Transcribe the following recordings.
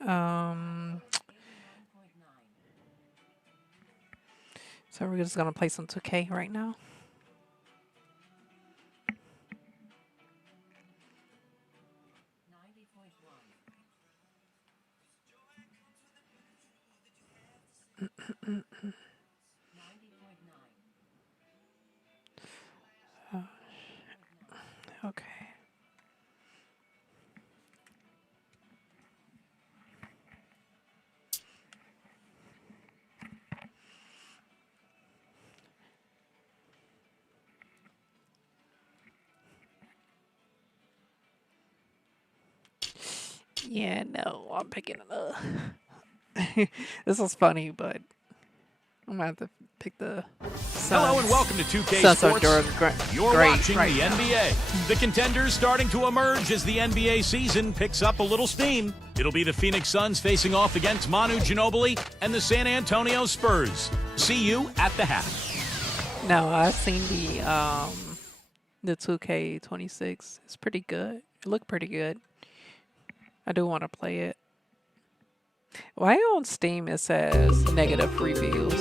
Um, so we're just gonna play some 2K right now. Okay. Yeah, no, I'm picking this was funny, but I'm gonna have to pick the Suns. Hello and welcome to 2K Suns are Sports. doing You're great watching right the now. NBA. The contenders starting to emerge as the NBA season picks up a little steam. It'll be the Phoenix Suns facing off against Manu Ginobili and the San Antonio Spurs. See you at the half. No, I've seen the 2K26. It's pretty good. It looked pretty good. I do want to play it. Why on Steam it says negative reviews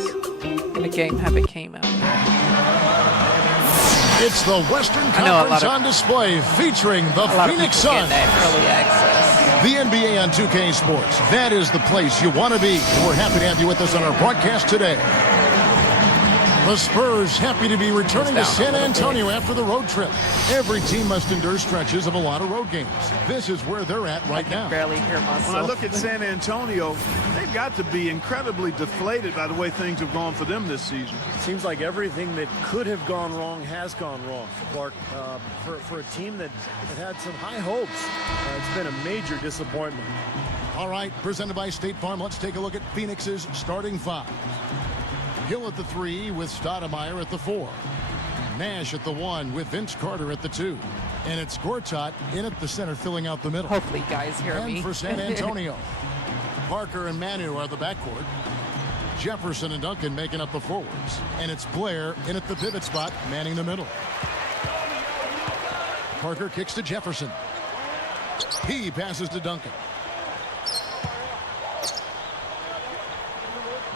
and the game haven't came out yet? It's the Western I know a lot Conference of- on display featuring the A lot of Phoenix people get Suns. that early access. The NBA on 2K Sports. That is the place you want to be. We're happy to have you with us on our broadcast today. The Spurs happy to be returning to It's down a San little Antonio after the road trip. Every team must endure stretches of a lot of road games. This is where they're at right I now. can barely hear myself. When I look at San Antonio, they've got to be incredibly deflated by the way things have gone for them this season. Seems like everything that could have gone wrong has gone wrong, Clark. For a team that had some high hopes, it's been a major disappointment. All right, presented by State Farm. Let's take a look at Phoenix's starting five. Hill at the 3 with Stoudemire at the 4. Nash at the 1 with Vince Carter at the 2. And it's Gortat in at the center filling out the middle. Hopefully you guys hear And me. for San Antonio, Parker and Manu are the backcourt. Jefferson and Duncan making up the forwards. And it's Blair in at the pivot spot, manning the middle. Parker kicks to Jefferson. He passes to Duncan.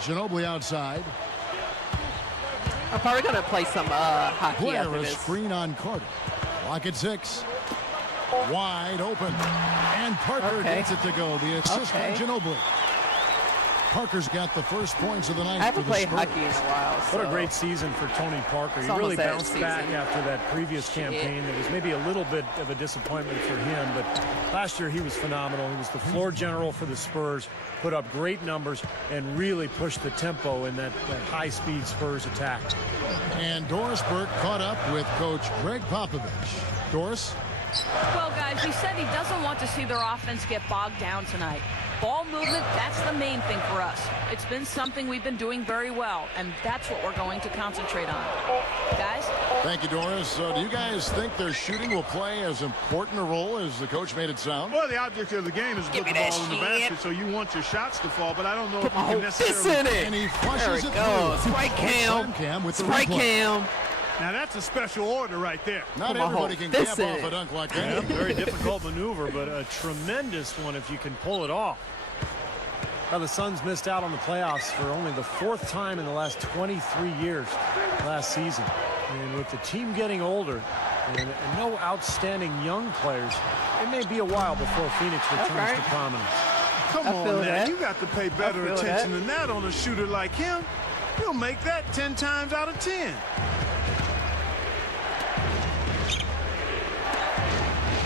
Ginobili outside. I'm probably gonna play some hockey Blair after a this. screen on Carter. Clock at 6. Wide open. And Parker Okay. gets it to go. The assist by Okay. Ginobili. Parker's got the first points of the night I haven't for the played Spurs. hockey in a while. What a so- great season for Tony Parker. He It's really almost that bounced back season. after that previous Shit. campaign. That was maybe a little bit of a disappointment for him, but last year he was phenomenal. He was the floor general for the Spurs, put up great numbers, and really pushed the tempo in that high-speed Spurs attack. And Doris Burke caught up with Coach Greg Popovich. Doris? Well, guys, he said he doesn't want to see their offense get bogged down tonight. Ball movement, that's the main thing for us. It's been something we've been doing very well, and that's what we're going to concentrate on. Guys? Thank you, Doris. Do you guys think their shooting will play as important a role as the coach made it sound? Well, the object of the game is to Give put me the that ball in the shit. basket, so you want your shots to fall, but I don't know Put if my you whole can fist necessarily... in it. And he flushes There it we go. through. Strike cam. Cam with the Strike replay. cam. Now, that's a special order right there. Not Put my everybody whole can fist cap in off it. a dunk like Yeah, that. very difficult maneuver, but a tremendous one if you can pull it off. Now the Suns missed out on the playoffs for only the 4th time in the last 23 years last season. And with the team getting older and no outstanding young players, it may be a while before Phoenix returns right. to prominence. Come I on, feel man. that. You got to pay better feel attention that. than that on a shooter like him. He'll make that 10 times out of 10.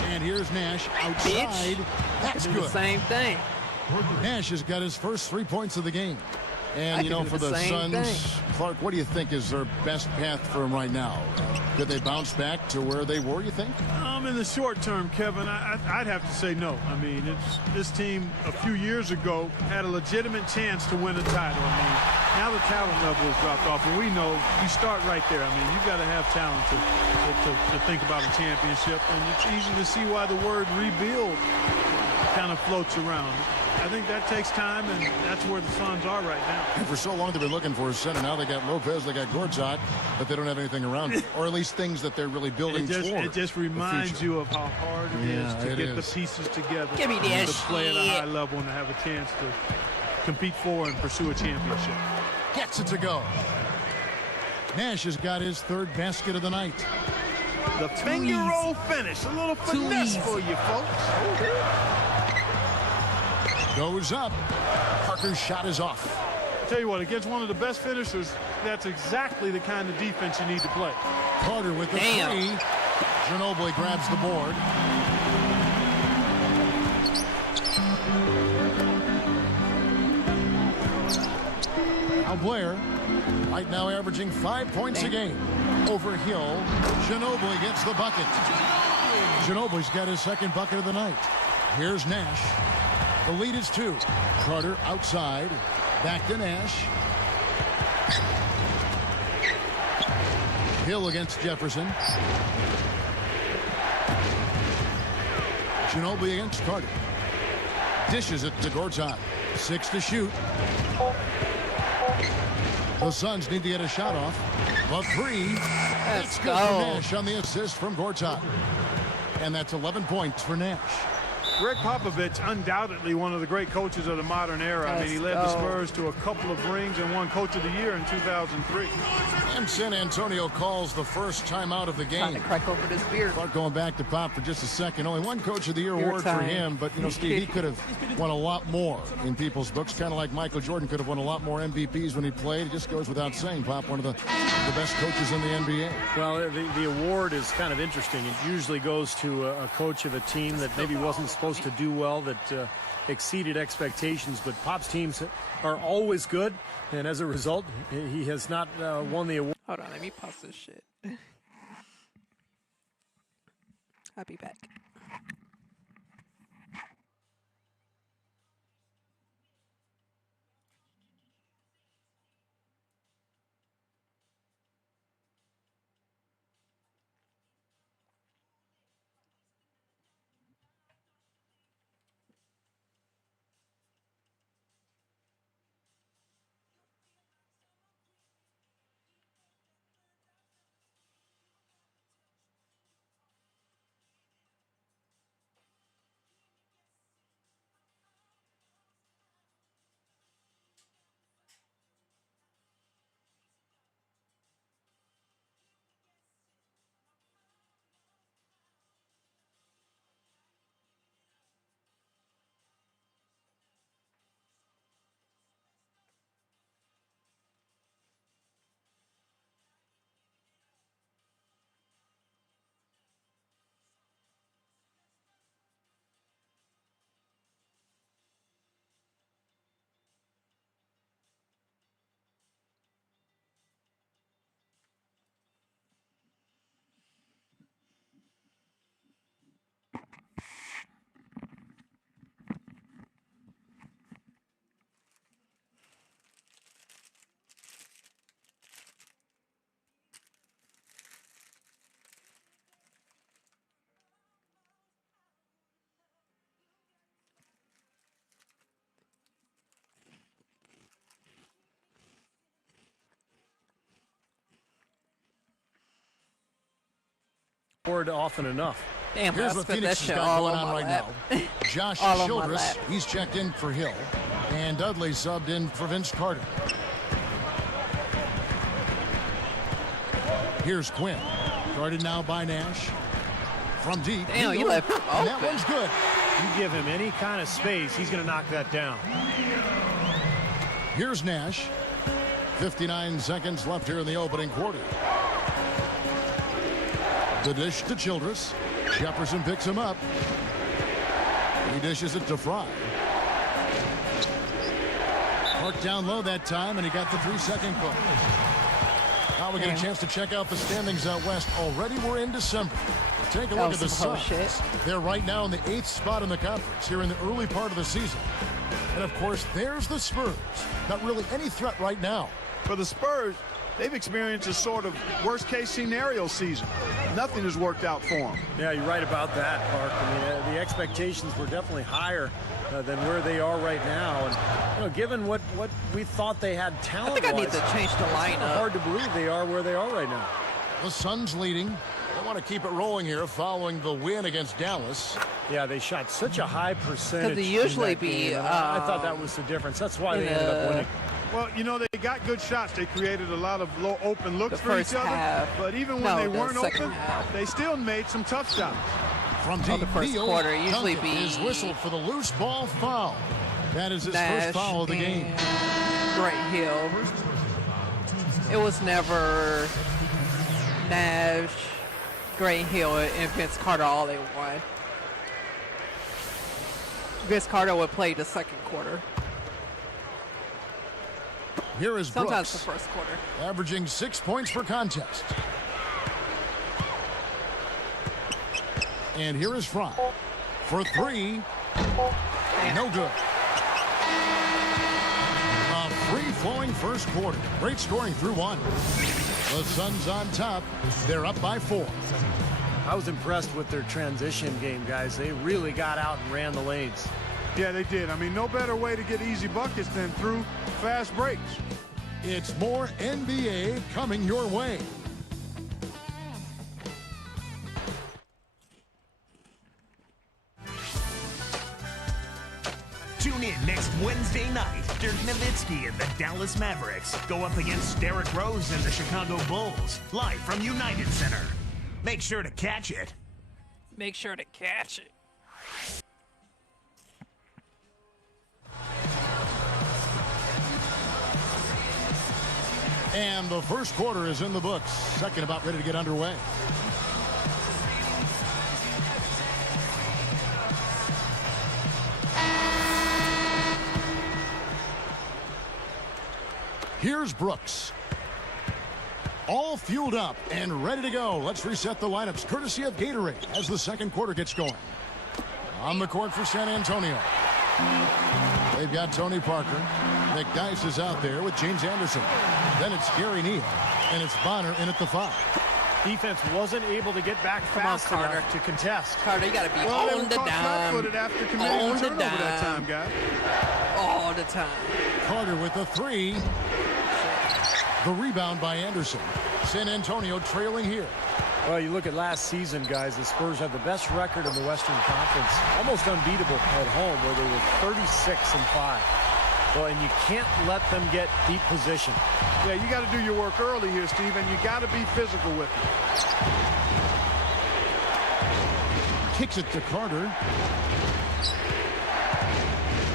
And here's Nash outside. That's Do the good. same thing. Nash has got his first 3 points of the game. And, I you can know, do for the the same Suns, thing. Clark, what do you think is their best path for them right now? Could they bounce back to where they were, you think? In the short term, Kevin, I'd have to say no. I mean, this team a few years ago had a legitimate chance to win a title. I mean, now the talent level has dropped off, and we know you start right there. I mean, you've got to have talent to think about a championship, and it's easy to see why the word rebuild kind of floats around. I think that takes time, and that's where the Suns are right now. And for so long they've been looking for a center. Now they got Lopez, they got Gortat, but they don't have anything around it, or at least things that they're really building toward. It just reminds you of how hard it is to get the pieces together. Give me that to play at a shit. high level and to have a chance to compete for and pursue a championship. Gets it to go. Nash has got his third basket of the night. The finger roll finish. A little finesse for you, folks. Goes up. Parker's shot is off. Tell you what, against one of the best finishers, that's exactly the kind of defense you need to play. Carter with the three. Ginobili grabs the board. Now Blair, right now averaging 5 points a game. Over Hill, Ginobili gets the bucket. Ginobili's got his second bucket of the night. Here's Nash. The lead is 2. Carter outside. Back to Nash. Hill against Jefferson. Ginobili against Carter. Dishes it to Gortat. 6 to shoot. The Suns need to get a shot off. A 3. That's good for Nash on the assist from Gortat. And that's 11 points for Nash. Greg Popovich, undoubtedly one of the great coaches of the modern era. I mean, he led the Spurs to a couple of rings and won Coach of the Year in 2003. And San Antonio calls the first timeout of the game. Trying to crack open his beer. Clark going back to Pop for just a second. Only one Coach of the Year award for him, but, you know, Steve, he could have won a lot more in people's books, kind of like Michael Jordan could have won a lot more MVPs when he played. It just goes without saying, Pop, one of the best coaches in the NBA. Well, the award is kind of interesting. It usually goes to a coach of a team that maybe wasn't supposed to do well, that exceeded expectations, but Pop's teams are always good, and as a result, he has not won the award. Hold on, let me pause this shit. I'll be back. Often enough. Damn, Here's I what spent that Phoenix has shit got all going on on my right lap. now. Josh All on my Childress, lap. he's checked in for Hill. And Dudley subbed in for Vince Carter. Here's Quinn. Guarded now by Nash. From deep. Damn, you left him And that open. one's good. You give him any kind of space, he's going to knock that down. Here's Nash. 59 seconds left here in the opening quarter. The dish to Childress. Jefferson picks him up. He dishes it to Fry. Park down low that time, and he got the 3-second call. Now we get a chance to check out the standings out west. Already we're in December. Take a look at the Suns. They're right now in the 8th spot in the conference here in the early part of the season. And, of course, there's the Spurs. Not really any threat right now. For the Spurs, they've experienced a sort of worst-case scenario season. nothing has worked out for them. Yeah, you're right about that, Park. I mean, the expectations were definitely higher than where they are right now. And given what we thought they had I talent-wise, think I need to change the lineup. hard to believe they are where they are right now. The Suns leading. They want to keep it rolling here following the win against Dallas. Yeah, they shot such a high percentage. they usually in that be, game, and I thought that was the difference. That's why they ended up winning. Well, they got good shots. They created a lot of low open looks The for each first other. half. But even when No, they the weren't second open, half. they still made some tough shots. From the deep first field, quarter, usually Duncan be is whistled for the loose ball foul. That is his Nash first foul of the game. and Grant Hill. It was never Nash, Grant Hill, and Vince Carter all they won. Vince Carter would play the second quarter. Here is Sometimes the Brooks, first quarter. averaging 6 points per contest. And here is Fry for three. No good. A free-flowing first quarter. Great scoring through one. The Suns on top. They're up by 4. I was impressed with their transition game, guys. They really got out and ran the lanes. Yeah, they did. I mean, no better way to get easy buckets than through fast breaks. It's more NBA coming your way. Tune in next Wednesday night. Dirk Nowitzki and the Dallas Mavericks go up against Derrick Rose and the Chicago Bulls, live from United Center. Make sure to catch it. Make sure to catch it. And the first quarter is in the books. Second about ready to get underway. Here's Brooks. All fueled up and ready to go. Let's reset the lineups courtesy of Gatorade as the second quarter gets going. On the court for San Antonio. They've got Tony Parker. McDyess is out there with James Anderson. Then it's Gary Neal. And it's Bonner in at the 5. Defense wasn't able to get back Come on, fast Carter. enough to contest. Carter, you got to be Well, they on were the caught dime. flat-footed after committing On the the turnover that dime. time, guys. All the time. Carter with the 3. The rebound by Anderson. San Antonio trailing here. Well, you look at last season, guys, the Spurs had the best record in the Western Conference, almost unbeatable at home, where they were 36-5. Well, and you can't let them get deep position. Yeah, you got to do your work early here, Steve, and you got to be physical with it. Kicks it to Carter.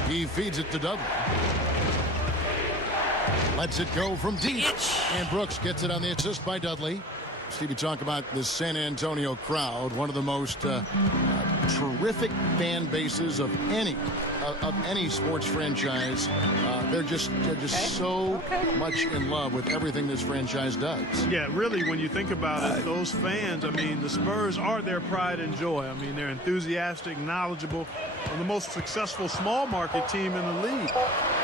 He feeds it to Dudley. Lets it go from deep. And Brooks gets it on the assist by Dudley. Stevie, talk about the San Antonio crowd, one of the most terrific fan bases of any sports franchise. They're just so much in love with everything this franchise does. Yeah, really, when you think about it, those fans, I mean, the Spurs are their pride and joy. I mean, they're enthusiastic, knowledgeable, and the most successful small market team in the league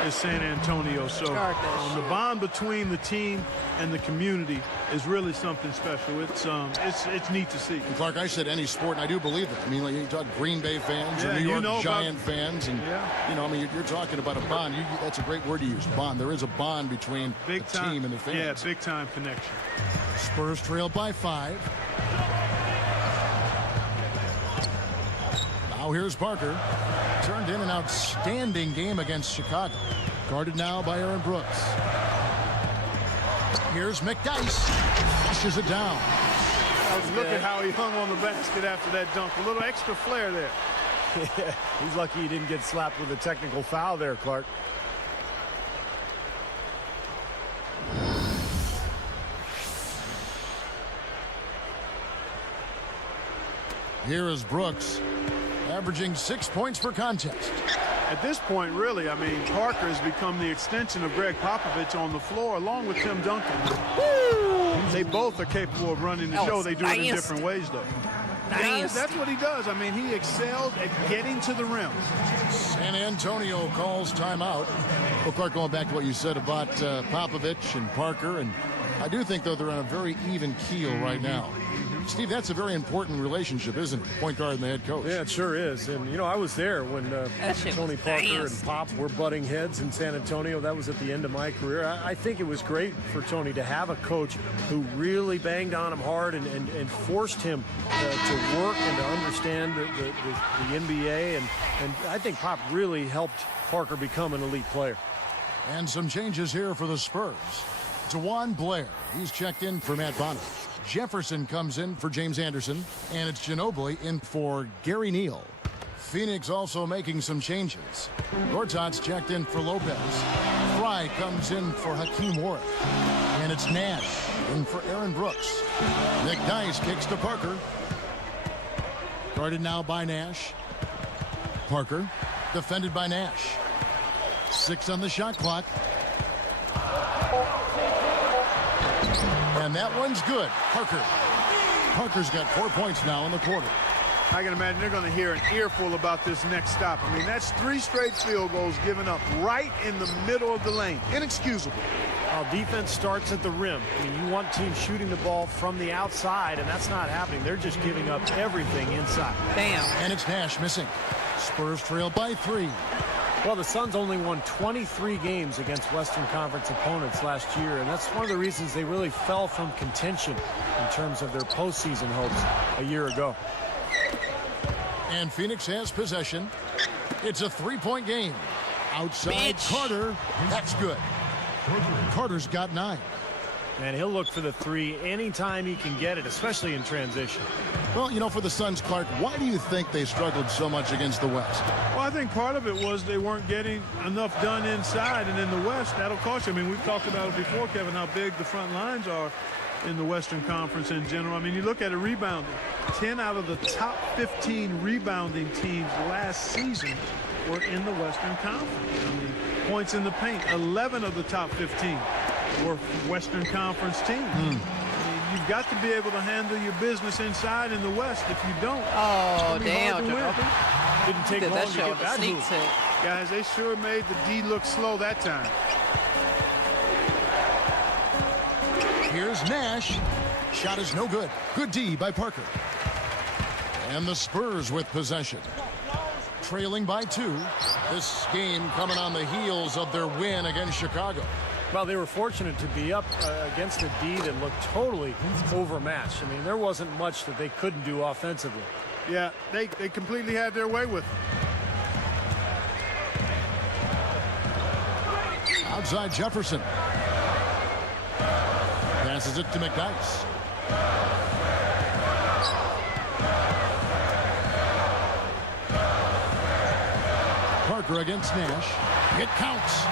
is San Antonio. So the bond between the team and the community is really something special. It's neat to see. And Clark, I said any sport, and I do believe it. I mean, like you talk Green Bay fans or New York Giant fans, and you know, I mean, you're talking about a bond. That's a great word to use, bond. There is a bond between the team and the fans. Yeah, big time connection. Spurs trail by 5. Now here's Parker. Turned in an outstanding game against Chicago. Guarded now by Aaron Brooks. Here's McDyess. Flushes it down. Look at how he hung on the basket after that dunk. A little extra flair there. He's lucky he didn't get slapped with a technical foul there, Clark. Here is Brooks, averaging 6 points per contest. At this point, really, I mean, Parker has become the extension of Greg Popovich on the floor, along with Tim Duncan. They both are capable of running the show. They do it in different ways, though. Yeah, that's what he does. I mean, he excels at getting to the rim. San Antonio calls timeout. Well, Clark, going back to what you said about Popovich and Parker, and I do think, though, they're on a very even keel right now. Steve, that's a very important relationship, isn't it? Point guard and the head coach. Yeah, it sure is. And, you know, I was there when shit Tony was Parker nasty. and Pop were butting heads in San Antonio. That was at the end of my career. I think it was great for Tony to have a coach who really banged on him hard and forced him to work and to understand the NBA. And I think Pop really helped Parker become an elite player. And some changes here for the Spurs. DeJuan Blair, he's checked in for Matt Bonner. Jefferson comes in for James Anderson, and it's Ginobili in for Gary Neal. Phoenix also making some changes. Gortat's checked in for Lopez. Fry comes in for Hakeem Warrick. And it's Nash in for Aaron Brooks. McNice kicks to Parker. Guarded now by Nash. Parker, defended by Nash. 6 on the shot clock. And that one's good. Parker's got 4 points now in the quarter. I can imagine they're going to hear an earful about this next stop. I mean, that's 3 straight field goals given up right in the middle of the lane. Inexcusable. Defense starts at the rim. I mean, you want teams shooting the ball from the outside, and that's not happening. They're just giving up everything inside. Damn. And it's Nash missing. Spurs trail by 3. Well, the Suns only won 23 games against Western Conference opponents last year, and that's one of the reasons they really fell from contention in terms of their postseason hopes a year ago. And Phoenix has possession. It's a 3-point game. Outside Carter. That's good. Carter's got 9. And he'll look for the 3 anytime he can get it, especially in transition. Well, you know, for the Suns, Clark, why do you think they struggled so much against the West? Well, I think part of it was they weren't getting enough done inside, and in the West, that'll cost you. I mean, we've talked about it before, Kevin, how big the front lines are in the Western Conference in general. I mean, you look at it rebounding. 10 out of the top 15 rebounding teams last season were in the Western Conference. I mean, points in the paint, 11 of the top 15 were Western Conference teams. I mean, you've got to be able to handle your business inside in the West. If you don't, Oh, it's gonna be hard damn. to win. Ginobili. Didn't take Did long that to show get the that sneak move. tip. Guys, they sure made the D look slow that time. Here's Nash. Shot is no good. Good D by Parker. And the Spurs with possession. Trailing by 2. This game coming on the heels of their win against Chicago. Well, they were fortunate to be up against a D that looked totally overmatched. I mean, there wasn't much that they couldn't do offensively. Yeah, they completely had their way with it. Outside Jefferson. Passes it to McNice. Parker against Nash. It counts.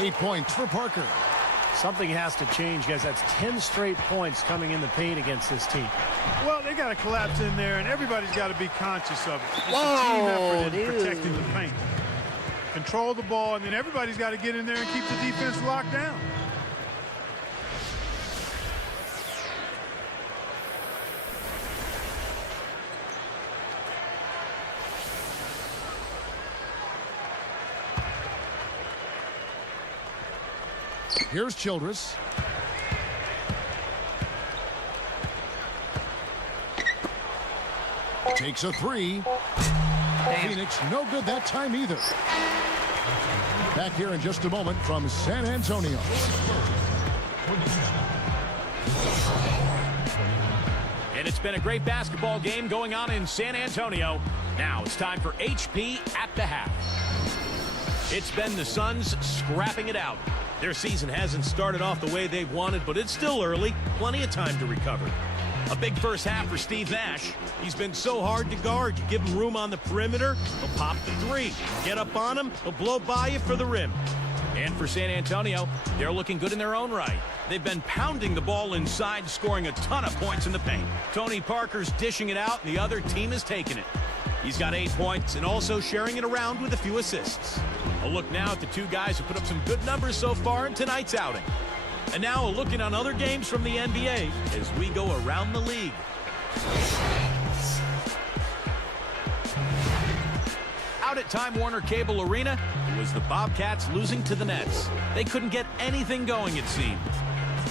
8 points for Parker. Something has to change, guys. That's 10 straight points coming in the paint against this team. Well, they got to collapse in there, and everybody's got to be conscious of it. It's a team Whoa, effort in dude. protecting the paint. Control the ball, and then everybody's got to get in there and keep the defense locked down. Here's Childress. Takes a 3. Damn. Phoenix no good that time either. Back here in just a moment from San Antonio. And it's been a great basketball game going on in San Antonio. Now it's time for HP at the half. It's been the Suns scrapping it out. Their season hasn't started off the way they wanted, but it's still early. Plenty of time to recover. A big first half for Steve Nash. He's been so hard to guard. You give him room on the perimeter, he'll pop the 3. Get up on him, he'll blow by you for the rim. And for San Antonio, they're looking good in their own right. They've been pounding the ball inside, scoring a ton of points in the paint. Tony Parker's dishing it out, and the other team is taking it. He's got 8 points and also sharing it around with a few assists. A look now at the 2 guys who put up some good numbers so far in tonight's outing. And now a look in on other games from the NBA as we go around the league. Out at Time Warner Cable Arena, it was the Bobcats losing to the Nets. They couldn't get anything going, it seemed.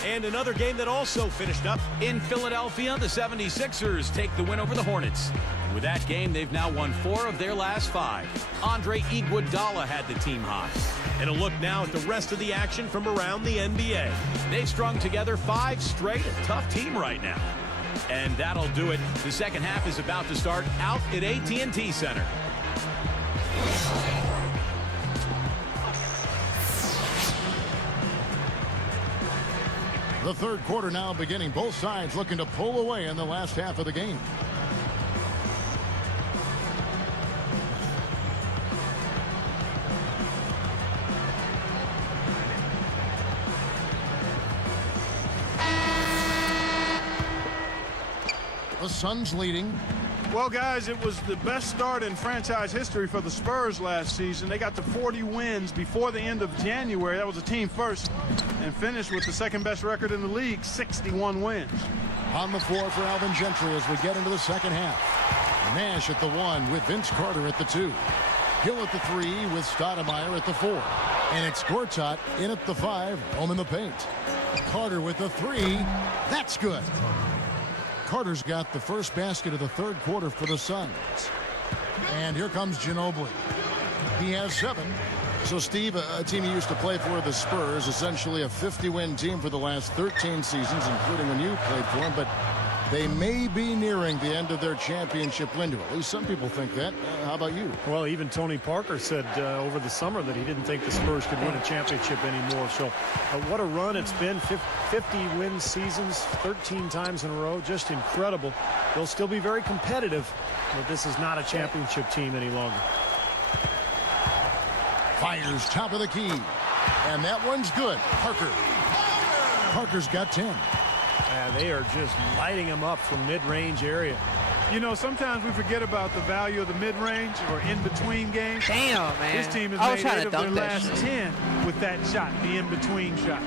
And another game that also finished up in Philadelphia. The 76ers take the win over the Hornets. With that game, they've now won 4 of their last 5. Andre Iguodala had the team high. And a look now at the rest of the action from around the NBA. They've strung together 5 straight. A tough team right now. And that'll do it. The second half is about to start out at AT&T Center. The third quarter now beginning. Both sides looking to pull away in the last half of the game. The Suns leading. Well, guys, it was the best start in franchise history for the Spurs last season. They got to 40 wins before the end of January. That was a team first, and finished with the second best record in the league, 61 wins. On the floor for Alvin Gentry as we get into the second half. Nash at the 1 with Vince Carter at the 2. Hill at the 3 with Stoudemire at the 4. And it's Gortat in at the 5, home in the paint. Carter with the 3. That's good. Carter's got the first basket of the third quarter for the Suns. And here comes Ginobili. He has 7. So, Steve, a team he used to play for, the Spurs, essentially a 50-win team for the last 13 seasons, including when you played for them. But they may be nearing the end of their championship window. At least some people think that. How about you? Well, even Tony Parker said over the summer that he didn't think the Spurs could win a championship anymore. So what a run it's been. 50-win seasons, 13 times in a row. Just incredible. They'll still be very competitive, but this is not a championship team any longer. Fires top of the key. And that one's good. Parker. Parker's got 10. They are just lighting them up from mid-range area. You know, sometimes we forget about the value of the mid-range or in-between games. Damn, man. This team has I was made trying 8 to of their dunk that last shit. 10 with that shot, the in-between shot.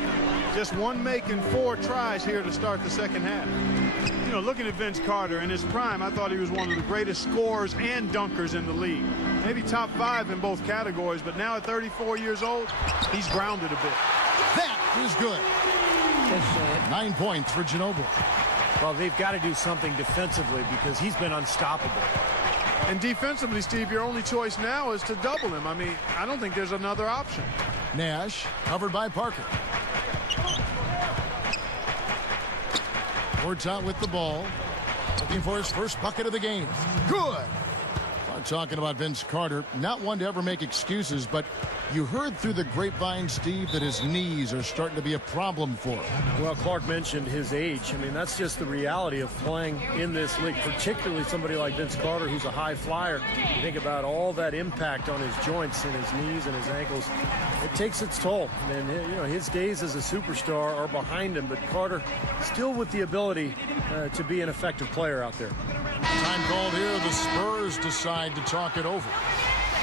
Just one make and 4 tries here to start the second half. You know, looking at Vince Carter in his prime, I thought he was one of the greatest scorers and dunkers in the league. Maybe top 5 in both categories, but now at 34 years old, he's grounded a bit. That is good. Good shit. 9 points for Ginobili. Well, they've got to do something defensively because he's been unstoppable. And defensively, Steve, your only choice now is to double him. I mean, I don't think there's another option. Nash covered by Parker. Gortat with the ball. Looking for his first bucket of the game. Good. Talking about Vince Carter, not one to ever make excuses, but you heard through the grapevine, Steve, that his knees are starting to be a problem for him. Well, Clark mentioned his age. I mean, that's just the reality of playing in this league, particularly somebody like Vince Carter, who's a high flyer. You think about all that impact on his joints and his knees and his ankles. It takes its toll. And, you know, his days as a superstar are behind him, but Carter still with the ability to be an effective player out there. Time called here. The Spurs decide to talk it over.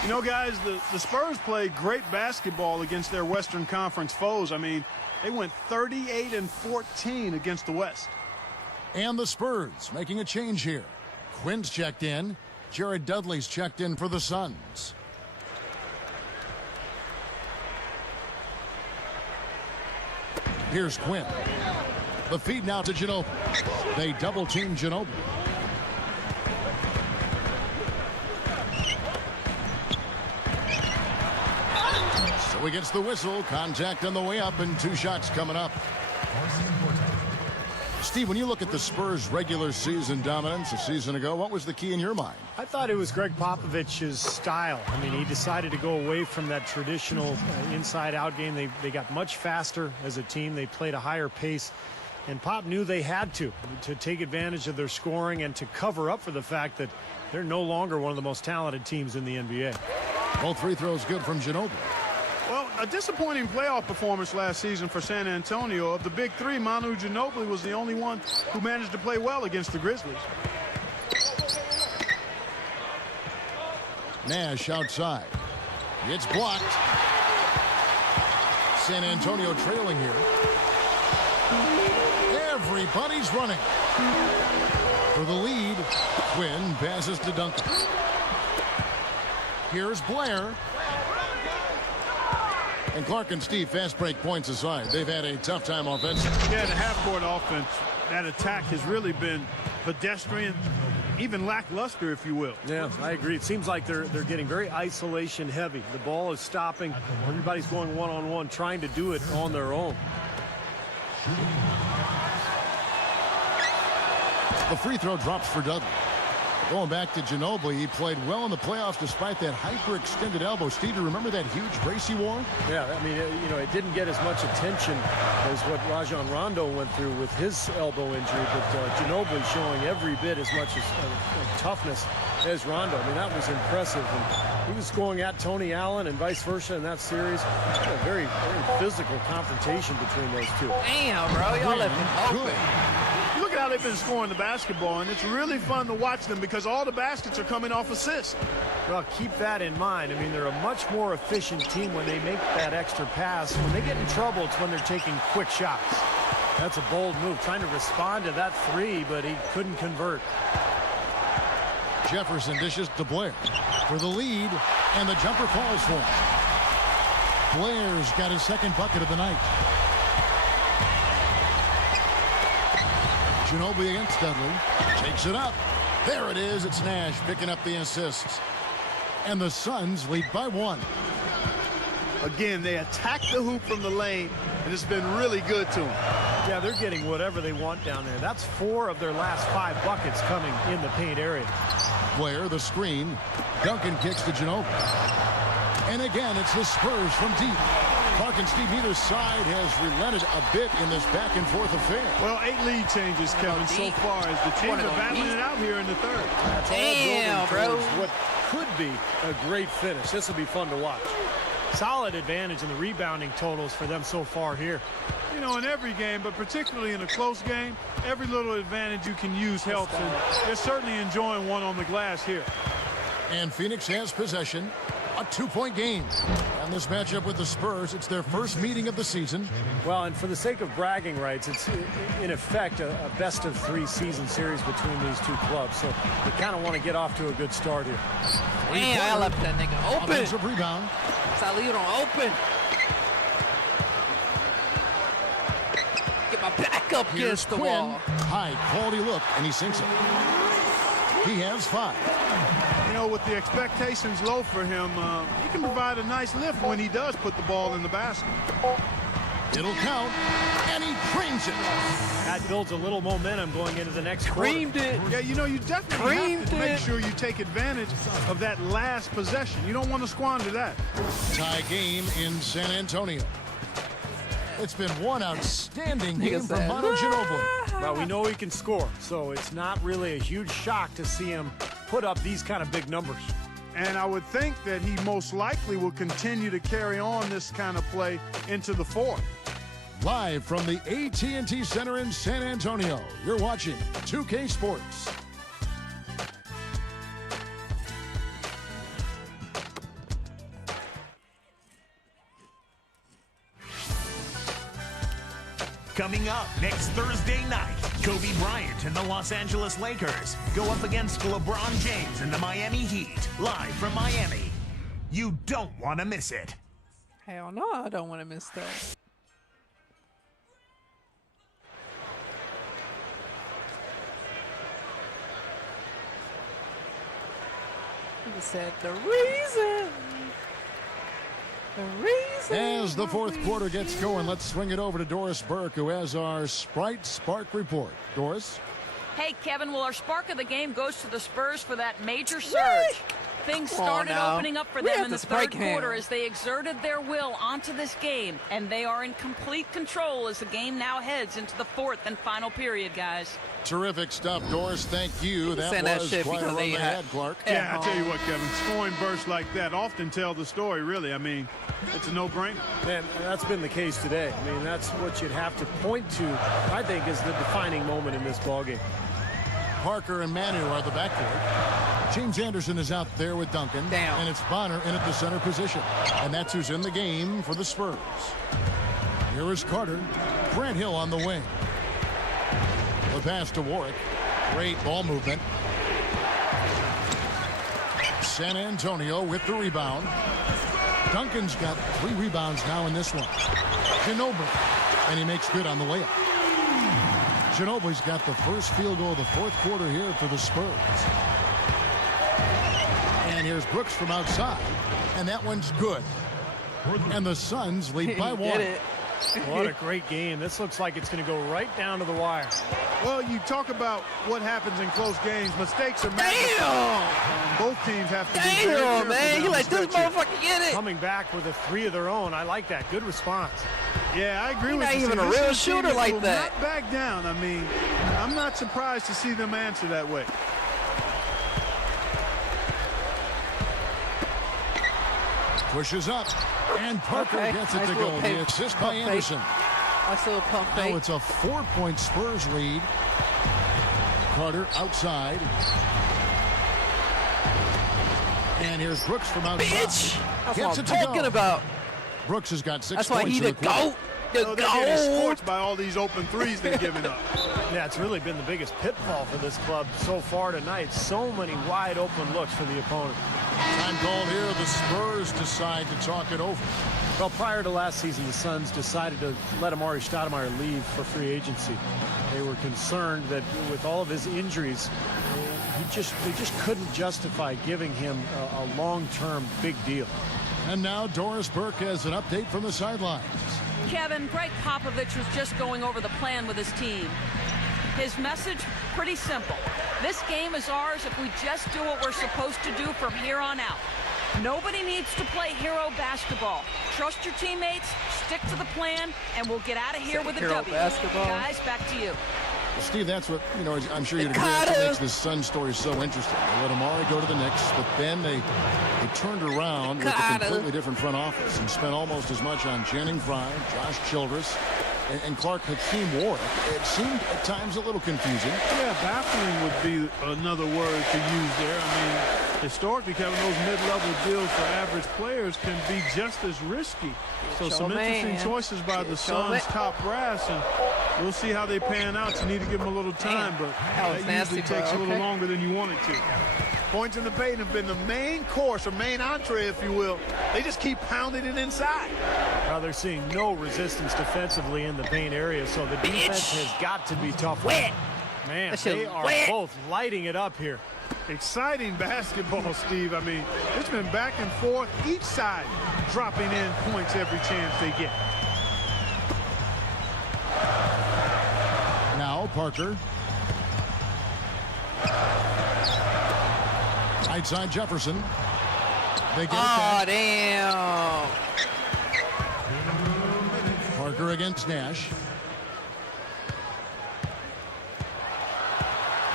You know, guys, the Spurs played great basketball against their Western Conference foes. I mean, they went 38-14 against the West. And the Spurs making a change here. Quinn's checked in. Jared Dudley's checked in for the Suns. Here's Quinn. The feed now to Ginobili. They double-team Ginobili. So he gets the whistle. Contact on the way up and 2 shots coming up. Steve, when you look at the Spurs' regular season dominance a season ago, what was the key in your mind? I thought it was Greg Popovich's style. I mean, he decided to go away from that traditional inside-out game. They got much faster as a team. They played a higher pace. And Pop knew they had to take advantage of their scoring and to cover up for the fact that they're no longer one of the most talented teams in the NBA. Both free throws good from Ginobili. Well, a disappointing playoff performance last season for San Antonio. Of the big three, Manu Ginobili was the only one who managed to play well against the Grizzlies. Nash outside. It's blocked. San Antonio trailing here. Everybody's running. For the lead, Quinn passes to Duncan. Here's Blair. And Clark and Steve, fast break points aside, they've had a tough time offensively. Yeah, the half-court offense, that attack has really been pedestrian, even lackluster, if you will. Yeah, I agree. It seems like they're getting very isolation heavy. The ball is stopping. Everybody's going one-on-one, trying to do it on their own. The free throw drops for Dudley. Going back to Ginobili, he played well in the playoffs despite that hyper-extended elbow. Steve, you remember that huge brace he wore? Yeah, I mean, it didn't get as much attention as what Rajon Rondo went through with his elbow injury, but Ginobili showing every bit as much of toughness as Rondo. I mean, that was impressive. And he was going at Tony Allen and vice versa in that series. A very, very physical confrontation between those two. Damn, bro. Y'all left it open. Look at how they've been scoring the basketball, and it's really fun to watch them because all the baskets are coming off assists. Well, keep that in mind. I mean, they're a much more efficient team when they make that extra pass. When they get in trouble, it's when they're taking quick shots. That's a bold move, trying to respond to that three, but he couldn't convert. Jefferson dishes to Blair for the lead, and the jumper falls for him. Blair's got his second bucket of the night. Ginobili against Dudley. Takes it up. There it is. It's Nash picking up the assists. And the Suns lead by 1. Again, they attack the hoop from the lane, and it's been really good to them. Yeah, they're getting whatever they want down there. That's 4 of their last 5 buckets coming in the paint area. Blair, the screen. Duncan kicks to Ginobili. And again, it's the Spurs from deep. Clark and Steve, neither side has relented a bit in this back-and-forth affair. Well, 8 lead changes, Kevin, so far as the teams are battling it out here in the third. That's Damn, all building bro. towards what could be a great finish. This will be fun to watch. Solid advantage in the rebounding totals for them so far here. You know, in every game, but particularly in a close game, every little advantage you can use helps, and they're certainly enjoying one on the glass here. And Phoenix has possession. A 2-point game. And this matchup with the Spurs, it's their first meeting of the season. Well, and for the sake of bragging rights, it's in effect a best-of-3 season series between these two clubs. So they kind of want to get off to a good start here. Damn, I left that nigga open. Offensive rebound. Salido open. Get my back up Here's against the Quinn. wall. High quality look, and he sinks it. He has 5. You know, with the expectations low for him, he can provide a nice lift when he does put the ball in the basket. It'll count, and he creams it. That builds a little momentum going into the next quarter. Creamed it. Yeah, you know, you definitely have Creamed to make it. sure you take advantage of that last possession. You don't want to squander that. Tie game in San Antonio. It's been one outstanding game Nigga from said, Manu Ginobili. Well, we know he can score, so it's not really a huge shock to see him put up these kind of big numbers. And I would think that he most likely will continue to carry on this kind of play into the fourth. Live from the AT&T Center in San Antonio, you're watching 2K Sports. Coming up next Thursday night, Kobe Bryant and the Los Angeles Lakers go up against LeBron James and the Miami Heat, live from Miami. You don't want to miss it. Hell no, I don't want to miss that. He said the reason. The reason. As the fourth quarter gets going, let's swing it over to Doris Burke, who has our Sprite Spark report. Doris? Hey, Kevin, well, our spark of the game goes to the Spurs for that major surge. Things Come on started now. opening up for We them have in to the spike third quarter him. as they exerted their will onto this game, and they are in complete control as the game now heads into the fourth and final period, guys. Terrific stuff, Doris. Thank you. That Saying that was shit quite a because run they they had- had, Clark. Yeah, I tell you what, Kevin, scoring bursts like that often tell the story, really. I mean, it's a no-brainer. And that's been the case today. I mean, that's what you'd have to point to, I think, is the defining moment in this ballgame. Parker and Manu are the backcourt. James Anderson is out there with Duncan. Damn. And it's Bonner in at the center position. And that's who's in the game for the Spurs. Here is Carter. Grant Hill on the wing. The pass to Warwick. Great ball movement. San Antonio with the rebound. Duncan's got 3 rebounds now in this one. Ginobili, and he makes good on the layup. Ginobili's got the first field goal of the 4th quarter here for the Spurs. And here's Brooks from outside, and that one's good. And the Suns lead by 1. What a great game. This looks like it's going to go right down to the wire. Well, you talk about what happens in close games. Mistakes are magnified. Both teams have to be very careful man. You down let the this stretch here. motherfucker get it. Coming back with a 3 of their own. I like that. Good response. Yeah, I agree He's with not you. even See, a this real is team shooter that like will that. Not back down. I mean, I'm not surprised to see them answer that way. Pushes up, and Parker Okay, gets it nice to little go. fake. The assist by Pump fake. Anderson. Nice little pump fake. Now it's a 4-point Spurs lead. Carter outside. And here's Brooks from outside. Bitch! That's Gets what I'm it to talking go. about. Brooks has got 6 That's why points he in the the quarter. GOAT. The So they're getting GOAT. scorched by all these open threes they're giving up. Yeah, it's really been the biggest pitfall for this club so far tonight. So many wide open looks for the opponent. Time called here. The Spurs decide to talk it over. Well, prior to last season, the Suns decided to let Amar'e Stoudemire leave for free agency. They were concerned that with all of his injuries, they just couldn't justify giving him a long-term big deal. And now Doris Burke has an update from the sidelines. Kevin, Greg Popovich was just going over the plan with his team. His message, pretty simple. This game is ours if we just do what we're supposed to do from here on out. Nobody needs to play hero basketball. Trust your teammates, stick to the plan, and we'll get out of here with a Hero W. basketball. Guys, back to you. Steve, that's what, I'm sure you'd agree, that's what makes this Sun story so interesting. They let Amar'e go to the Knicks, but then they turned around with a completely different front office and spent almost as much on Channing Frye, Josh Childress, and Clark Hakeem Ward. It seemed at times a little confusing. Yeah, baffling would be another word to use there. I mean, historically, Kevin, those mid-level deals for average players can be just as risky. So some interesting choices by the Suns' top brass, and we'll see how they pan out. You need to give them a little time, but that usually takes a little longer than you want it to. Points in the paint have been the main course, or main entree, if you will. They just keep pounding it inside. Now they're seeing no resistance defensively in the paint area, so the defense has got to be tough. Man, they are both lighting it up here. Exciting basketball, Steve. I mean, it's been back and forth, each side dropping in points every chance they get. Now Parker. Right side Jefferson. They get it back. Damn. Parker against Nash.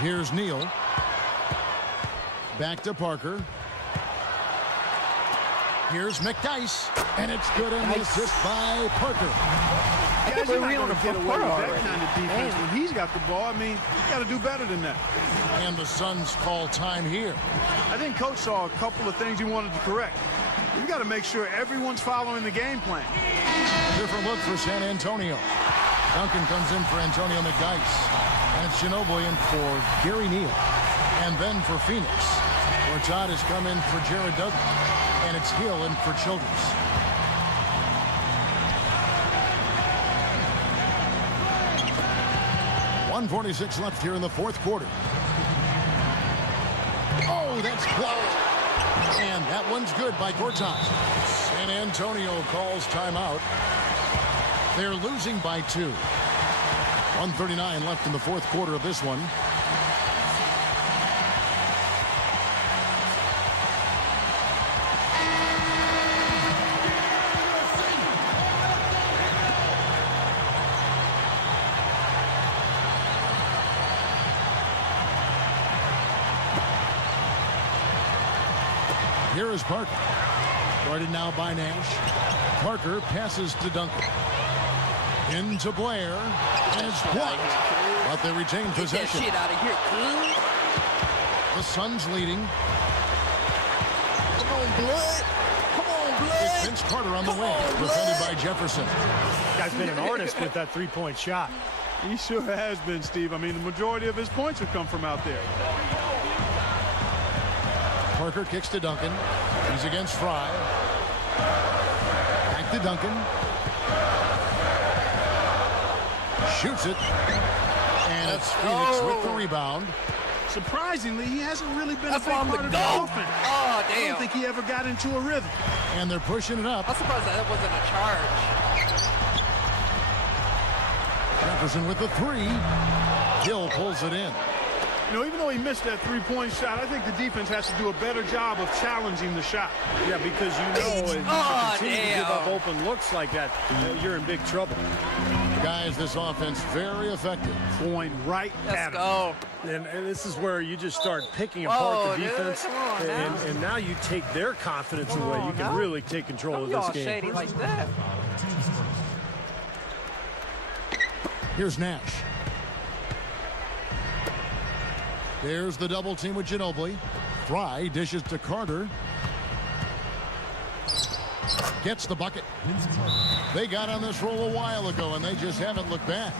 Here's Neal. Back to Parker. Here's McDyess. And it's good on the assist by Parker. Guys, you're not going to get away with that kind of defense when he's got the ball. I mean, you got to do better than that. And the Suns call time here. I think Coach saw a couple of things he wanted to correct. You've got to make sure everyone's following the game plan. Different look for San Antonio. Duncan comes in for Antonio McDyess. And it's Ginobili in for Gary Neal. And then for Phoenix, where Todd has come in for Jared Dudley. And it's Hill in for Childress. .146 left here in the 4th quarter. Oh, that's blocked. And that one's good by Gortat. San Antonio calls timeout. They're losing by 2. 1:39 left in the 4th quarter of this one. Here is Parker. Guarded now by Nash. Parker passes to Duncan. Into Blair. And it's blocked. But they retain possession. Get that shit out of here, kid. The Suns leading. Come on, blood. Come on, blood. It's Vince Carter on the wing. Defended by Jefferson. Guy's been an artist with that three-point shot. He sure has been, Steve. I mean, the majority of his points have come from out there. Parker kicks to Duncan. He's against Fry. Back to Duncan. Shoots it. And it's Phoenix with the rebound. Surprisingly, he hasn't really been That's a big on the part of the go. offense. Oh, I damn. don't think he ever got into a rhythm. And they're pushing it up. I'm surprised that wasn't a charge. Jefferson with the three. Hill pulls it in. You know, even though he missed that three-point shot, I think the defense has to do a better job of challenging the shot. Yeah, because you know if you Oh, continue to give damn. up open looks like that, you're in big trouble. Guys, this offense very effective. Going right at Let's him. go. And this is where you just start picking apart Whoa, the dude, defense. come on now. And now you take their confidence Come away. on You can now. really take control Don't of be all this game. shady like that. Here's Nash. There's the double team with Ginobili. Fry dishes to Carter. Gets the bucket. They got on this roll a while ago, and they just haven't looked back.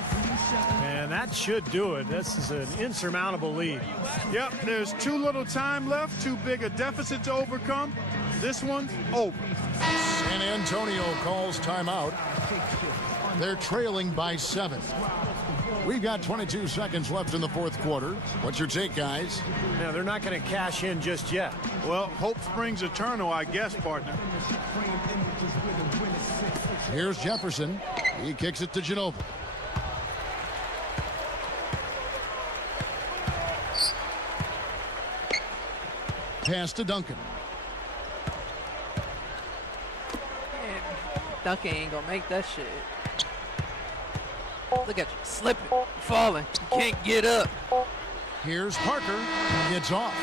And that should do it. This is an insurmountable lead. Yep, there's too little time left, too big a deficit to overcome. This one's over. San Antonio calls timeout. They're trailing by 7. We've got 22 seconds left in the fourth quarter. What's your take, guys? Now, they're not going to cash in just yet. Well, hope springs eternal, I guess, partner. Here's Jefferson. He kicks it to Ginobili. Pass to Duncan. Man, Duncan ain't gonna make that shit. Look at you, slipping, falling. You can't get up. Here's Parker. It's off.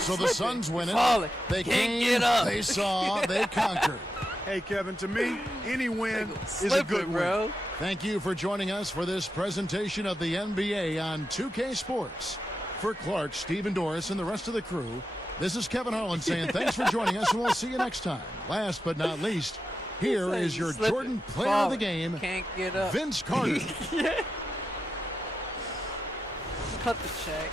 So the Slipping, Suns winning. falling. They Can't came, get up. they saw, they conquered. Hey, Kevin, to me, any win is a Slipping, good win. bro. Thank you for joining us for this presentation of the NBA on 2K Sports. For Clark, Stephen Doris, and the rest of the crew, this is Kevin Harlan saying thanks for joining us, and we'll see you next time. Last but not least, here is your Slipping, Jordan Player of the falling. Game, Can't get up. Vince Carter. Cut the check.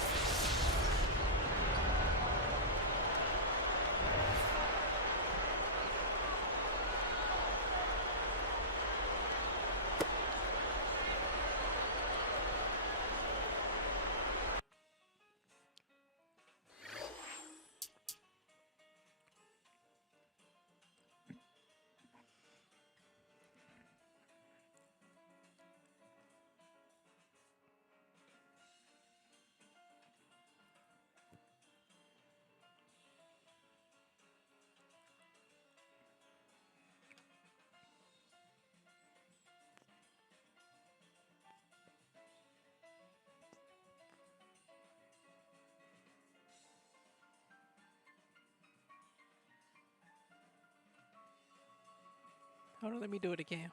Hold on, let me do it again.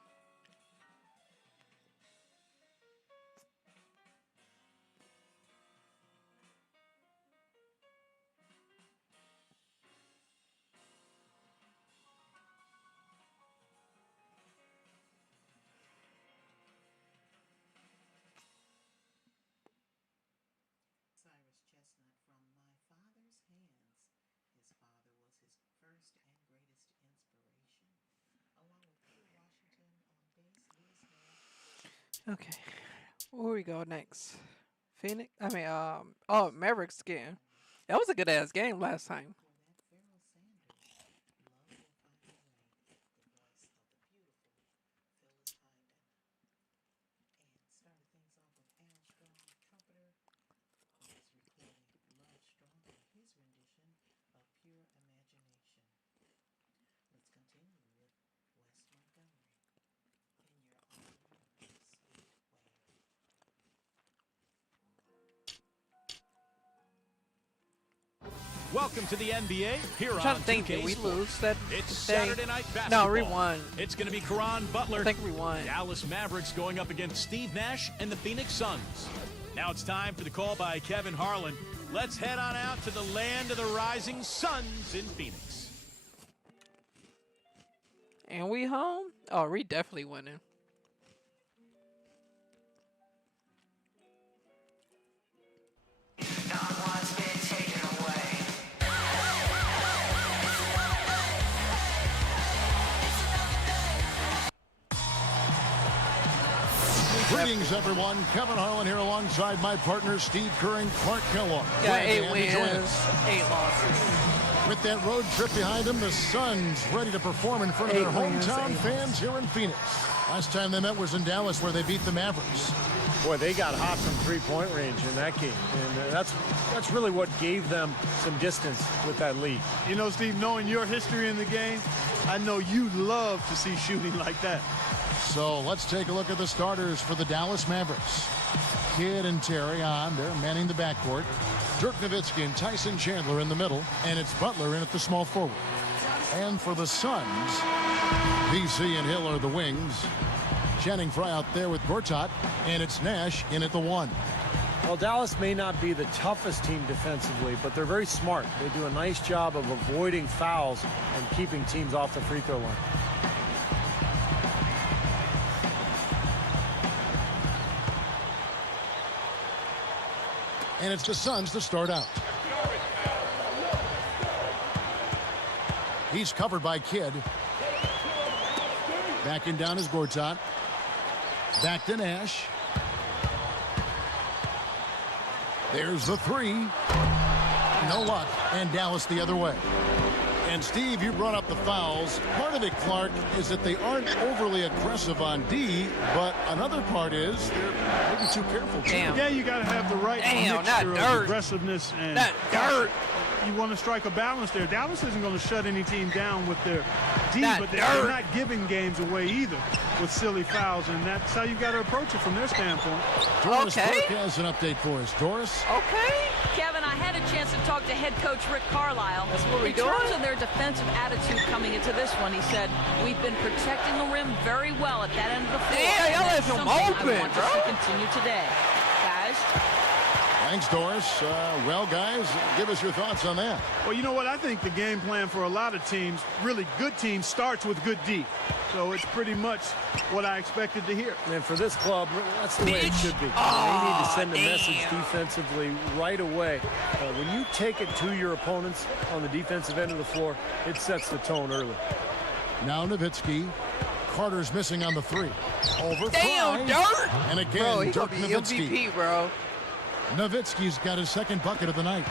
Cyrus Chestnut from My Father's Hands. His father was his first and greatest inspiration. Along with Peter Washington on bass, Louis Nash. Okay, where we go next? Phoenix. Oh, Mavericks game. That was a good ass game last time. For that Pharaoh Sanders, love will find a way. The voice of the beautiful Phyllis Hyndon. And started things off with Al Strong, trumpeter, who's recording Love Strong in his rendition of Pure Imagination. Let's continue with Wes Montgomery in your own sweet way. Welcome to the NBA here I'm on trying to think, 2K did we Sports. lose that It's day? Saturday night basketball. No, we won. It's going to be Caron Butler. I think we won. Dallas Mavericks going up against Steve Nash and the Phoenix Suns. Now it's time for the call by Kevin Harlan. Let's head on out to the land of the rising suns in Phoenix. And we home? Oh, we definitely winning. Greetings, everyone. Kevin Harlan here alongside my partner, Steve Kerr and Clark Kellogg. Got Glad to 8 have you join wins, us. 8 losses. With that road trip behind them, the Suns ready to perform in front of their 8 wins, hometown 8 fans here in Phoenix. Last time they met was in Dallas, where they beat the Mavericks. Boy, they got hot from three-point range in that game, and that's really what gave them some distance with that lead. You know, Steve, knowing your history in the game, I know you love to see shooting like that. So let's take a look at the starters for the Dallas Mavericks. Kidd and Terry on. They're manning the backcourt. Dirk Nowitzki and Tyson Chandler in the middle. And it's Butler in at the small forward. And for the Suns, VC and Hill are the wings. Channing Frye out there with Gortat. And it's Nash in at the 1. Well, Dallas may not be the toughest team defensively, but they're very smart. They do a nice job of avoiding fouls and keeping teams off the free throw line. And it's the Suns to start out. He's covered by Kidd. Backing down is Gortat. Back to Nash. There's the 3. No luck. And Dallas the other way. And Steve, you brought up the fouls. Part of it, Clark, is that they aren't overly aggressive on D, but another part is they're maybe too careful. Too. Damn. Yeah, you got to have the right Damn, not mixture of dirt. aggressiveness and Not dirt. You want to strike a balance there. Dallas isn't going to shut any team down with their D, Not but they're dirt. not giving games away either with silly fouls, and that's how you got to approach it from their standpoint. Doris Okay. Burke has an update for us. Doris? Okay. Kevin, I had a chance to talk to head coach Rick Carlisle. That's what we In doing? terms of their defensive attitude coming into this one, he said, we've been protecting the rim very well at that end of the floor. Yeah, and y'all that's left him something open, I want to bro. see continue today. Guys? Thanks, Doris. Well, guys, give us your thoughts on that. Well, you know what? I think the game plan for a lot of teams, really good teams, starts with good D. So it's pretty much what I expected to hear. And for this club, that's the way it should be. They need to send a message defensively right away. When you take it to your opponents on the defensive end of the floor, it sets the tone early. Now Nowitzki. Carter's missing on the 3. Over Damn, Frye. Dirt. And again, Bro, he Dirk gonna be Nowitzki. MVP, bro. Nowitzki's got his second bucket of the night.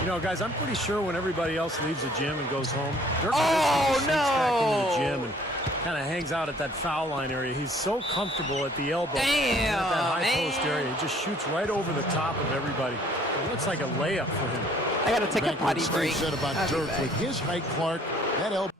You know, guys, I'm pretty sure when everybody else leaves the gym and goes home, Dirk Oh, Nowitzki sneaks back into no. the gym and kind of hangs out at that foul line area. He's so comfortable at the elbow. Damn, at that high man. post area. He just shoots right over the top of everybody. It looks like a layup for him. I gotta take a Back what potty Steve break. said about I'll be Dirk back. with his height, Clark. That elbow.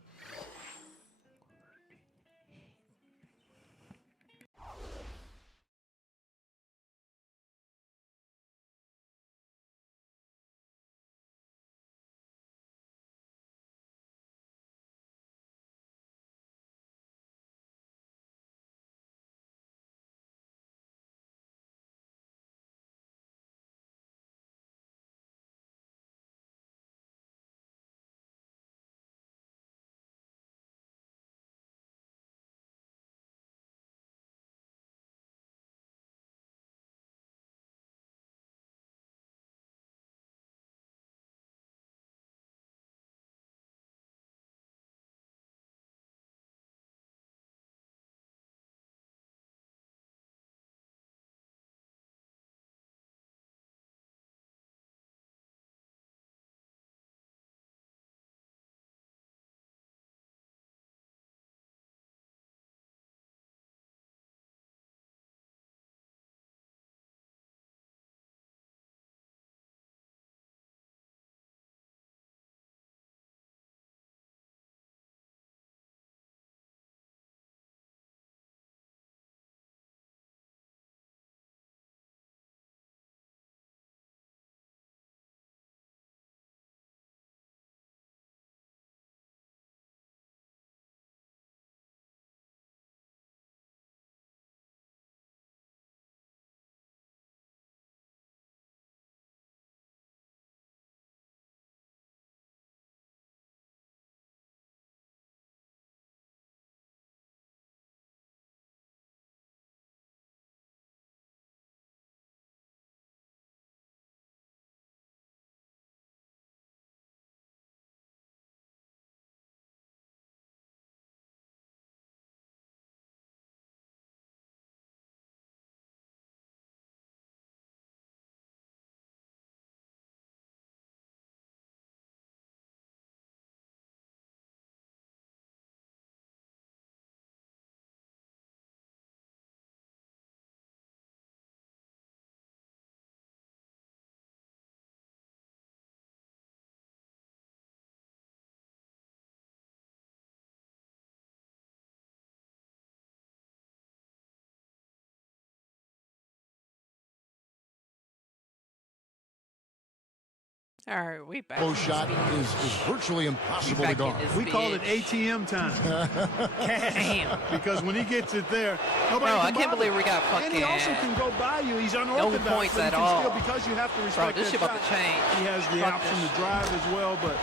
All right, we back. Close in shot speed. is virtually impossible to Back in guard. this We call it bitch. ATM time. Damn. Because when he gets it there, nobody Bro, can I can't bother. believe we got And he also fucking can go by you. He's unorthodox. points but he at can all. Still, because you have to Bro, respect this that shit about shot. to change. He has the Fuck option this. to drive as well, but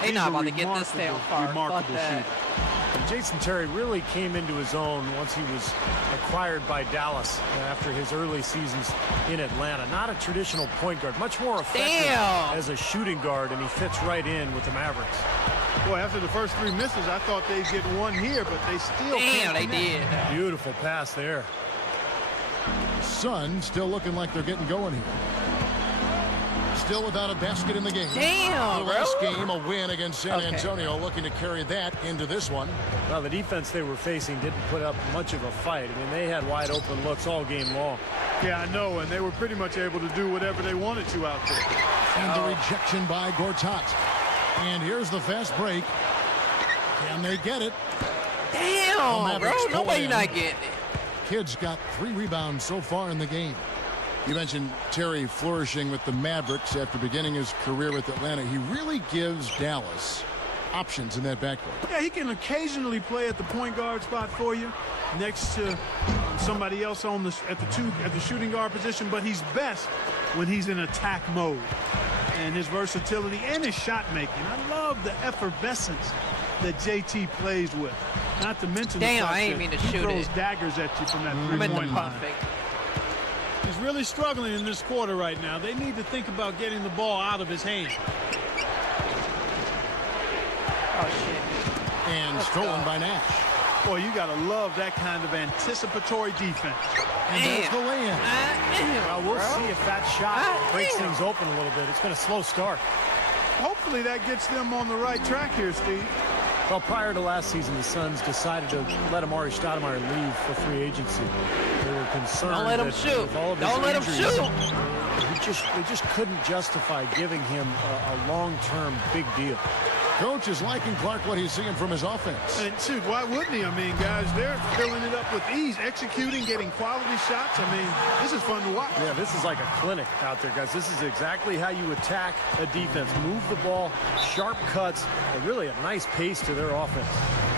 They he's not a about to get this down far. Fuck remarkable that. shooter. And Jason Terry really came into his own once he was acquired by Dallas after his early seasons in Atlanta. Not a traditional point guard, much more effective Damn. as a shooting guard, and he fits right in with the Mavericks. Boy, after the first 3 misses, I thought they'd get one here, but they still Damn, can't they connect. did. Beautiful pass there. Suns still looking like they're getting going here. Still without a basket in the game. Damn, The bro. last game, a win against San Okay. Antonio, looking to carry that into this one. Well, the defense they were facing didn't put up much of a fight. I mean, they had wide open looks all game long. Yeah, I know, and they were pretty much able to do whatever they wanted to out there. And the rejection by Gortat. And here's the fast break. Can they get it? Damn, bro. Mavericks pull Nobody in. not getting it. Kid's got 3 rebounds so far in the game. You mentioned Terry flourishing with the Mavericks after beginning his career with Atlanta. He really gives Dallas options in that backcourt. Yeah, he can occasionally play at the point guard spot for you, next to somebody else on the at the shooting guard position. But he's best when he's in attack mode, and his versatility and his shot making. I love the effervescence that JT plays with. Not to mention Damn, the fact I ain't that mean to he shoot throws it. daggers at you from that I'm in the three-point line. pump fake. He's really struggling in this quarter right now. They need to think about getting the ball out of his hand. Oh, shit. And stolen by Nash. Boy, you got to love that kind of anticipatory defense. And there's the lay-in. Well, we'll see if that shot breaks things open a little bit. It's been a slow start. Hopefully that gets them on the right track here, Steve. Well, prior to last season, the Suns decided to let Amari Stoudemire leave for free agency. They were concerned Don't let him that shoot. with all of his Don't let him injuries, shoot. They just couldn't justify giving him a long-term big deal. Coach is liking Clark what he's seeing from his offense. And shoot, why wouldn't he? I mean, guys, they're filling it up with ease, executing, getting quality shots. I mean, this is fun to watch. Yeah, this is like a clinic out there, guys. This is exactly how you attack a defense. Move the ball, sharp cuts, and really a nice pace to their offense.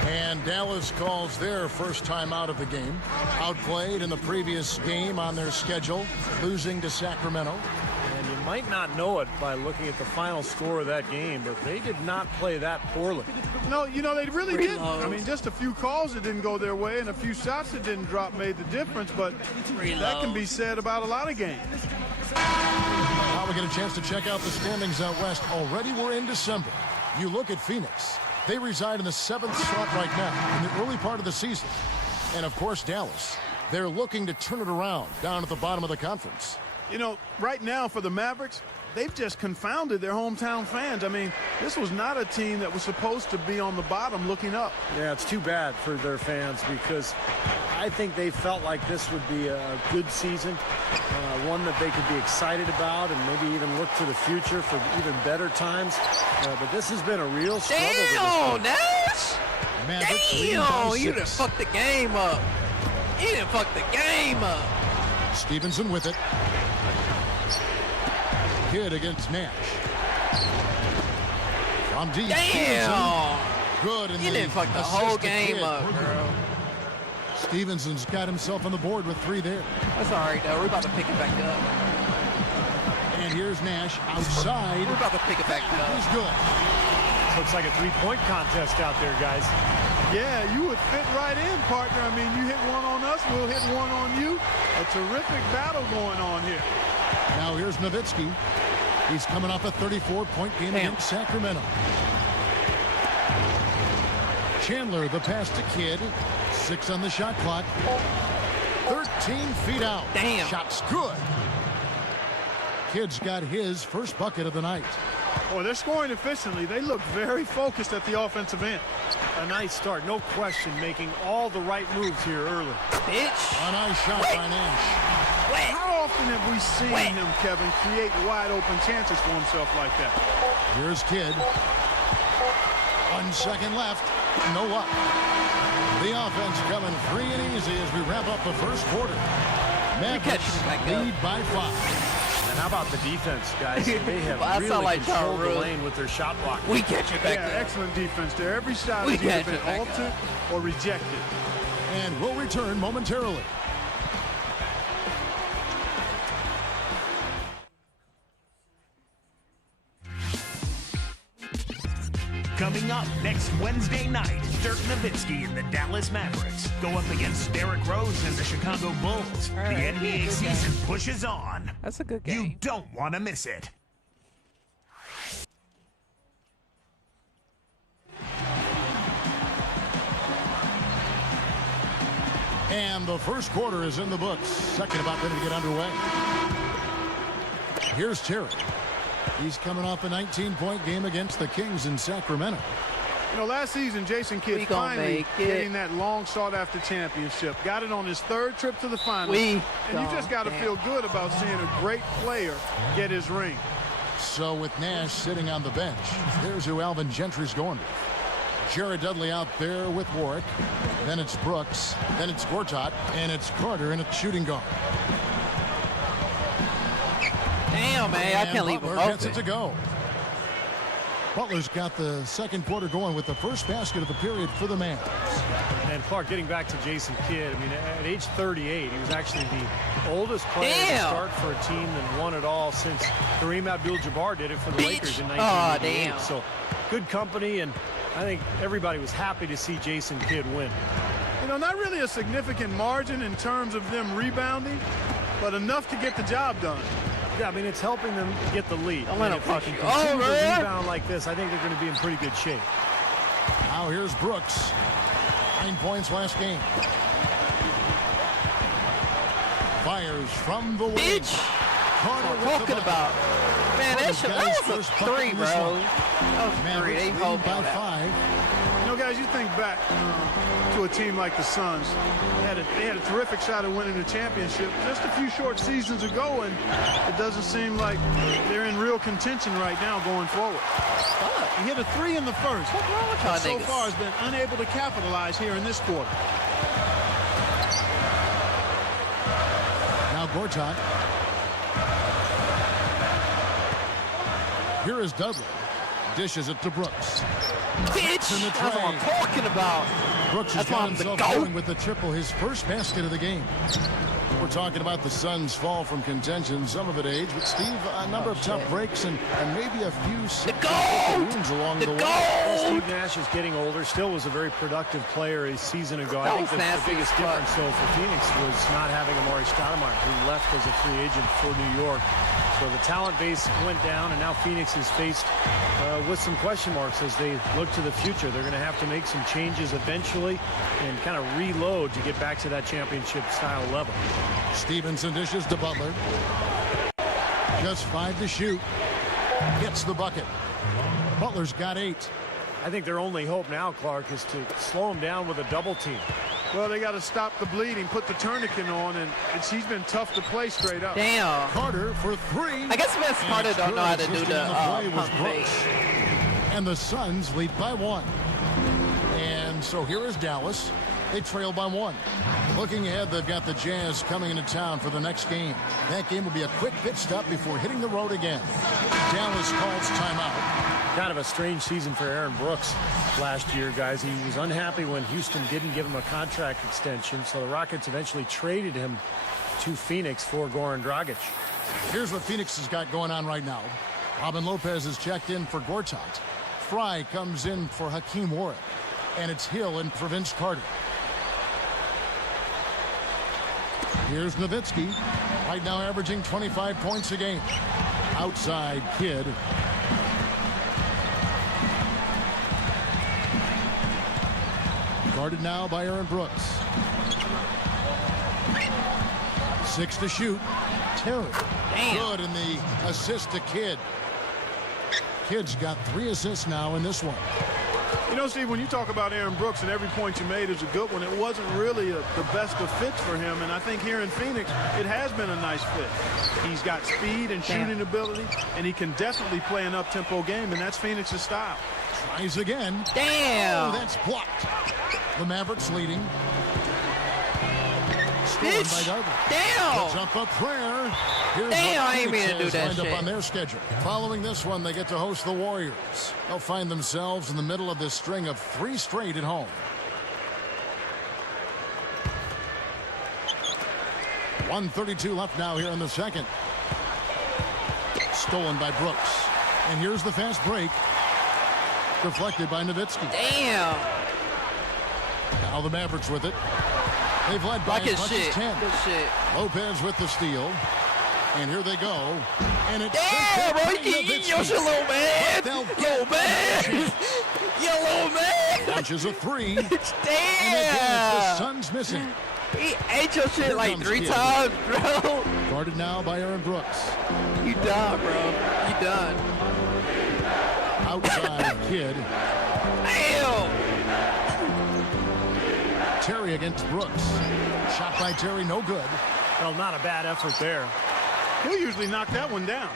And Dallas calls their first time out of the game. Outplayed in the previous game on their schedule, losing to Sacramento. And you might not know it by looking at the final score of that game, but they did not play that poorly. No, you know, they really didn't. Reload. I mean, just a few calls that didn't go their way and a few shots that didn't drop made the difference, but that can be said about a lot of games. Now we get a chance to check out the standings out west. Already we're in December. You look at Phoenix. They reside in the 7th spot right now in the early part of the season. And, of course, Dallas. They're looking to turn it around down at the bottom of the conference. You know, right now for the Mavericks, they've just confounded their hometown fans. I mean, this was not a team that was supposed to be on the bottom looking up. Yeah, it's too bad for their fans because I think they felt like this would be a good season, one that they could be excited about and maybe even look to the future for even better times. But this has been a real struggle. to this Damn, point. Nash. Mavericks leading by Damn, you done 6. fucked the game up. You done fucked the game up. Stevenson with it. Kidd against Nash. From deep. Stevenson. Damn. Good. In You the done fucked the assist whole to game Kidd. up, bro. Stevenson's got himself on the board with 3 there. That's all right, though. We're about to pick it back up. And here's Nash outside. We're about to pick it back He's up. good. Looks like a three-point contest out there, guys. Yeah, you would fit right in, partner. I mean, you hit one on us, we'll hit one on you. A terrific battle going on here. Now here's Nowitzki. He's coming off a 34-point game Damn. against Sacramento. Chandler, the pass to Kidd. 6 on the shot clock. 13 feet out. Damn. Shot's good. Kidd's got his first bucket of the night. Boy, they're scoring efficiently. They look very focused at the offensive end. A nice start, no question, making all the right moves here early. Bitch. A nice shot by Nash. How often have we seen Wait. him, Kevin, create wide open chances for himself like that? Here's Kidd. 1 second left. No luck. The offense coming free and easy as we wrap up the first quarter. Mavericks catch him back up. lead by 5. And how about the defense, guys? They have Well, I really sound like controlled Charles the Rue. lane with their shot blocking. We catch it back Yeah, there. excellent defense there. Every shot We has either catch been it back altered or rejected. And we'll return momentarily. Coming up next Wednesday night, Dirk Nowitzki and the Dallas Mavericks go up against Derrick Rose and the Chicago Bulls. All right. The NBA season pushes on. That's a good You game. don't want to miss it. And the first quarter is in the books. Second about ready to get underway. Here's Terry. He's coming off a 19-point game against the Kings in Sacramento. You know, last season, Jason Kidd We gonna finally make it. getting that long sought-after championship. Got it on his third trip to the finals. We and you gonna just got to damn. feel good about seeing a great player get his ring. So with Nash sitting on the bench, there's who Alvin Gentry's going with. Jared Dudley out there with Warwick. Then it's Brooks. Then it's Gortat. And it's Carter in a shooting guard. Damn, man, I And can't leave him Butler gets it open. to go. Butler's got the second quarter going with the first basket of the period for the Mavs. And Clark, getting back to Jason Kidd, I mean, at age 38, he was actually the oldest player to Damn. start for a team that won it all since Kareem Abdul-Jabbar did it for the Bitch. Lakers in Aw, 1988. damn. So good company, and I think everybody was happy to see Jason Kidd win. You know, not really a significant margin in terms of them rebounding, but enough to get the job done. Yeah, I mean, it's helping them get the lead. Don't let And him if they fuck can you continue over. to rebound like this, I think they're going to be in pretty good shape. Now here's Brooks. 9 points last game. Fires from the wing. Bitch. Carter What with I'm the talking bucket. about. Man, Carter's that got his was a first bucket three, in bro. this one. That was a three. Mavericks They lead hold by that. 5. You know, guys, you think back to a team like the Suns. They had a terrific shot at winning the championship just a few short seasons ago, and it doesn't seem like they're in real contention right now going forward. Fuck. He hit a 3 in the first. What's wrong with y'all but so niggas? far has been unable to capitalize here in this quarter. Now Gortat. Here is Dudley. Dishes it to Brooks. Bitch. in the That's what I'm tray. talking about. Brooks has That's why got I'm the himself GOAT. going with the triple, his first basket of the game. We're talking about the Suns' fall from contention, some of it age, but Steve, a number of tough breaks and maybe a few GOAT! wounds along The the way. GOAT! Steve Nash is getting older, still was a very productive player a season ago. That I think was the nasty biggest as fuck. difference, though, for Phoenix was not having Amari Stoudemire, who left as a free agent for New York. So the talent base went down, and now Phoenix is faced with some question marks as they look to the future. They're going to have to make some changes eventually and kind of reload to get back to that championship-style level. Stevenson dishes to Butler. Just 5 to shoot. Gets the bucket. Butler's got 8. I think their only hope now, Clark, is to slow him down with a double team. Well, they got to stop the bleeding, put the tourniquet on, and he's been tough to play straight up. Damn. Carter for 3. I guess Vince Carter And don't know how to do assisting the on play was pump Brooks. fake. And the Suns lead by 1. And so here is Dallas. They trail by 1. Looking ahead, they've got the Jazz coming into town for the next game. That game will be a quick pit stop before hitting the road again. Dallas calls timeout. Kind of a strange season for Aaron Brooks last year, guys. He was unhappy when Houston didn't give him a contract extension, so the Rockets eventually traded him to Phoenix for Goran Dragic. Here's what Phoenix has got going on right now. Robin Lopez has checked in for Gortat. Fry comes in for Hakeem Warwick. And it's Hill in for Vince Carter. Here's Nowitzki. Right now averaging 25 points a game. Outside Kidd. Guarded now by Aaron Brooks. 6 to shoot. Terry. Damn. Good in the assist to Kidd. Kidd's got 3 assists now in this one. You know, Steve, when you talk about Aaron Brooks and every point you made is a good one, it wasn't really the best of fits for him. And I think here in Phoenix, it has been a nice fit. He's got speed and shooting ability, and he can definitely play an up-tempo game, and that's Phoenix's style. Tries again. Damn. Oh, that's blocked. The Mavericks leading. bitch. Puts Damn. up a prayer. Here's Damn, what I ain't mean to Phoenix do has that lined shit. up on their schedule. Following this one, they get to host the Warriors. They'll find themselves in the middle of this string of 3 straight at home. 1:32 left now here in the second. Stolen by Brooks. And here's the fast break. Deflected by Nowitzki. Damn. Now the Mavericks with it. They've led by Like as his much shit. as 10. Good shit. Lopez with the steal. And here they go. And it's Damn, bro. You Nowitzki. get your shit, little man. They'll Yo, man. Yo, little man. launches a 3. And again, it's the Damn. Suns missing. He ate your shit Here like comes 3 Kidd. times, bro. Guarded now by Aaron Brooks. You done, bro. You done. Outside Kidd. Damn. Terry against Brooks. Shot by Terry, no good. Well, not a bad effort there. He'll usually knock that one down.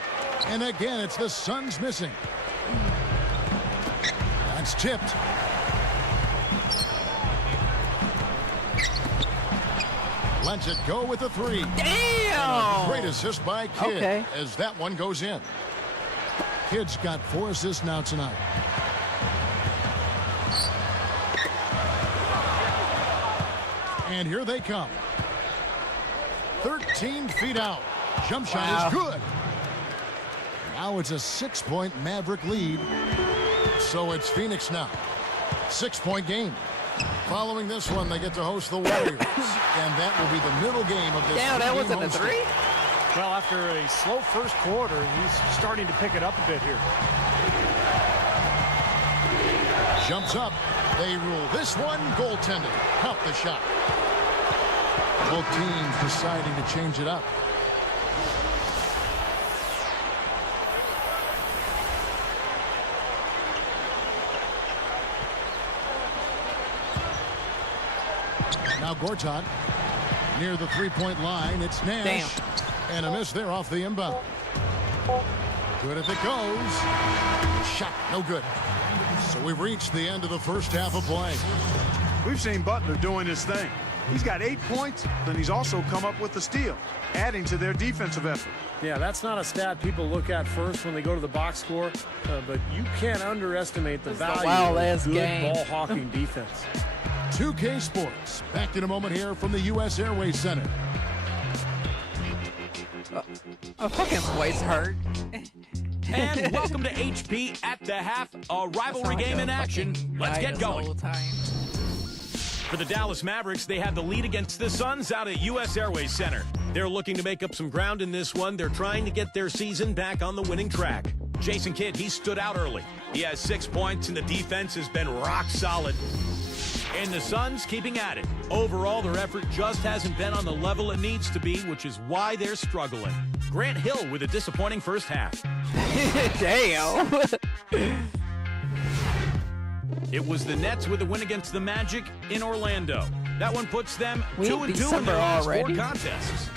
And again, it's the Suns missing. That's tipped. Lets it go with a 3. Damn. Great assist by Kidd Okay. as that one goes in. Kidd's got 4 assists now tonight. And here they come. 13 feet out. Jump shot Wow. is good. Now it's a 6-point Maverick lead. So it's Phoenix now. 6-point game. Following this one, they get to host the Warriors. And that will be the middle game of this. Damn, that wasn't a home 3? Well, after a slow first quarter, he's starting to pick it up a bit here. Jumps up. They rule this one goaltending. Count the shot. Both teams deciding to change it up. Now Gortat near the 3-point line. It's Nash. And a miss there off the inbound. Good if it goes. Shot no good. So we've reached the end of the first half of play. We've seen Butler doing his thing. He's got 8 points, then he's also come up with a steal, adding to their defensive effort. Yeah, that's not a stat people look at first when they go to the box score, but you can't underestimate the It's a value wild-ass of good game. ball hawking defense. 2K Sports. Back in a moment here from the U.S. Airways Center. My fucking voice hurt. And welcome to HP at the half, a rivalry game in action. Let's get going. For the Dallas Mavericks, they have the lead against the Suns out at U.S. Airways Center. They're looking to make up some ground in this one. They're trying to get their season back on the winning track. Jason Kidd, he stood out early. He has 6 points, and the defense has been rock solid. And the Suns keeping at it. Overall, their effort just hasn't been on the level it needs to be, which is why they're struggling. Grant Hill with a disappointing first half. Damn. It was the Nets with a win against the Magic in Orlando. That one puts them We 2-2 in December their last 4 already. contests.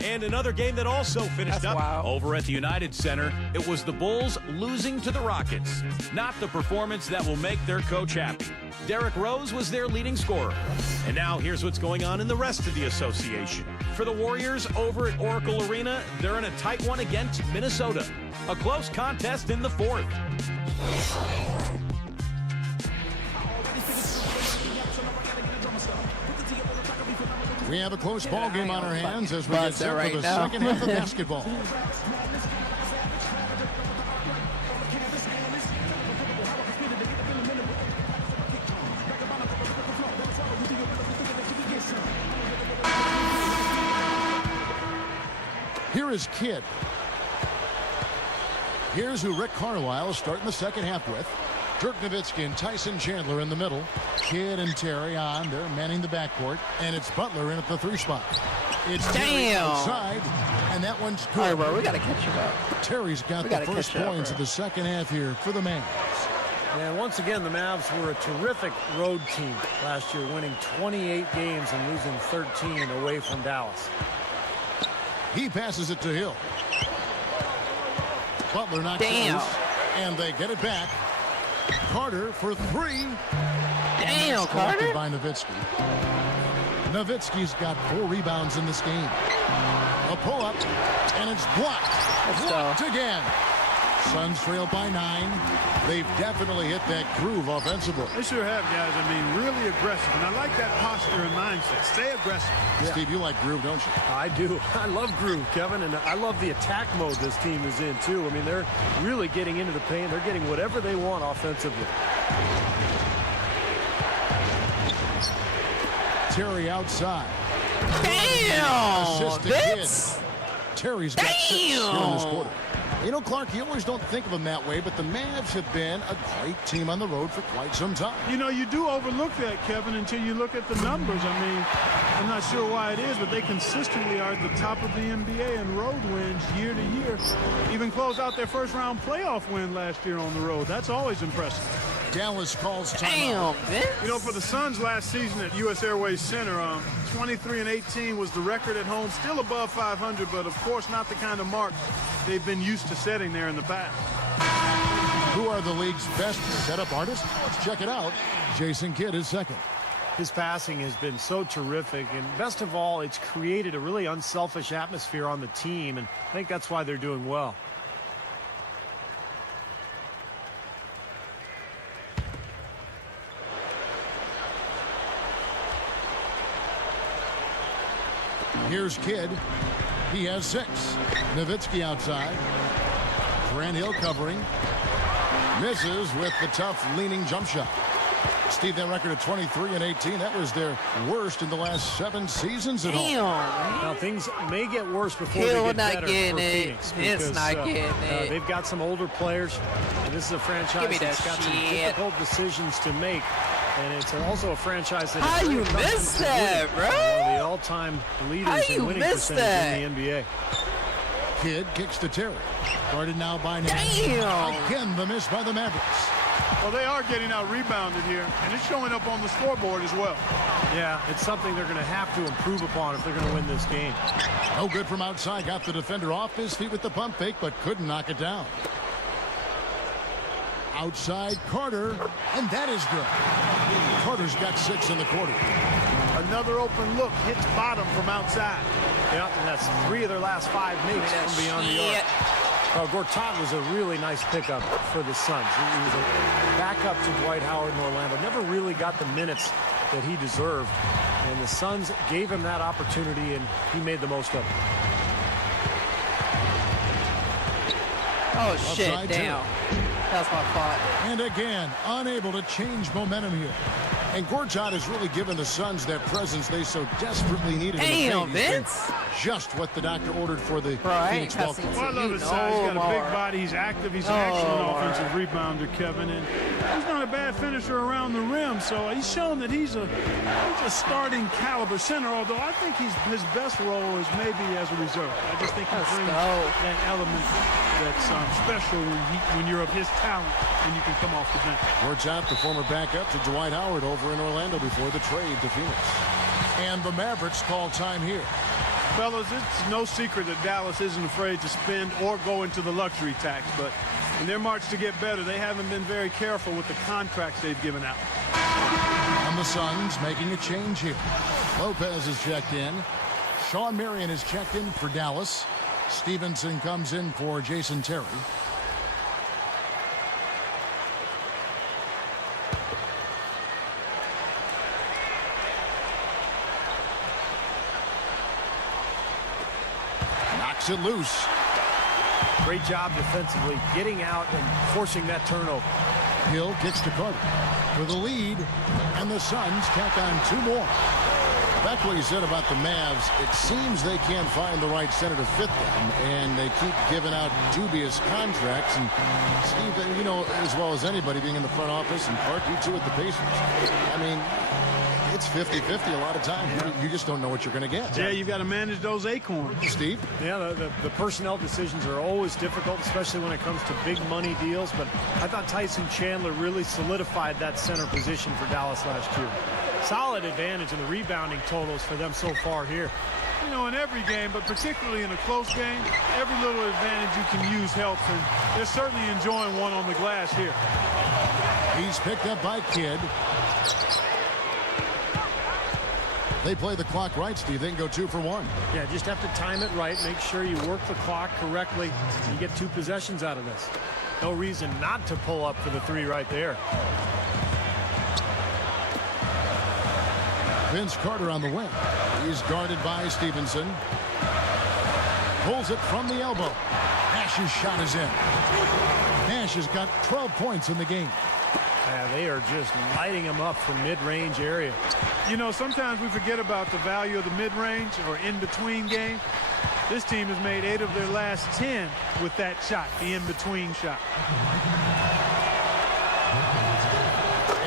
And another game that also finished That's up wild. over at the United Center. It was the Bulls losing to the Rockets. Not the performance that will make their coach happy. Derrick Rose was their leading scorer. And now here's what's going on in the rest of the association. For the Warriors over at Oracle Arena, they're in a tight one against Minnesota. A close contest in the 4th. We have a close ball game on our hands as we get Buzz it set for right the now. second half of basketball. Here is Kidd. Here's who Rick Carlisle is starting the second half with. Dirk Nowitzki and Tyson Chandler in the middle. Kidd and Terry on. They're manning the backcourt. And it's Butler in at the 3 spot. It's Terry Damn. outside. And that one's good. All right, bro, we got to catch him up. Terry's got We the gotta first catch up, points bro. of the second half here for the Mavs. And once again, the Mavs were a terrific road team last year, winning 28 games and losing 13 away from Dallas. He passes it to Hill. Butler knocks Damn. it loose. And they get it back. Carter for 3. Damn, Collected Carter. by Nowitzki. Nowitzki's got 4 rebounds in this game. A pull-up, and it's blocked. Blocked again. Suns trail by 9. They've definitely hit that groove offensively. They sure have, guys. I mean, really aggressive. And I like that posture and mindset. Stay aggressive. Yeah. Steve, you like groove, don't you? I do. I love groove, Kevin, and I love the attack mode this team is in, too. I mean, they're really getting into the paint. They're getting whatever they want offensively. Terry outside. Damn! Assist to Vince! Kidd. Terry's got 6 here in this quarter. You know, Clark, you always don't think of them that way, but the Mavs have been a great team on the road for quite some time. You know, you do overlook that, Kevin, until you look at the numbers. I mean, I'm not sure why it is, but they consistently are at the top of the NBA in road wins year to year. Even closed out their first-round playoff win last year on the road. That's always impressive. Dallas calls timeout. Damn, Vince! You know, for the Suns last season at U.S. Airways Center, 23-18 was the record at home, still above 500, but of course not the kind of mark they've been used to setting there in the past. Who are the league's best setup artists? Let's check it out. Jason Kidd is second. His passing has been so terrific, and best of all, it's created a really unselfish atmosphere on the team, and I think that's why they're doing well. Here's Kidd. He has 6. Nowitzki outside. Grant Hill covering. Misses with the tough leaning jump shot. Steve, that record of 23-18, that was their worst in the last 7 seasons at home. Damn! Now, things may get worse before Hill they get not better getting for it. Phoenix. It's Because, not getting it. They've got some older players, and this is a franchise me that's that got some shit. difficult decisions to make. And it's also a franchise that How is very you accustomed missed to that, winning. bro? One of the all-time leaders How in you winning missed percentage in the NBA. Kidd kicks to Terry. Guarded now by Nash. Damn! Again, the miss by the Mavericks. Well, they are getting out rebounded here, and it's showing up on the scoreboard as well. Yeah, it's something they're going to have to improve upon if they're going to win this game. No good from outside. Got the defender off his feet with the pump fake, but couldn't knock it down. Outside Carter, and that is good. Carter's got 6 in the quarter. Another open look, hits bottom from outside. Yeah, and that's 3 of their last 5 makes from beyond the arc. Gortat was a really nice pickup for the Suns. He was a backup to Dwight Howard in Orlando. Never really got the minutes that he deserved. And the Suns gave him that opportunity, and he made the most of it. Oh, shit, Upside damn. That's my fault. And again, unable to change momentum here. And Gortat has really given the Suns that presence they so desperately needed. Damn, in the paint. Vince. Just what the doctor ordered for the Bro, I ain't Phoenix cussing Falcons. Well, I love his size. He's got a big body. He's active. He's an excellent offensive rebounder, Kevin. And he's not a bad finisher around the rim. So he's shown that he's a starting caliber center, although I think his best role is maybe as a reserve. I just think he Let's brings go. that element that's special when you're of his talent and you can come off the bench. Gortat, the former backup to Dwight Howard over in Orlando before the trade to Phoenix. And the Mavericks call time here. Fellas, it's no secret that Dallas isn't afraid to spend or go into the luxury tax, but in their march to get better, they haven't been very careful with the contracts they've given out. And the Suns making a change here. Lopez is checked in. Sean Marion is checked in for Dallas. Stevenson comes in for Jason Terry. Knocks it loose. Great job defensively, getting out and forcing that turnover. Hill kicks to Carter for the lead, and the Suns tack on 2 more. Back what you said about the Mavs, it seems they can't find the right center to fit them, and they keep giving out dubious contracts. And Steve, you know as well as anybody being in the front office, and Clark, you too at the Pacers. I mean, it's 50-50 a lot of times. You just don't know what you're going to get. Yeah, you've got to manage those acorns. Steve? Yeah, the personnel decisions are always difficult, especially when it comes to big money deals. But I thought Tyson Chandler really solidified that center position for Dallas last year. Solid advantage in the rebounding totals for them so far here. You know, in every game, but particularly in a close game, every little advantage you can use helps, and they're certainly enjoying one on the glass here. He's picked up by Kidd. They play the clock right, Steve. They can go 2 for 1. Yeah, just have to time it right. Make sure you work the clock correctly. You get 2 possessions out of this. No reason not to pull up for the 3 right there. Vince Carter on the wing. He's guarded by Stevenson. Pulls it from the elbow. Nash's shot is in. Nash has got 12 points in the game. Yeah, they are just lighting him up from mid-range area. You know, sometimes we forget about the value of the mid-range or in-between game. This team has made 8 of their last 10 with that shot, the in-between shot.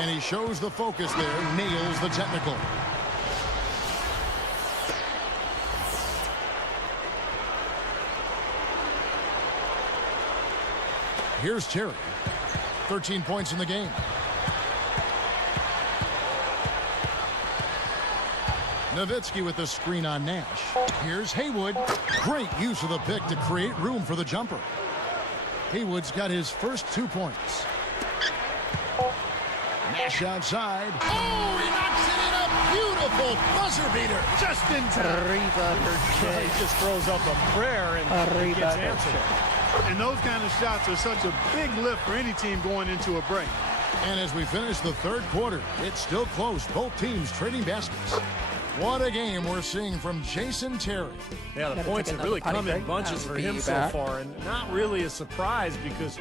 And he shows the focus there, nails the technical. Here's Terry. 13 points in the game. Nowitzki with the screen on Nash. Here's Haywood. Great use of the pick to create room for the jumper. Haywood's got his first 2 points. Nash outside. Oh, he knocks it in, a beautiful buzzer beater. Just in time. He just throws up a prayer and gets answered. And those kind of shots are such a big lift for any team going into a break. And as we finish the 3rd quarter, it's still close. Both teams trading baskets. What a game we're seeing from Jason Terry. Yeah, the Gotta points take have really another come potty in break. bunches I'll for be him so back. far, and not really a surprise because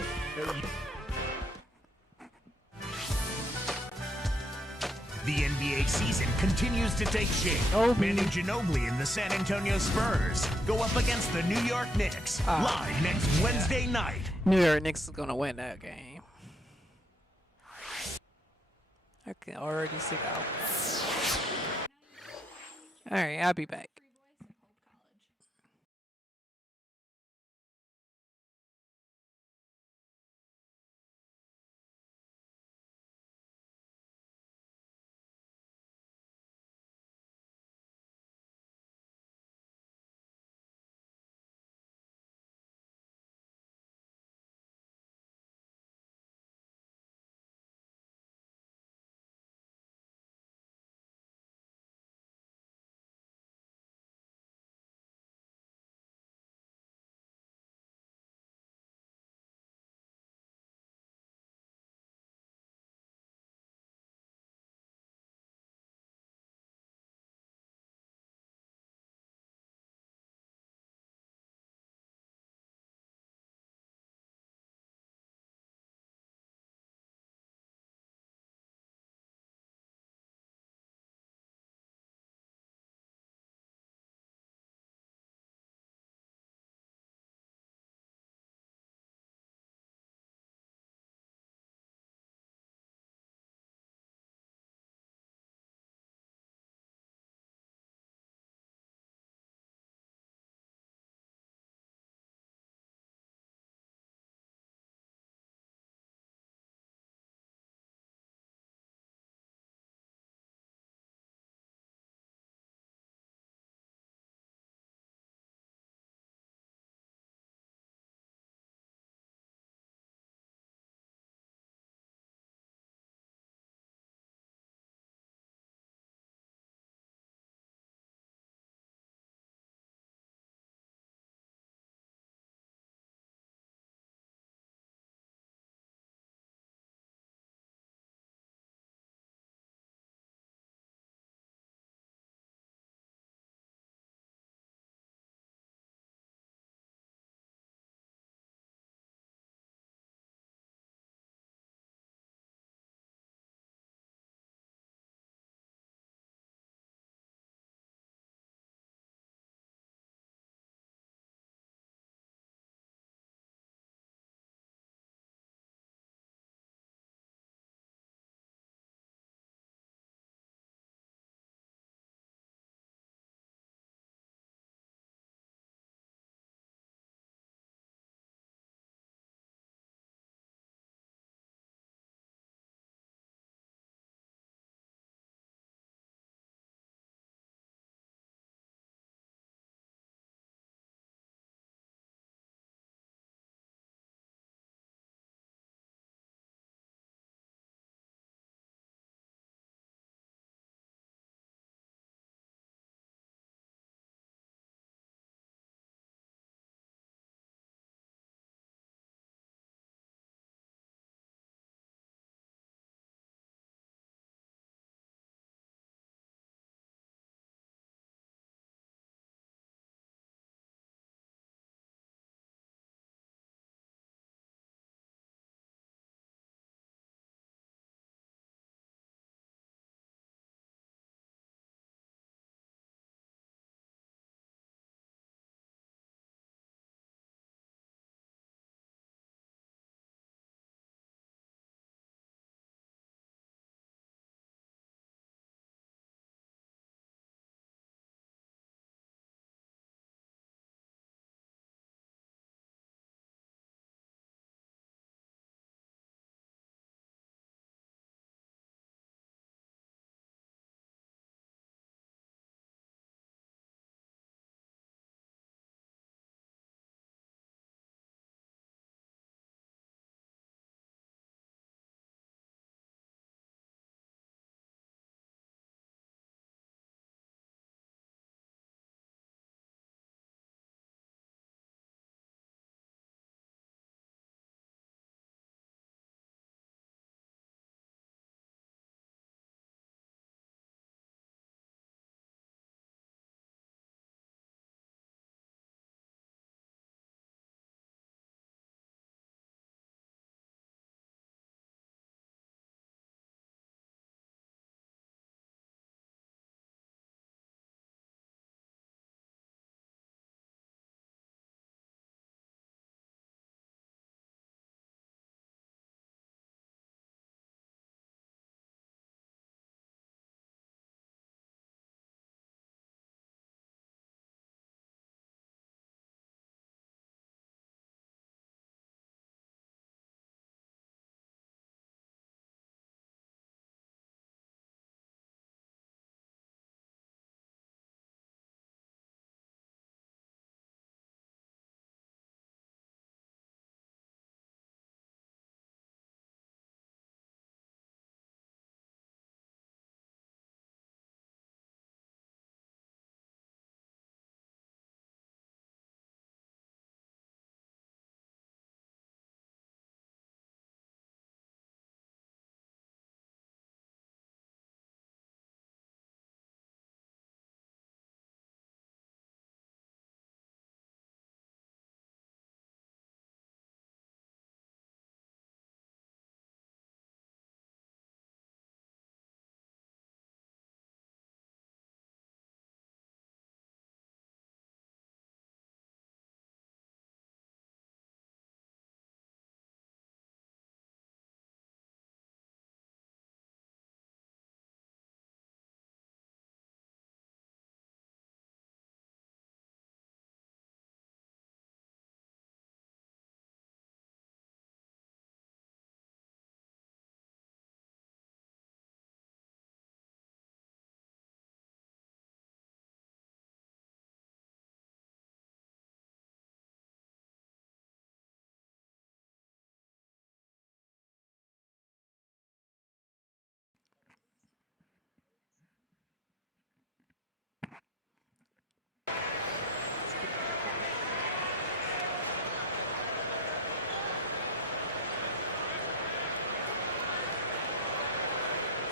The NBA season continues to take shape. Manu Ginobili and the San Antonio Spurs go up against the New York Knicks live next Wednesday night. New York Knicks is gonna win that game. I can already see that. All right, I'll be back.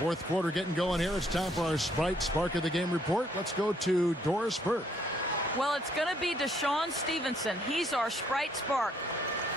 Fourth quarter getting going here. It's time for our Sprite Spark of the Game report. Let's go to Doris Burke. Well, it's going to be Deshaun Stevenson. He's our Sprite Spark.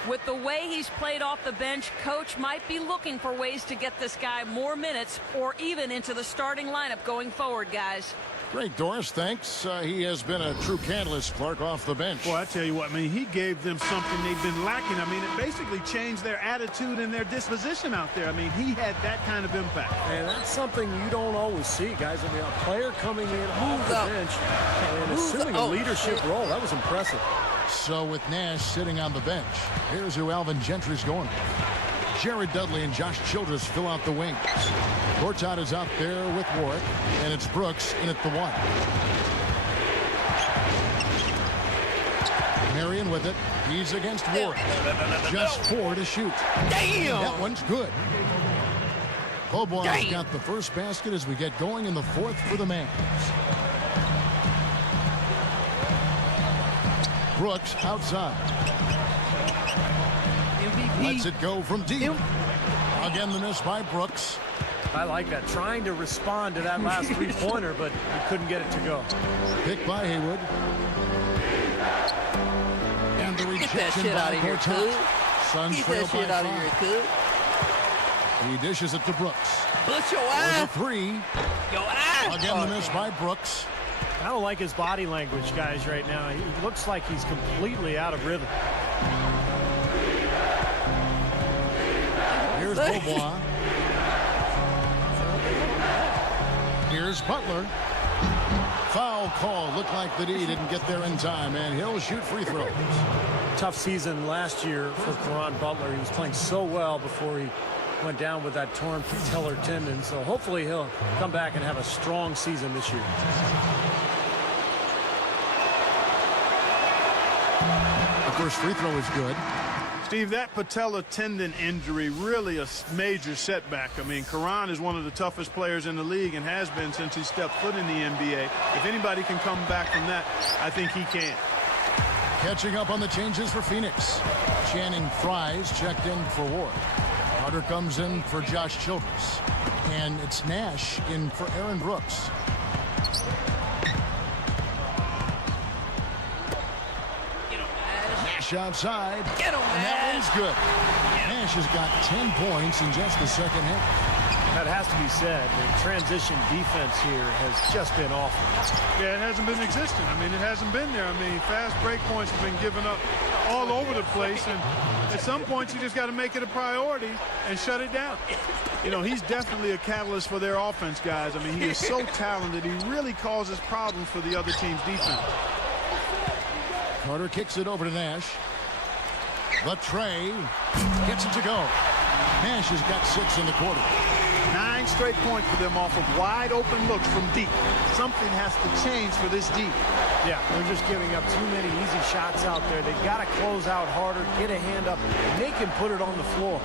With the way he's played off the bench, coach might be looking for ways to get this guy more minutes or even into the starting lineup going forward, guys. Great, Doris. Thanks. He has been a true catalyst, Clark, off the bench. Boy, I tell you what, I mean, he gave them something they've been lacking. I mean, it basically changed their attitude and their disposition out there. I mean, he had that kind of impact. And that's something you don't always see, guys. I mean, a player coming in off the bench and assuming a leadership role, that was impressive. So with Nash sitting on the bench, here's who Alvin Gentry's going. Jared Dudley and Josh Childress fill out the wings. Gortat is out there with Warwick, and it's Brooks in at the 1. Marion with it. He's against Warwick. Just 4 to shoot. Damn! That one's good. Bobois got the first basket as we get going in the fourth for the Mavs. Brooks outside. MVP. Lets it go from deep. Again, the miss by Brooks. I like that. Trying to respond to that last three-pointer, but he couldn't get it to go. Picked by Haywood. And the Get that rejection shit out by of here, Gortat. Coop. Suns Get trail that shit by out of here, 5. Coop. He dishes it to Brooks. Bust your For the ass. 3. Your ass. Again, the miss by Brooks. I don't like his body language, guys, right now. He looks like he's completely out of rhythm. Here's Bobois. Here's Butler. Foul call. Looked like the D didn't get there in time, and he'll shoot free throws. Tough season last year for Caron Butler. He was playing so well before he went down with that torn patellar tendon. So hopefully he'll come back and have a strong season this year. The first free throw is good. Steve, that patella tendon injury really a major setback. I mean, Caron is one of the toughest players in the league and has been since he stepped foot in the NBA. If anybody can come back from that, I think he can. Catching up on the changes for Phoenix. Channing Fries checked in for Ward. Carter comes in for Josh Childress. And it's Nash in for Aaron Brooks. Nash outside. Get him, And that one's good. Nash has got 10 points in just the second half. That has to be said. The transition defense here has just been awful. Yeah, it hasn't been existent. I mean, it hasn't been there. I mean, fast break points have been given up all over the place. And at some point, you just got to make it a priority and shut it down. You know, he's definitely a catalyst for their offense, guys. I mean, he is so talented. He really causes problems for the other team's defense. Carter kicks it over to Nash. Latrey gets it to go. Nash has got 6 in the quarter. 9 straight points for them off of wide open looks from deep. Something has to change for this deep. Yeah, they're just giving up too many easy shots out there. They've got to close out harder, get a hand up, make him put it on the floor.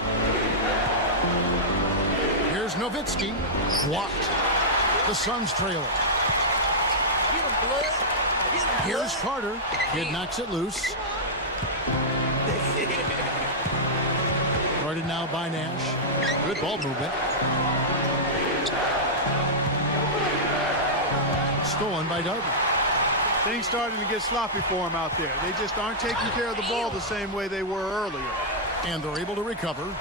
Here's Nowitzki. Blocked. The Suns trail it. Get him, blood. Get him, blood. Here's Carter. Kid knocks it loose. Guarded now by Nash. Good ball movement. Stolen by Dudley. Things starting to get sloppy for him out there. They just aren't taking care of the ball the same way they were earlier. And they're able to recover.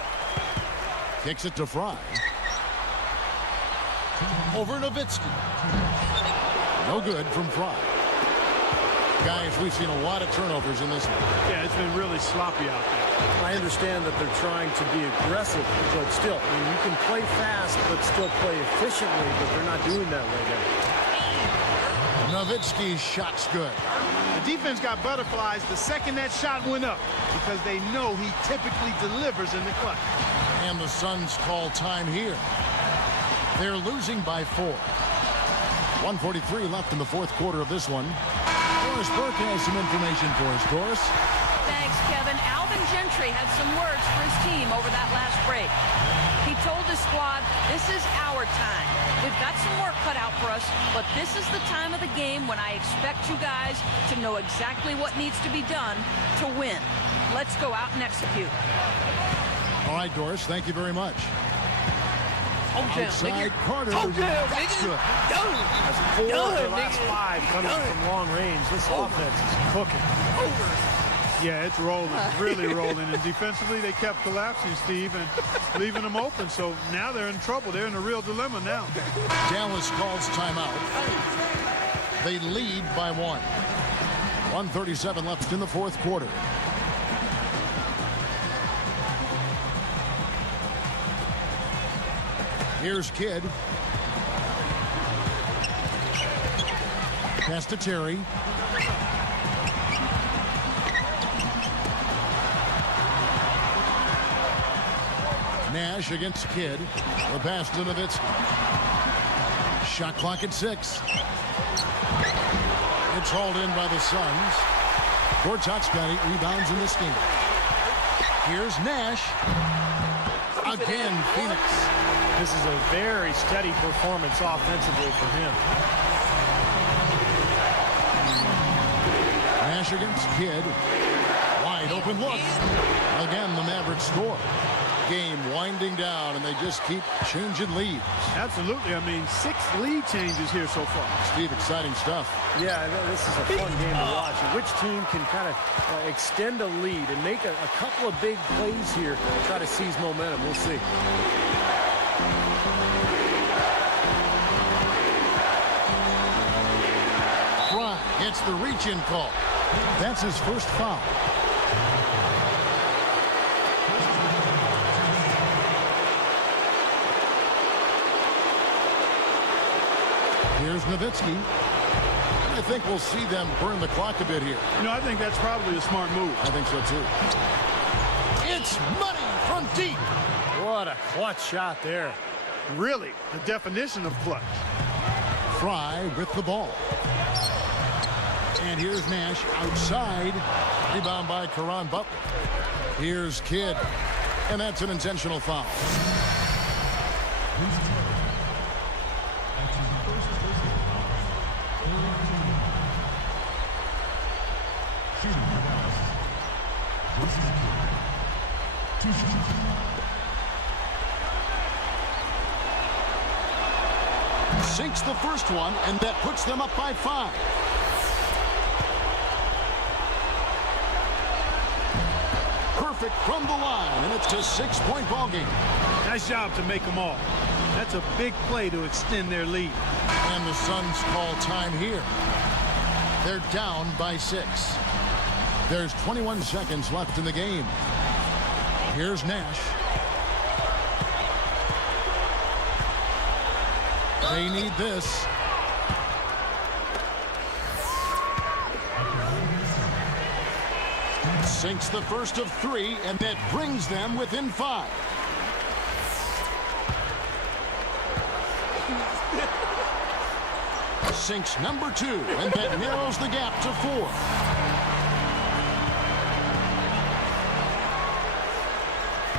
Kicks it to Fry. Over Nowitzki. No good from Fry. Guys, we've seen a lot of turnovers in this one. Yeah, it's been really sloppy out there. I understand that they're trying to be aggressive, but still, I mean, you can play fast but still play efficiently, but they're not doing that right now. Nowitzki's shot's good. The defense got butterflies the second that shot went up because they know he typically delivers in the clutch. And the Suns call time here. They're losing by 4. 1:43 left in the fourth quarter of this one. Doris Burke has some information for us. Doris? Thanks, Kevin. Alvin Gentry had some words for his team over that last break. He told his squad, this is our time. We've got some work cut out for us, but this is the time of the game when I expect you guys to know exactly what needs to be done to win. Let's go out and execute. All right, Doris, thank you very much. Outside Carter. That's good. That's 4 of their last 5 coming from long range. This offense is cooking. Yeah, it's rolling, really rolling. And defensively, they kept collapsing, Steve, and leaving them open. So now they're in trouble. They're in a real dilemma now. Dallas calls timeout. They lead by 1. 1:37 left in the fourth quarter. Here's Kidd. Pass to Terry. Nash against Kidd. The pass to Nowitzki. Shot clock at 6. It's hauled in by the Suns. Gortat's got 8 rebounds in this game. Here's Nash. Again, Phoenix. This is a very steady performance offensively for him. Nash against Kidd. Wide open look. Again, the Mavericks score. Game winding down, and they just keep changing leads. Absolutely. I mean, 6 lead changes here so far. Steve, exciting stuff. Yeah, this is a fun game to watch. Which team can kind of extend a lead and make a couple of big plays here, try to seize momentum. We'll see. Fry gets the reach-in call. That's his first foul. Here's Nowitzki. I think we'll see them burn the clock a bit here. You know, I think that's probably a smart move. I think so, too. It's money from deep. What a clutch shot there. Really, the definition of clutch. Fry with the ball. And here's Nash outside. Rebound by Caron Butler. Here's Kidd. And that's an intentional foul. Sinks the first one, and that puts them up by 5. Perfect from the line, and it's a 6-point ball game. Nice job to make them all. That's a big play to extend their lead. And the Suns call time here. They're down by 6. There's 21 seconds left in the game. Here's Nash. They need this. Sinks the first of 3, and that brings them within 5. Sinks number 2, and that narrows the gap to 4.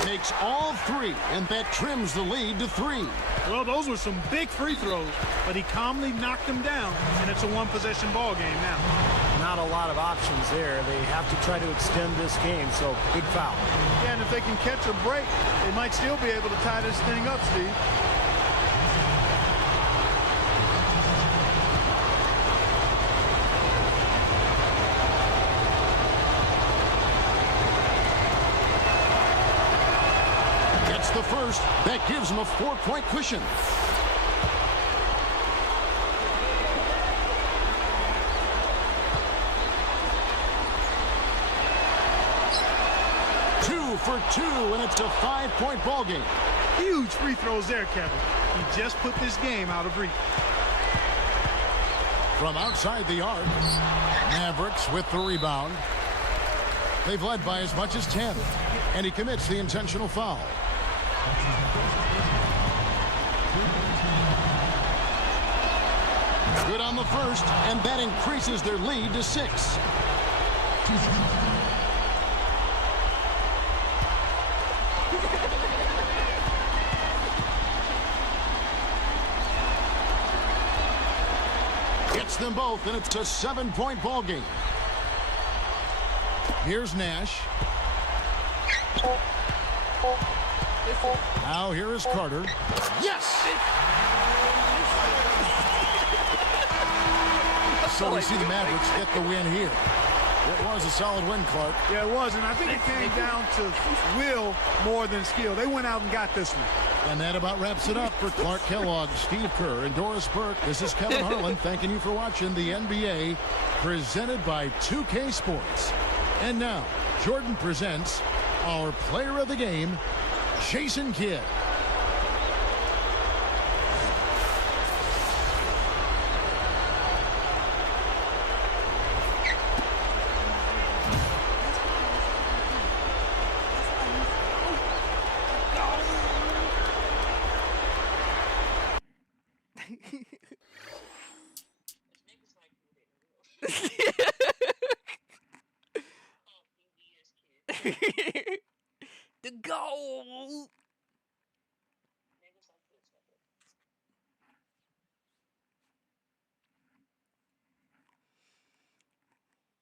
Takes all 3, and that trims the lead to 3. Well, those were some big free throws, but he calmly knocked them down, and it's a one-possession ball game now. Not a lot of options there. They have to try to extend this game, so good foul. Yeah, and if they can catch a break, they might still be able to tie this thing up, Steve. Gets the first. That gives him a 4-point cushion. For 2, and it's a 5-point ball game. Huge free throws there, Kevin. He just put this game out of reach. From outside the arc, Mavericks with the rebound. They've led by as much as 10, and he commits the intentional foul. Good on the first, and that increases their lead to 6. Gets them both, and it's a 7-point ball game. Here's Nash. Now here is Carter. Yes! So we see the Mavericks get the win here. It was a solid win, Clark. Yeah, it was, and I think it came down to will more than skill. They went out and got this one. And that about wraps it up for Clark Kellogg, Steve Kerr, and Doris Burke. This is Kevin Harlan thanking you for watching the NBA presented by 2K Sports. And now, Jordan presents our player of the game, Jason Kidd. The goal.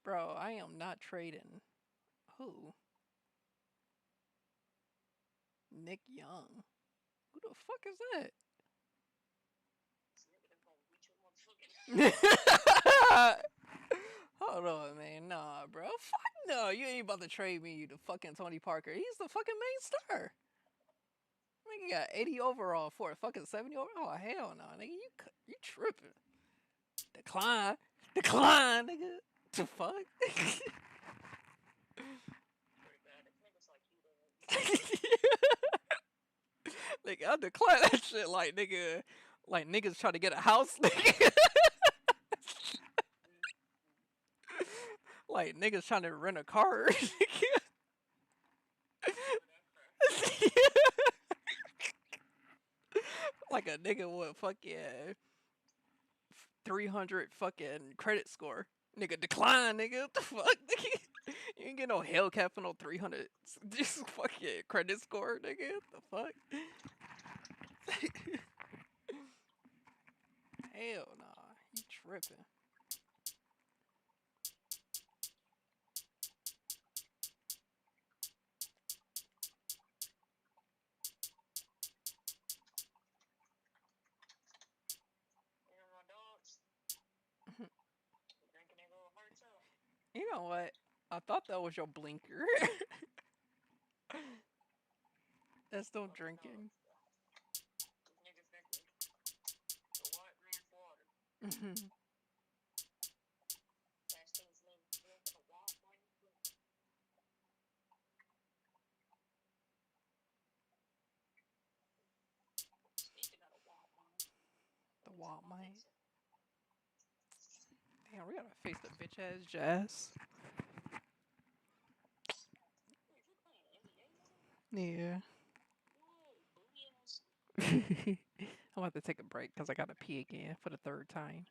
Bro, I am not trading. Who? Nick Young. Who the fuck is that? Hold on, man. Nah, bro. Fuck no. You ain't about to trade me to fucking Tony Parker. He's the fucking main star. Nigga got 80 overall for a fucking 70 overall. Oh, hell no, nigga. You tripping. Decline. Decline, nigga. The fuck? Nigga, I decline that shit like niggas trying to get a house, nigga. Like niggas trying to rent a car. Like a nigga with fucking 300 fucking credit score. Nigga decline, nigga. What the fuck, nigga? You ain't get no Hellcat for no 300 just fucking credit score, nigga. What the fuck? Hell nah. You tripping. You know what? I thought that was your blinker. That's still drinking. The Walt mine. Damn, we gotta face the bitch ass Jazz. Yeah. I'm about to take a break because I gotta pee again for the third time.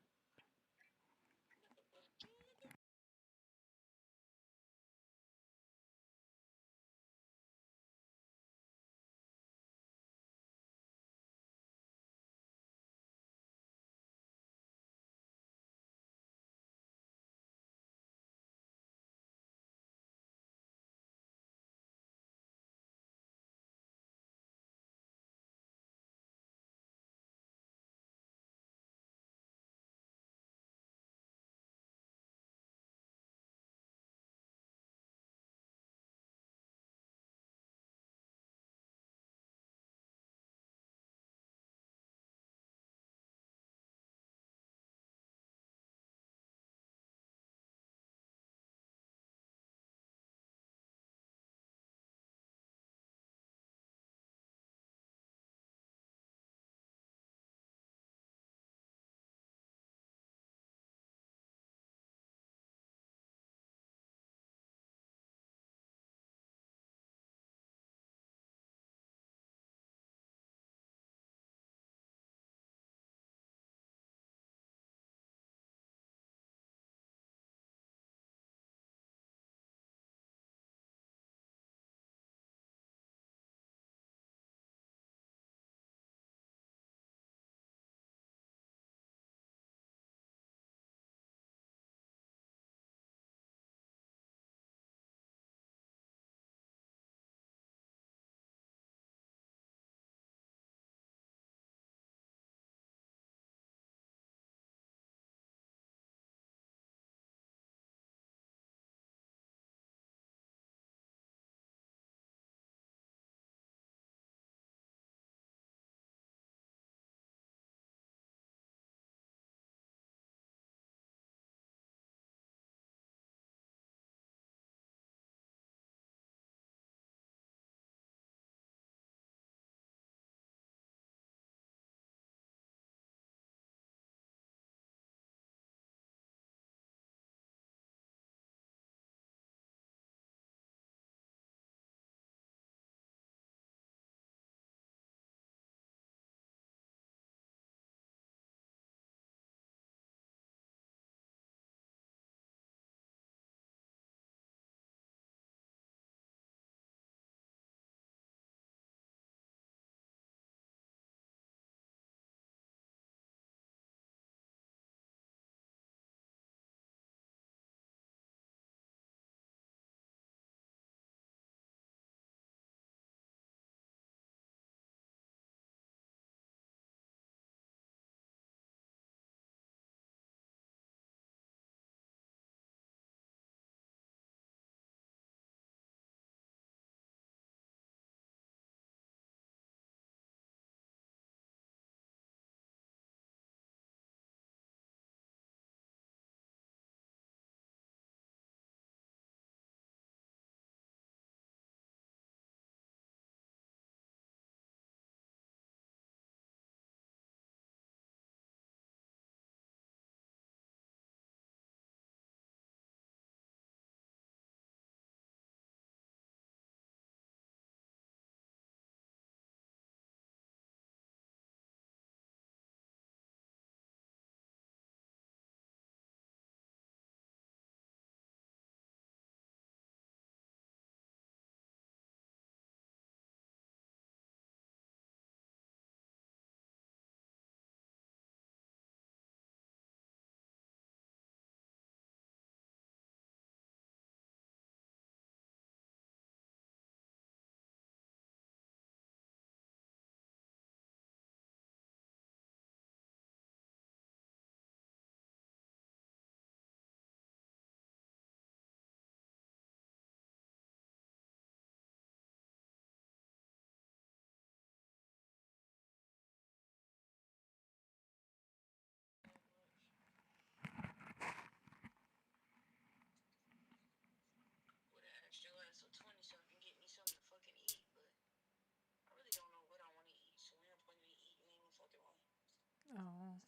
Oh.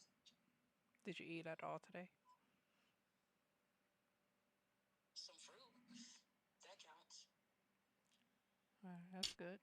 Did you eat at all today? Some fruit. That counts. That's good.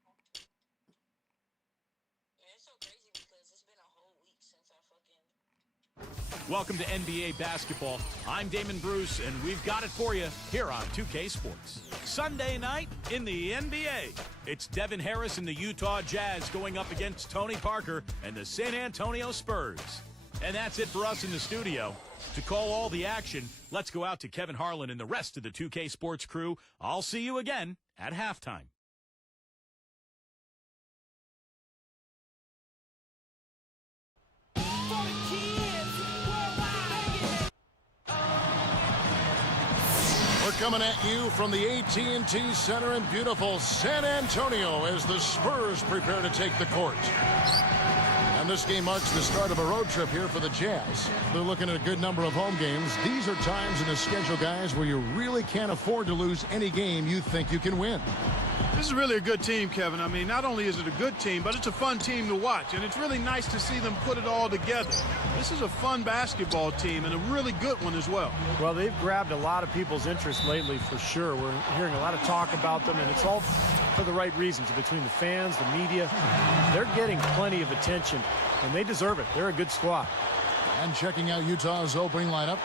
Yeah, it's so crazy because it's been a whole week since I fucking. Welcome to NBA basketball. I'm Damon Bruce, and we've got it for you here on 2K Sports. Sunday night in the NBA. It's Devin Harris and the Utah Jazz going up against Tony Parker and the San Antonio Spurs. And that's it for us in the studio. To call all the action, let's go out to Kevin Harlan and the rest of the 2K Sports crew. I'll see you again at halftime. We're coming at you from the AT&T Center in beautiful San Antonio as the Spurs prepare to take the court. And this game marks the start of a road trip here for the Jazz. They're looking at a good number of home games. These are times in the schedule, guys, where you really can't afford to lose any game you think you can win. This is really a good team, Kevin. I mean, not only is it a good team, but it's a fun team to watch, and it's really nice to see them put it all together. This is a fun basketball team and a really good one as well. Well, they've grabbed a lot of people's interest lately for sure. We're hearing a lot of talk about them, and it's all for the right reasons. Between the fans, the media, they're getting plenty of attention, and they deserve it. They're a good squad. And checking out Utah's opening lineup,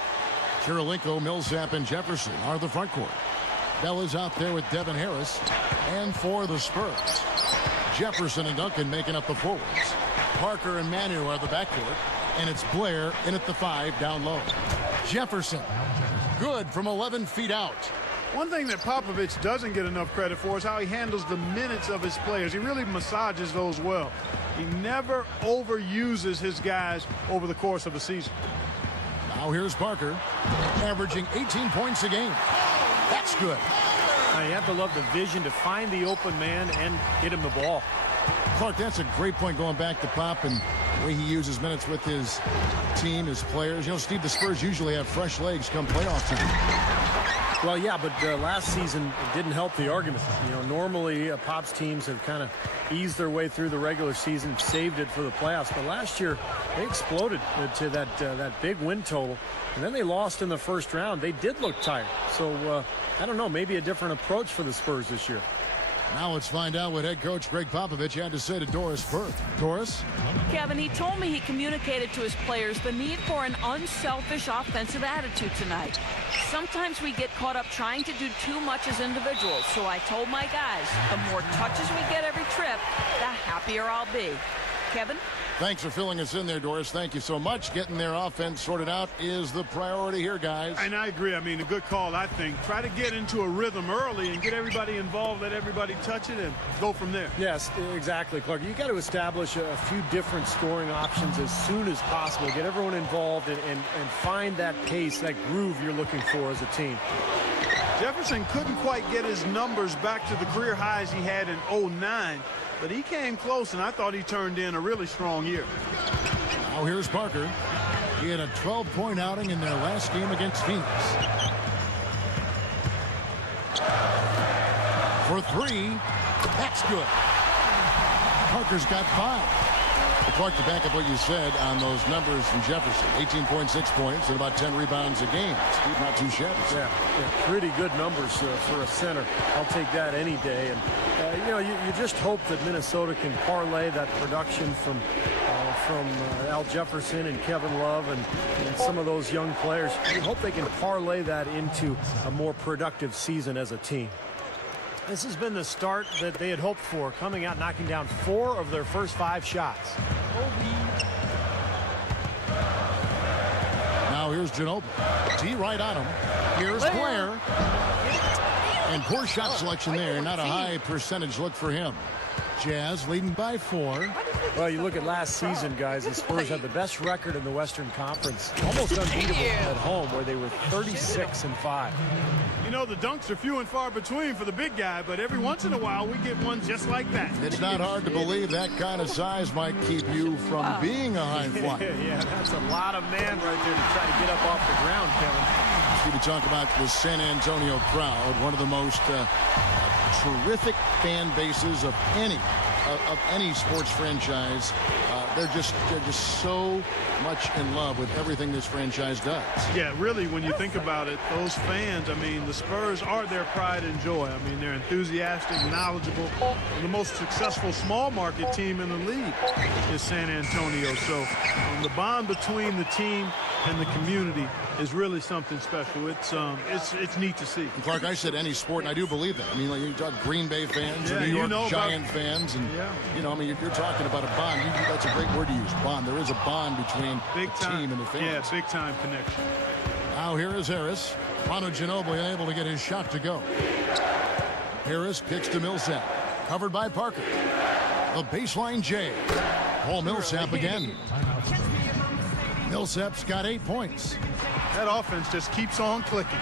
Kirilenko, Millsap, and Jefferson are the front court. Bell is out there with Devin Harris. And for the Spurs, Jefferson and Duncan making up the forwards. Parker and Manu are the backcourt. And it's Blair in at the 5 down low. Jefferson, good from 11 feet out. One thing that Popovich doesn't get enough credit for is how he handles the minutes of his players. He really massages those well. He never overuses his guys over the course of a season. Now here's Parker, averaging 18 points a game. That's good. Now, you have to love the vision to find the open man and get him the ball. Clark, that's a great point going back to Pop and the way he uses minutes with his team, his players. You know, Steve, the Spurs usually have fresh legs come playoff time. Well, yeah, but last season it didn't help the argument. You know, normally Pop's teams have kind of eased their way through the regular season, saved it for the playoffs. But last year they exploded to that big win total, and then they lost in the first round. They did look tired. So I don't know, maybe a different approach for the Spurs this year. Now let's find out what head coach Greg Popovich had to say to Doris Burke. Doris? Kevin, he told me he communicated to his players the need for an unselfish offensive attitude tonight. Sometimes we get caught up trying to do too much as individuals, so I told my guys, the more touches we get every trip, the happier I'll be. Kevin? Thanks for filling us in there, Doris. Thank you so much. Getting their offense sorted out is the priority here, guys. And I agree. I mean, a good call, I think. Try to get into a rhythm early and get everybody involved, let everybody touch it, and go from there. Yes, exactly, Clark. You got to establish a few different scoring options as soon as possible. Get everyone involved and find that pace, that groove you're looking for as a team. Jefferson couldn't quite get his numbers back to the career highs he had in 2009. But he came close, and I thought he turned in a really strong year. Now here's Parker. He had a 12-point outing in their last game against Phoenix. For 3, that's good. Parker's got 5. Clark, to back up what you said on those numbers from Jefferson, 18.6 points and about 10 rebounds a game. Steve, not too shabby. Yeah, pretty good numbers for a center. I'll take that any day. And you know, you just hope that Minnesota can parlay that production from Al Jefferson and Kevin Love and some of those young players. You hope they can parlay that into a more productive season as a team. This has been the start that they had hoped for, coming out knocking down 4 of their first 5 shots. Now here's Ginobili. T right on him. Here's Blair. And poor shot selection there. Not a high percentage look for him. Jazz leading by 4. Well, you look at last season, guys, the Spurs had the best record in the Western Conference. Almost unbeatable at home, where they were 36-5. You know, the dunks are few and far between for the big guy, but every once in a while we get one just like that. It's not hard to believe that kind of size might keep you from being a high flyer. Yeah, that's a lot of man right there to try to get up off the ground, Kevin. We talk about the San Antonio crowd, one of the most terrific fan bases of any sports franchise They're just so much in love with everything this franchise does. Yeah, really, when you think about it, those fans, I mean, the Spurs are their pride and joy. I mean, they're enthusiastic, knowledgeable. And the most successful small market team in the league is San Antonio. So the bond between the team and the community is really something special. It's neat to see. And Clark, I said any sport, and I do believe that. I mean, like you talk Green Bay fans, or New York Giant fans, and I mean, you're talking about a bond. That's a great word to use, bond. There is a bond between the team and the fans. Yeah, big time connection. Now here is Harris. Manu Ginobili unable to get his shot to go. Harris kicks to Millsap, covered by Parker. The baseline J. Paul Millsap again. Millsap's got 8 points. That offense just keeps on clicking.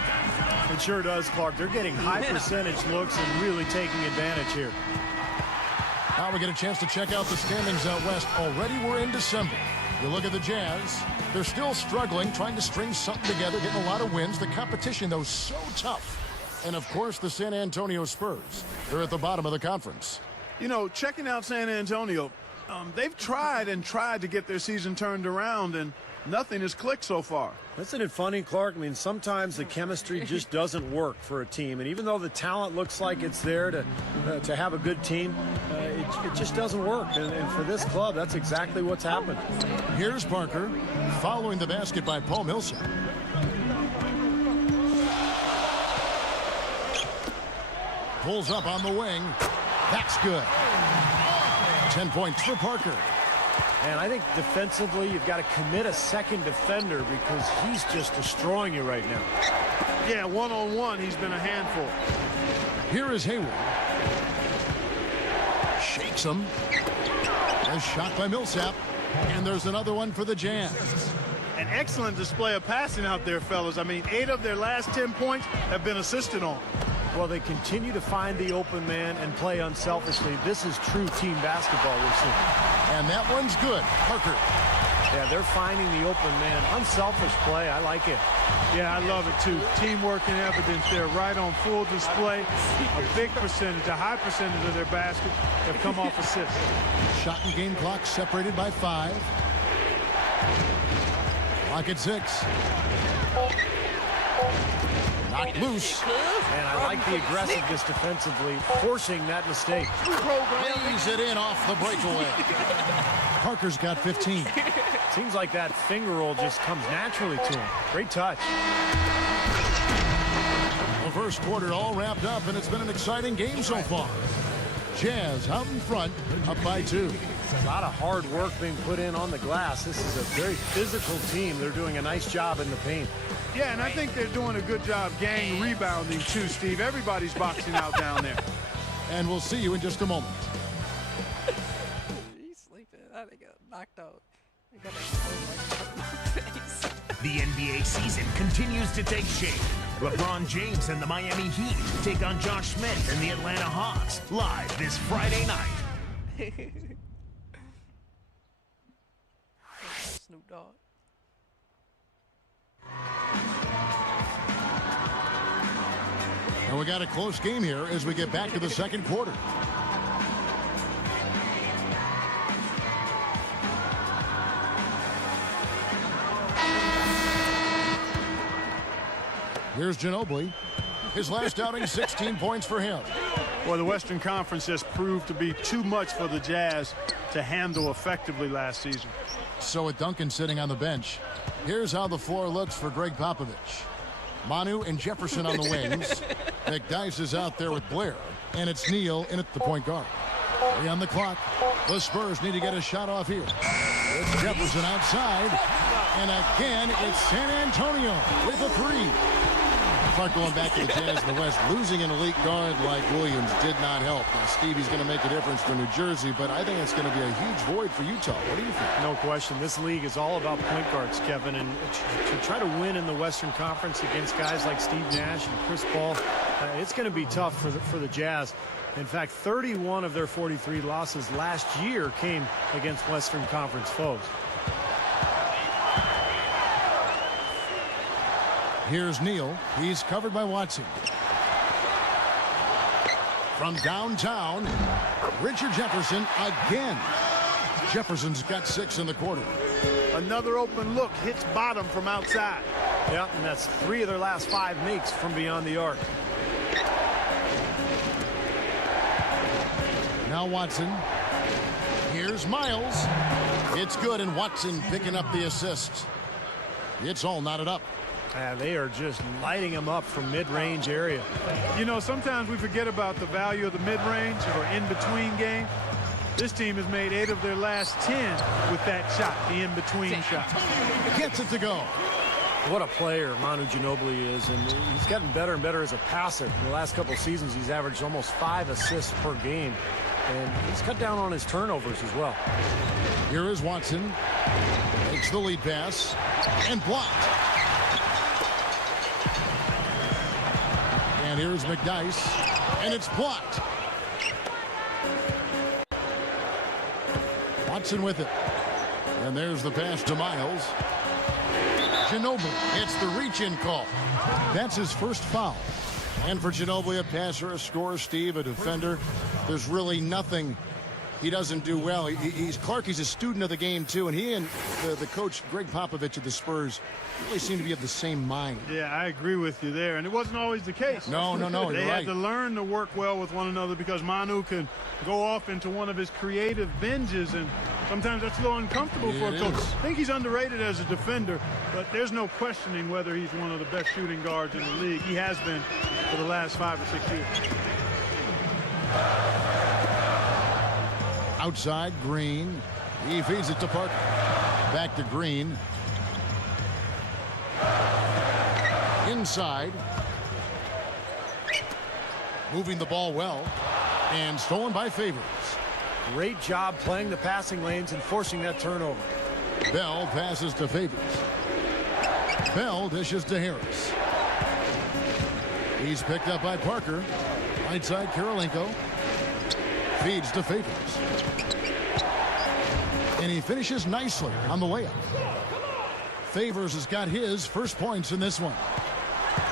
It sure does, Clark. They're getting high percentage looks and really taking advantage here. Now we get a chance to check out the standings out west. Already we're in December. You look at the Jazz. They're still struggling, trying to string something together, getting a lot of wins. The competition, though, so tough. And, of course, the San Antonio Spurs. They're at the bottom of the conference. You know, checking out San Antonio, they've tried to get their season turned around, and nothing has clicked so far. Isn't it funny, Clark? I mean, sometimes the chemistry just doesn't work for a team. And even though the talent looks like it's there to have a good team, it just doesn't work. And for this club, that's exactly what's happened. Here's Parker following the basket by Paul Millsap. Pulls up on the wing. That's good. 10 points for Parker. And I think defensively, you've got to commit a second defender because he's just destroying you right now. Yeah, one-on-one, he's been a handful. Here is Hayward. Shakes him. A shot by Millsap. And there's another one for the Jazz. An excellent display of passing out there, fellas. I mean, 8 of their last 10 points have been assisted on. Well, they continue to find the open man and play unselfishly. This is true team basketball we're seeing. And that one's good. Parker. Yeah, they're finding the open man. Unselfish play. I like it. Yeah, I love it, too. Teamwork and evidence there, right on full display. A big percentage, a high percentage of their baskets have come off assists. Shot and game clock separated by 5. Clock at 6. Knocked loose. And I like the aggressiveness defensively, forcing that mistake. Lays it in off the breakaway. Parker's got 15. Seems like that finger roll just comes naturally to him. Great touch. The first quarter all wrapped up, and it's been an exciting game so far. Jazz out in front, up by 2. A lot of hard work being put in on the glass. This is a very physical team. They're doing a nice job in the paint. Yeah, and I think they're doing a good job gang rebounding too, Steve. Everybody's boxing out down there. And we'll see you in just a moment. He's sleeping. I think got knocked out. I got a face. The NBA season continues to take shape. LeBron James and the Miami Heat take on Josh Smith and the Atlanta Hawks live this Friday night. Snoop Dogg. And we got a close game here as we get back to the second quarter. Here's Ginobili. His last outing, 16 points for him. Well, the Western Conference just proved to be too much for the Jazz to handle effectively last season. So with Duncan sitting on the bench, here's how the floor looks for Greg Popovich. Manu and Jefferson on the wings. McDyess is out there with Blair. And it's Neal in at the point guard. 3 on the clock. The Spurs need to get a shot off here. It's Jefferson outside. And again, it's San Antonio with a 3. Clark going back to the Jazz in the West. Losing an elite guard like Williams did not help. Now, Stevie's going to make a difference for New Jersey, but I think it's going to be a huge void for Utah. What do you think? No question. This league is all about point guards, Kevin. And to try to win in the Western Conference against guys like Steve Nash and Chris Paul, it's going to be tough for the Jazz. In fact, 31 of their 43 losses last year came against Western Conference foes. Here's Neal. He's covered by Watson. From downtown, Richard Jefferson again. Jefferson's got 6 in the quarter. Another open look hits bottom from outside. Yep, and that's 3 of their last 5 makes from beyond the arc. Now Watson. Here's Miles. It's good, and Watson picking up the assist. It's all knotted up. They are just lighting him up from mid-range area. You know, sometimes we forget about the value of the mid-range or in-between game. This team has made 8 of their last 10 with that shot, the in-between shot. Gets it to go. What a player Manu Ginobili is, and he's gotten better and better as a passer. In the last couple of seasons, he's averaged almost 5 assists per game, and he's cut down on his turnovers as well. Here is Watson. Takes the lead pass and blocked. And here's McDyess, and it's blocked. Watson with it. And there's the pass to Miles. Ginobili, it's the reach-in call. That's his first foul. And for Ginobili, a passer, a scorer, Steve, a defender, there's really nothing he doesn't do well. He's a student of the game, too, and he and the coach, Greg Popovich of the Spurs, really seem to be of the same mind. Yeah, I agree with you there, and it wasn't always the case. No, They you're had right. to learn to work well with one another because Manu can go off into one of his creative binges, and sometimes that's a little uncomfortable for a It coach. is. I think he's underrated as a defender, but there's no questioning whether he's one of the best shooting guards in the league. He has been for the last 5 or 6 years. Outside, Green. He feeds it to Parker. Back to Green. Inside. Moving the ball well. And stolen by Favors. Great job playing the passing lanes and forcing that turnover. Bell passes to Favors. Bell dishes to Harris. He's picked up by Parker. Right side, Karolinko. Feeds to Favors. And he finishes nicely on the layup. Favors has got his first points in this one.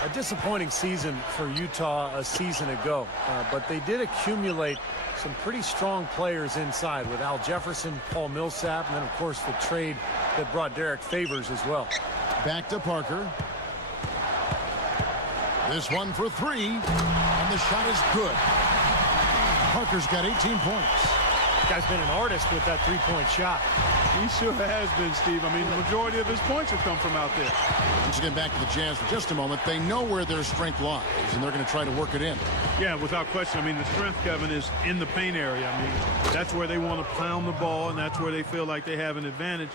A disappointing season for Utah a season ago, but they did accumulate some pretty strong players inside with Al Jefferson, Paul Millsap, and then, of course, the trade that brought Derek Favors as well. Back to Parker. This one for 3, and the shot is good. Parker's got 18 points. Guy's been an artist with that three-point shot. He sure has been, Steve. I mean, the majority of his points have come from out there. Let's get back to the Jazz for just a moment. They know where their strength lies, and they're going to try to work it in. Yeah, without question. I mean, the strength, Kevin, is in the paint area. I mean, that's where they want to pound the ball, and that's where they feel like they have an advantage.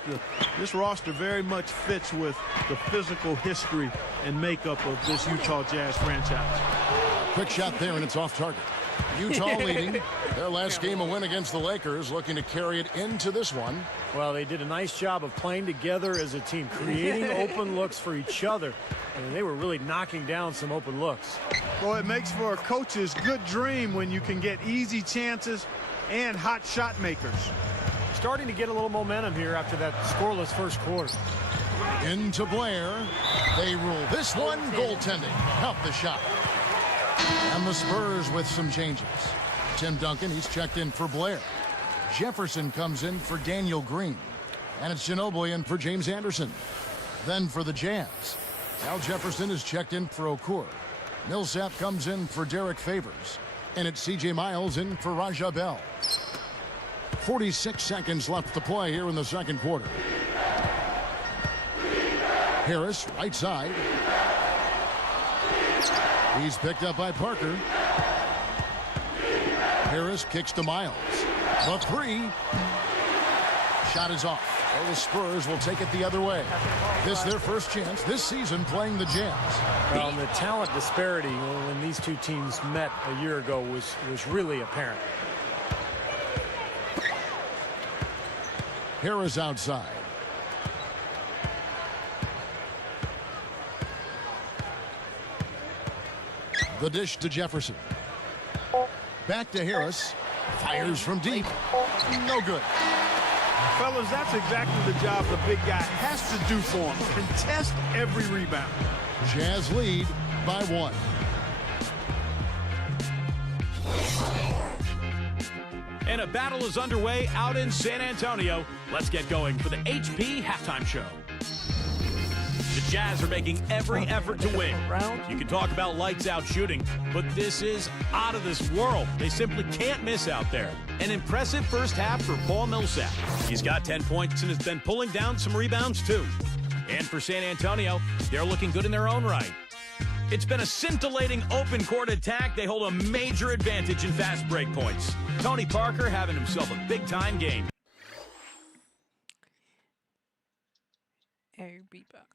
This roster very much fits with the physical history and makeup of this Utah Jazz franchise. Quick shot there, and it's off target. Utah leading their last game, a win against the Lakers, looking to carry it into this one. Well, they did a nice job of playing together as a team, creating open looks for each other, and they were really knocking down some open looks. Well, it makes for a coach's good dream when you can get easy chances and hot shot makers. Starting to get a little momentum here after that scoreless first quarter. Into Blair. They rule this one goaltending. Help the shot. And the Spurs with some changes. Tim Duncan, he's checked in for Blair. Jefferson comes in for Daniel Green. And it's Ginobili in for James Anderson. Then for the Jazz, Al Jefferson is checked in for Okur. Millsap comes in for Derek Favors. And it's C.J. Miles in for Raja Bell. 46 seconds left to play here in the second quarter. Harris, right side. He's picked up by Parker. Harris kicks to Miles. The 3. Shot is off. Well, the Spurs will take it the other way. This their first chance this season playing the Jazz. Well, the talent disparity when these two teams met a year ago was really apparent. Harris outside. The dish to Jefferson. Back to Harris. Fires from deep. No good. Fellas, that's exactly the job the big guy has to do for him. Contest every rebound. Jazz lead by 1. And a battle is underway out in San Antonio. Let's get going for the HP halftime show. The Jazz are making every effort to win. You can talk about lights out shooting, but this is out of this world. They simply can't miss out there. An impressive first half for Paul Millsap. He's got 10 points and has been pulling down some rebounds too. And for San Antonio, they're looking good in their own right. It's been a scintillating open court attack. They hold a major advantage in fast break points. Tony Parker having himself a big time game. Hey, be back.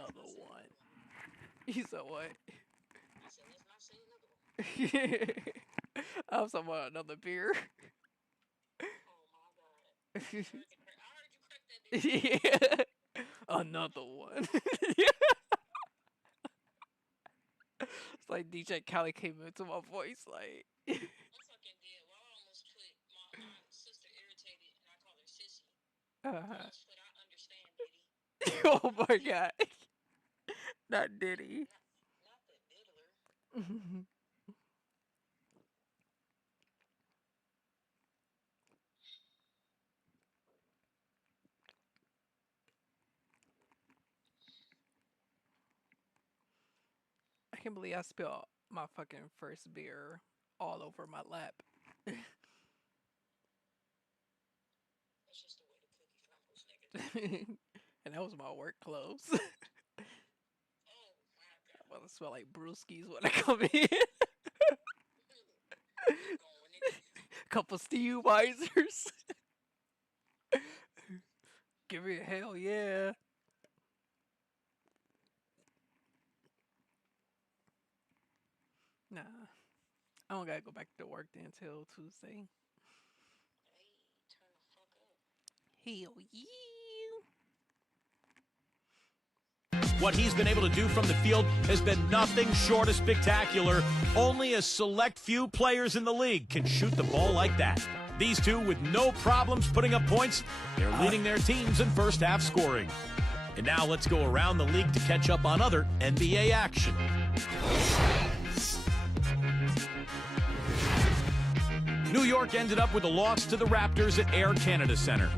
Another one. You said what? I said, let's not say another one. I was talking about another beer. Oh my God. I heard you crack that bitch. Yeah. Another one. It's like DJ Khaled came into my voice like. I fucking did. Well, I almost put my sister irritated and I called her sissy. I almost put I understand, Diddy. Oh my god. Not Diddy. Not the diddler. I can't believe I spilled my fucking first beer all over my lap. That's just the way the cookie crumbles, nigga. And that was my work clothes. Oh my God. Well, it smell like brewskis when I come in. Going, nigga. Couple Steve Weisers. Give me a hell yeah. Nah. I don't gotta go back to work then until Tuesday. Hey, turn the fuck up. Hell yeah. What he's been able to do from the field has been nothing short of spectacular. Only a select few players in the league can shoot the ball like that. These two, with no problems putting up points, they're leading their teams in first half scoring. And now let's go around the league to catch up on other NBA action. New York ended up with a loss to the Raptors at Air Canada Center.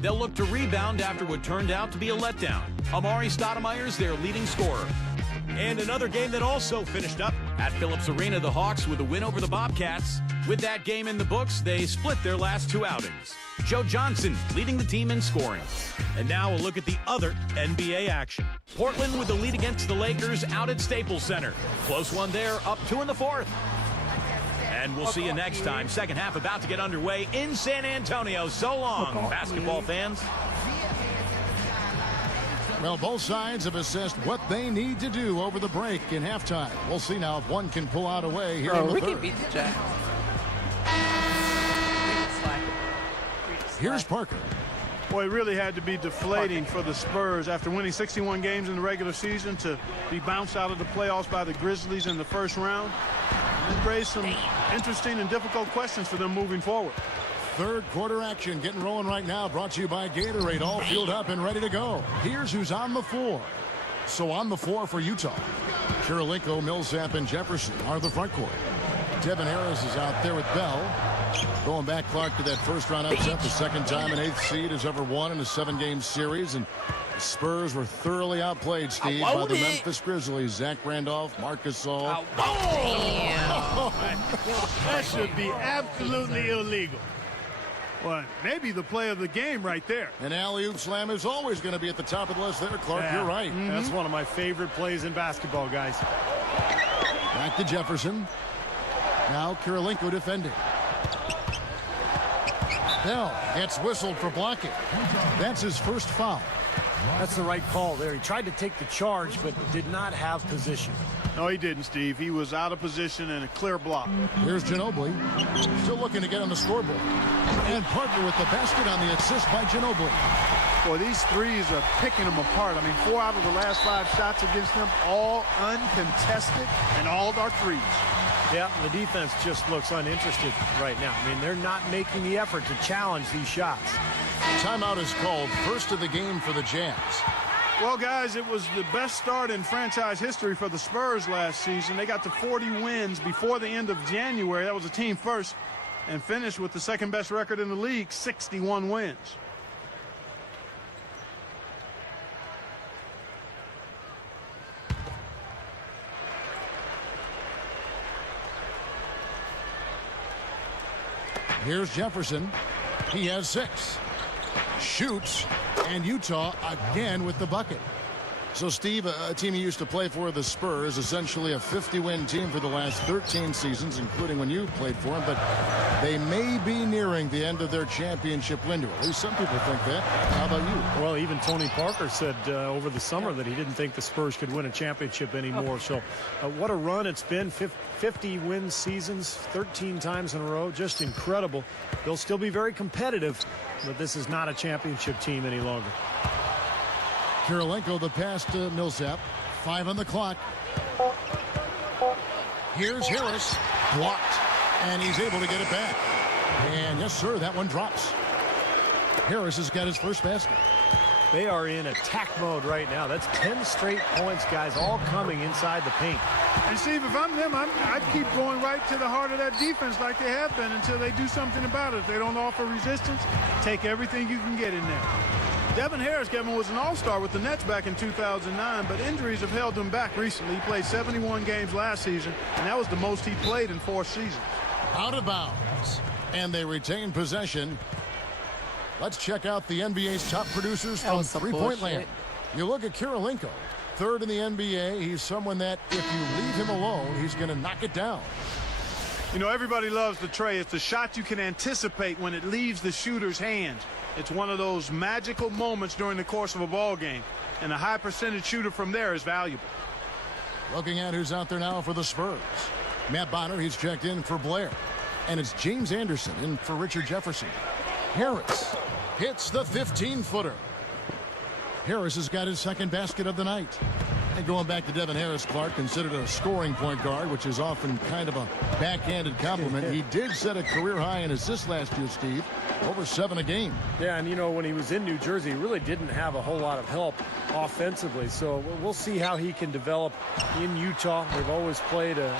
They'll look to rebound after what turned out to be a letdown. Amari Stoudemire's their leading scorer. And another game that also finished up at Phillips Arena, the Hawks with a win over the Bobcats. With that game in the books, they split their last two outings. Joe Johnson leading the team in scoring. And now a look at the other NBA action. Portland with the lead against the Lakers out at Staples Center. Close one there, up 2 in the fourth. And we'll see you next time. Second half about to get underway in San Antonio. So long, basketball fans. Well, both sides have assessed what they need to do over the break in halftime. We'll see now if one can pull out a way here in the we third. can beat the Jazz. Here's Parker. Boy, it really had to be deflating for the Spurs after winning 61 games in the regular season to be bounced out of the playoffs by the Grizzlies in the first round. It raised some interesting and difficult questions for them moving forward. Third quarter action getting rolling right now, brought to you by Gatorade, all fueled up and ready to go. Here's who's on the floor. So on the floor for Utah, Kirilenko, Millsap, and Jefferson are the front court. Devin Harris is out there with Bell. Going back, Clark, to that first-round upset, the second time an eighth seed has ever won in a 7-game series. And the Spurs were thoroughly outplayed, Steve, by the Memphis Grizzlies. Zach Randolph, Marcus Gasol. That should be absolutely illegal. Well, maybe the play of the game right there. An alley-oop slam is always going to be at the top of the list there, Clark. Yeah. You're right. That's one of my favorite plays in basketball, guys. Back to Jefferson. Now Kirilenko defending. Bell gets whistled for blocking. That's his first foul. That's the right call there. He tried to take the charge, but did not have position. No, he didn't, Steve. He was out of position and a clear block. Here's Ginobili. Still looking to get on the scoreboard. And Parker with the basket on the assist by Ginobili. Boy, these threes are picking them apart. I mean, 4 out of the last 5 shots against them, all uncontested, and all are threes. Yeah, the defense just looks uninterested right now. I mean, they're not making the effort to challenge these shots. Timeout is called. First of the game for the Jazz. Well, guys, it was the best start in franchise history for the Spurs last season. They got to 40 wins before the end of January. That was a team first, and finished with the second best record in the league, 61 wins. Here's Jefferson. He has 6. Shoots, and Utah again with the bucket. So, Steve, a team you used to play for, the Spurs, essentially a 50-win team for the last 13 seasons, including when you played for them, but they may be nearing the end of their championship window. At least some people think that. How about you? Well, even Tony Parker said over the summer that he didn't think the Spurs could win a championship anymore. So what a run it's been. 50 win seasons, 13 times in a row. Just incredible. They'll still be very competitive, but this is not a championship team any longer. Kirilenko, the pass to Millsap. 5 on the clock. Here's Harris. Blocked. And he's able to get it back. And yes, sir, that one drops. Harris has got his first basket. They are in attack mode right now. That's 10 straight points, guys, all coming inside the paint. And Steve, if I'm them, I'd keep going right to the heart of that defense like they have been until they do something about it. If they don't offer resistance, take everything you can get in there. Devin Harris, Kevin, was an all-star with the Nets back in 2009, but injuries have held him back recently. He played 71 games last season, and that was the most he played in 4 seasons. Out of bounds. And they retain possession. Let's check out the NBA's top producers That from was some three-point bullshit. land. You look at Kirilenko, third in the NBA. He's someone that if you leave him alone, he's going to knock it down. You know, everybody loves the tray. It's the shot you can anticipate when it leaves the shooter's hands. It's one of those magical moments during the course of a ball game, and a high percentage shooter from there is valuable. Looking at who's out there now for the Spurs. Matt Bonner, he's checked in for Blair. And it's James Anderson in for Richard Jefferson. Harris hits the 15-footer. Harris has got his second basket of the night. And going back to Devin Harris, Clark, considered a scoring point guard, which is often kind of a backhanded compliment. He did set a career high in assists last year, Steve. Over 7 a game. Yeah, and you know, when he was in New Jersey, he really didn't have a whole lot of help offensively. So we'll see how he can develop in Utah. They've always played a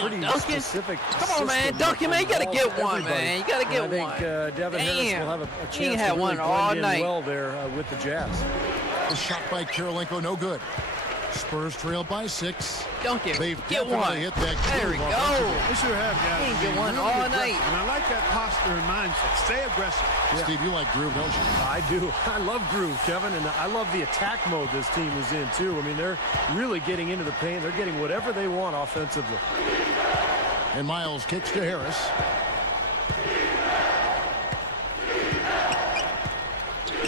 pretty specific Come on, man. system Duncan, man. You got to that get involves one, everybody. man. You got to get And I one. think Devin Harris will have a He chance ain't to had really one all blend in night. well there with the Jazz. The shot by Kirilenko, no good. Spurs trail by 6. Duncan, They've get definitely one. hit that There we groove go. offensively. They sure have, guys. He ain't get I mean, one really all aggressive. night. And I like that posture and mindset. Stay aggressive. Steve, you like groove, don't you? I do. I love groove, Kevin, and I love the attack mode this team is in, too. I mean, they're really getting into the paint. They're getting whatever they want offensively. And Miles kicks to Harris.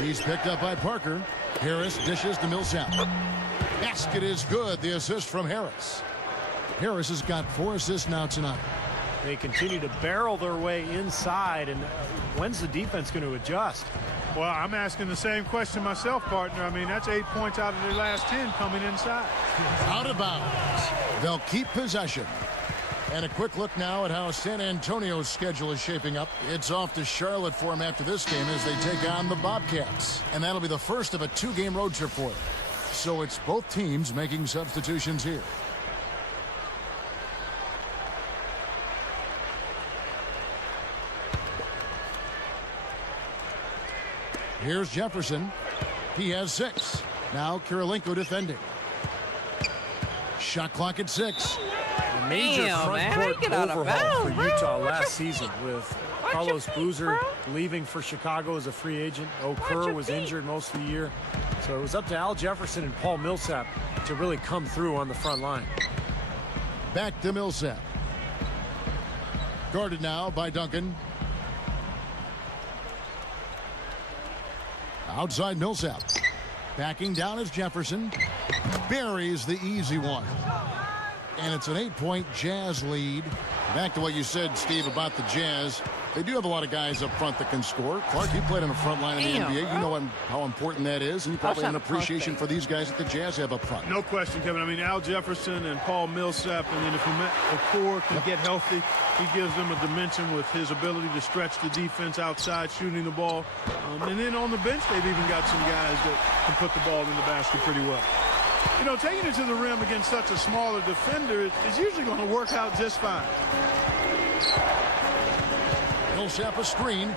He's picked up by Parker. Harris dishes to Millsap. Basket is good. The assist from Harris. Harris has got 4 assists now tonight. They continue to barrel their way inside, and when's the defense going to adjust? Well, I'm asking the same question myself, partner. I mean, that's 8 points out of their last 10 coming inside. Out of bounds. They'll keep possession. And a quick look now at how San Antonio's schedule is shaping up. It's off to Charlotte for them after this game as they take on the Bobcats. And that'll be the first of a 2-game road trip for them. So it's both teams making substitutions here. Here's Jefferson. He has 6. Now Kirilenko defending. Shot clock at 6. A major Damn, front man, court I get out of overhaul for bounds, bro. Utah Watch last your- season with watch your Carlos feet, Boozer bro. leaving for Chicago as a free agent. Okur your was feet. injured most of the year. So it was up to Al Jefferson and Paul Millsap to really come through on the front line. Back to Millsap. Guarded now by Duncan. Outside Millsap. Backing down is Jefferson. Buries the easy one. And it's an 8-point Jazz lead. Back to what you said, Steve, about the Jazz. They do have a lot of guys up front that can score. Clark, you played on the front line in the Damn, NBA. You bro. know how important that is. And you probably have an trying to punch appreciation that. for these guys that the Jazz have up front. No question, Kevin. I mean, Al Jefferson and Paul Millsap, and then if Okur can get healthy, he gives them a dimension with his ability to stretch the defense outside, shooting the ball. And then on the bench, they've even got some guys that can put the ball in the basket pretty well. You know, taking it to the rim against such a smaller defender is usually going to work out just fine. Millsap a screen.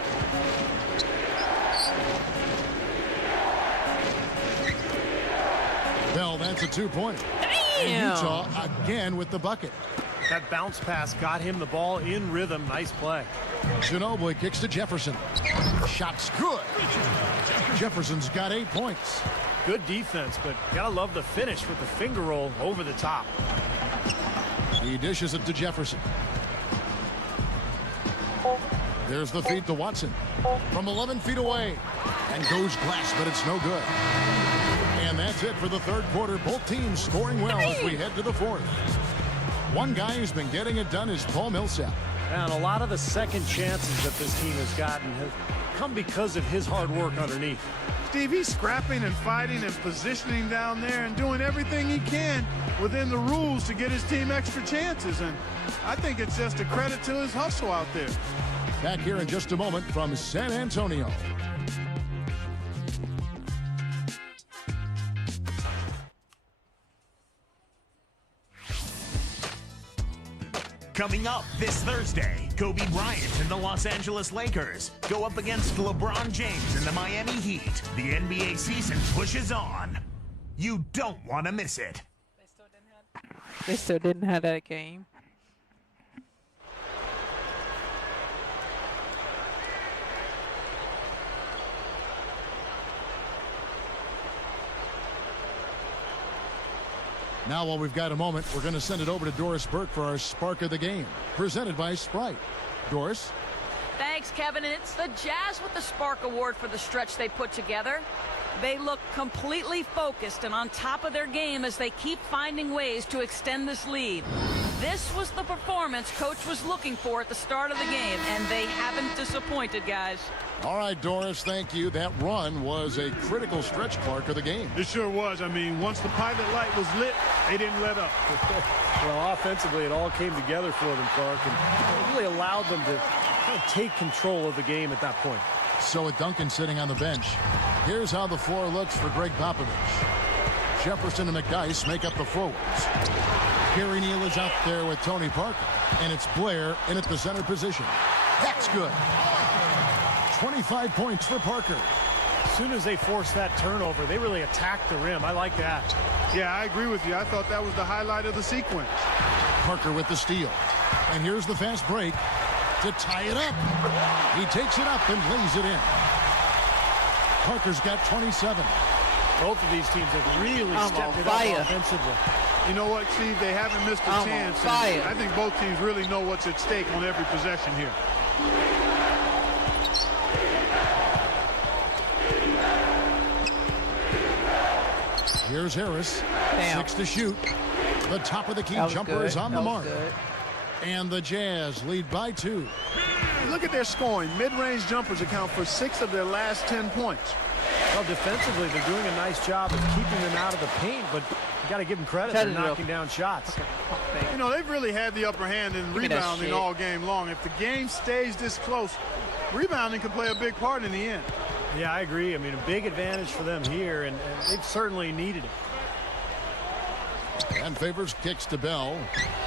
Well, that's a 2-pointer. And Damn. Utah again with the bucket. That bounce pass got him the ball in rhythm. Nice play. Ginobili kicks to Jefferson. Shot's good. Jefferson's got 8 points. Good defense, but gotta love the finish with the finger roll over the top. He dishes it to Jefferson. There's the feed to Watson from 11 feet away, and goes glass, but it's no good. And that's it for the third quarter. Both teams scoring well as we head to the fourth. One guy who's been getting it done is Paul Millsap. And a lot of the second chances that this team has gotten have come because of his hard work underneath. Steve, he's scrapping and fighting and positioning down there and doing everything he can within the rules to get his team extra chances. And I think it's just a credit to his hustle out there. Back here in just a moment from San Antonio. Coming up this Thursday, Kobe Bryant and the Los Angeles Lakers go up against LeBron James and the Miami Heat. The NBA season pushes on. You don't want to miss it. They still didn't have that game. Now, while we've got a moment, we're going to send it over to Doris Burke for our Spark of the Game, presented by Sprite. Doris? Thanks, Kevin. And it's the Jazz with the Spark Award for the stretch they put together. They look completely focused and on top of their game as they keep finding ways to extend this lead. This was the performance Coach was looking for at the start of the game, and they haven't disappointed, guys. All right, Doris, thank you. That run was a critical stretch, Clark, of the game. It sure was. I mean, once the pilot light was lit, they didn't let up. Well, offensively, it all came together for them, Clark, and it really allowed them to kind of take control of the game at that point. So with Duncan sitting on the bench, here's how the floor looks for Greg Popovich. Jefferson and McDyess make up the forwards. Gary Neal is out there with Tony Parker, and it's Blair in at the center position. That's good. 25 points for Parker. As soon as they forced that turnover, they really attacked the rim. I like that. Yeah, I agree with you. I thought that was the highlight of the sequence. Parker with the steal. And here's the fast break to tie it up. He takes it up and lays it in. Parker's got 27. Both of these teams have really stepped it up offensively. You know what, Steve? They haven't missed a chance. And I think both teams really know what's at stake on every possession here. Here's Harris. Damn. 6 to shoot. The top of the key That was jumper good. is on the That was mark. good. And the Jazz lead by 2. Look at their scoring. Mid-range jumpers account for 6 of their last 10 points. Well, defensively, they're doing a nice job of keeping them out of the paint, but you got to give them credit. They're knocking down shots. You know, they've really had the upper hand in Look at that rebounding shit. all game long. If the game stays this close, rebounding can play a big part in the end. Yeah, I agree. I mean, a big advantage for them here, and they've certainly needed it. And Favors kicks to Bell.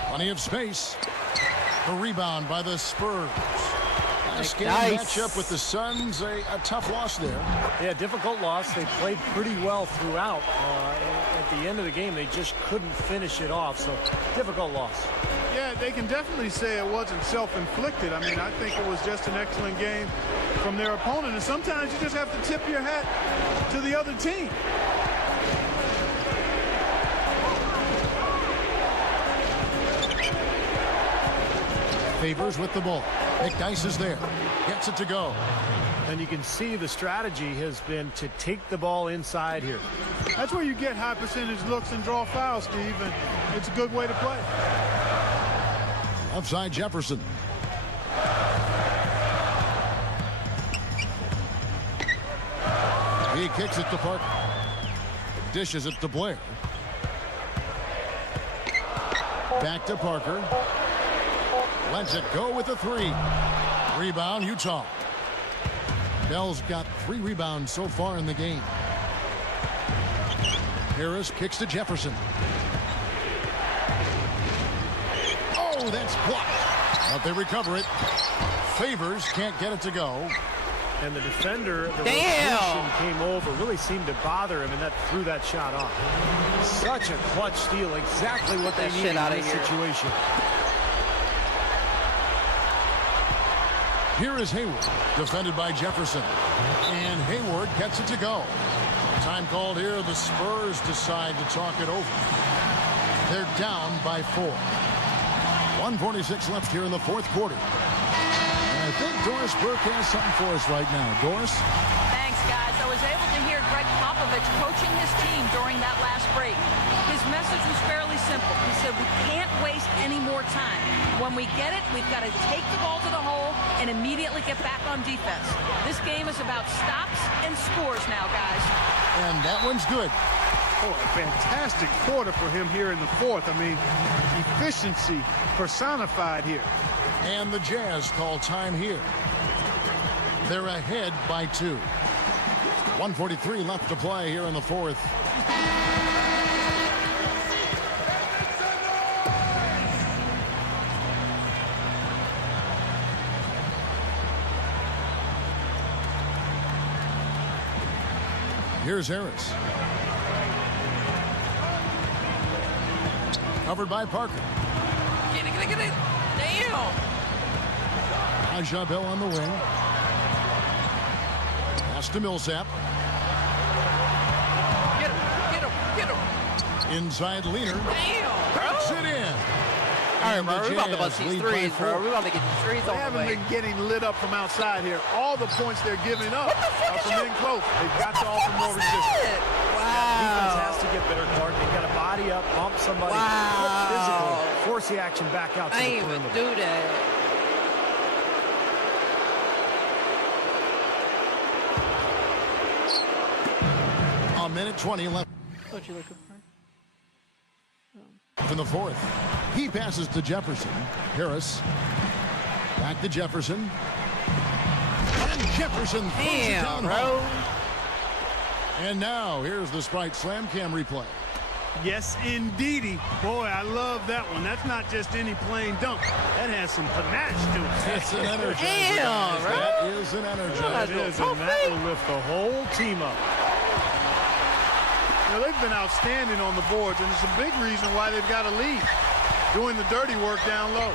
Plenty of space. The rebound by the Spurs. A game matchup with the Suns. A tough loss there. Yeah, difficult loss. They played pretty well throughout. At the end of the game, they just couldn't finish it off. So, difficult loss. Yeah, they can definitely say it wasn't self-inflicted. I mean, I think it was just an excellent game from their opponent. And sometimes you just have to tip your hat to the other team. Favors with the ball. McDyess is there. Gets it to go. And you can see the strategy has been to take the ball inside here. That's where you get high percentage looks and draw fouls, Steve, and it's a good way to play. Outside Jefferson. He kicks it to Parker. Dishes it to Blair. Back to Parker. Lets it go with a 3. Rebound, Utah. Bell's got 3 rebounds so far in the game. Harris kicks to Jefferson. Oh, that's blocked. But they recover it. Favors can't get it to go. And the defender, the Damn. rotation came over, really seemed to bother him, and that threw that shot off. Such a clutch steal, exactly what they That shit needed in outta this here. situation. Here is Hayward, defended by Jefferson. And Hayward gets it to go. Time Time called here. The Spurs decide to talk it over. They're down by 4. 1:46 left here in the fourth quarter. And I think Doris Burke has something for us right now. Doris? Thanks, guys. I was able to hear Greg Popovich coaching his team during that last break. His message was fairly simple. He said, we can't waste any more time. When we get it, we've got to take the ball to the hole and immediately get back on defense. This game is about stops and scores now, guys. And that one's good. Oh, a fantastic quarter for him here in the fourth. I mean, efficiency personified here. And the Jazz call time here. They're ahead by 2. 1:43 left to play here in the fourth. Here's Harris. Covered by Parker. Get it. Damn. Aja Bell on the wing. Pass to Millsap. Get him. Inside Leaner. Damn, Puts bro. it in. All right, And bro. the We about to bust Jazz these lead by threes, bro. 4. We about to get these threes They on the haven't way. been getting lit up from outside here. All the points they're giving up are from in close. They've got to offer more resistance. Defense Wow. has to get better, Clark. They've got to body up, bump somebody, Wow. get physical, force the action back out to I the ain't even perimeter. do that. A minute 20 left What you looking for? in the fourth. He passes to Jefferson. Harris. Back to Jefferson. And Jefferson throws it down Damn, bro. hard. And now here's the Sprite Slam Cam replay. Yes, indeedy. Boy, I love that one. That's not just any plain dunk. That has some panache to it. It's an energizer. Damn, guys. bro. That is an energizer. It is, and that will lift the whole team up. You know, they've been outstanding on the boards, and it's a big reason why they've got a lead. Doing the dirty work down low.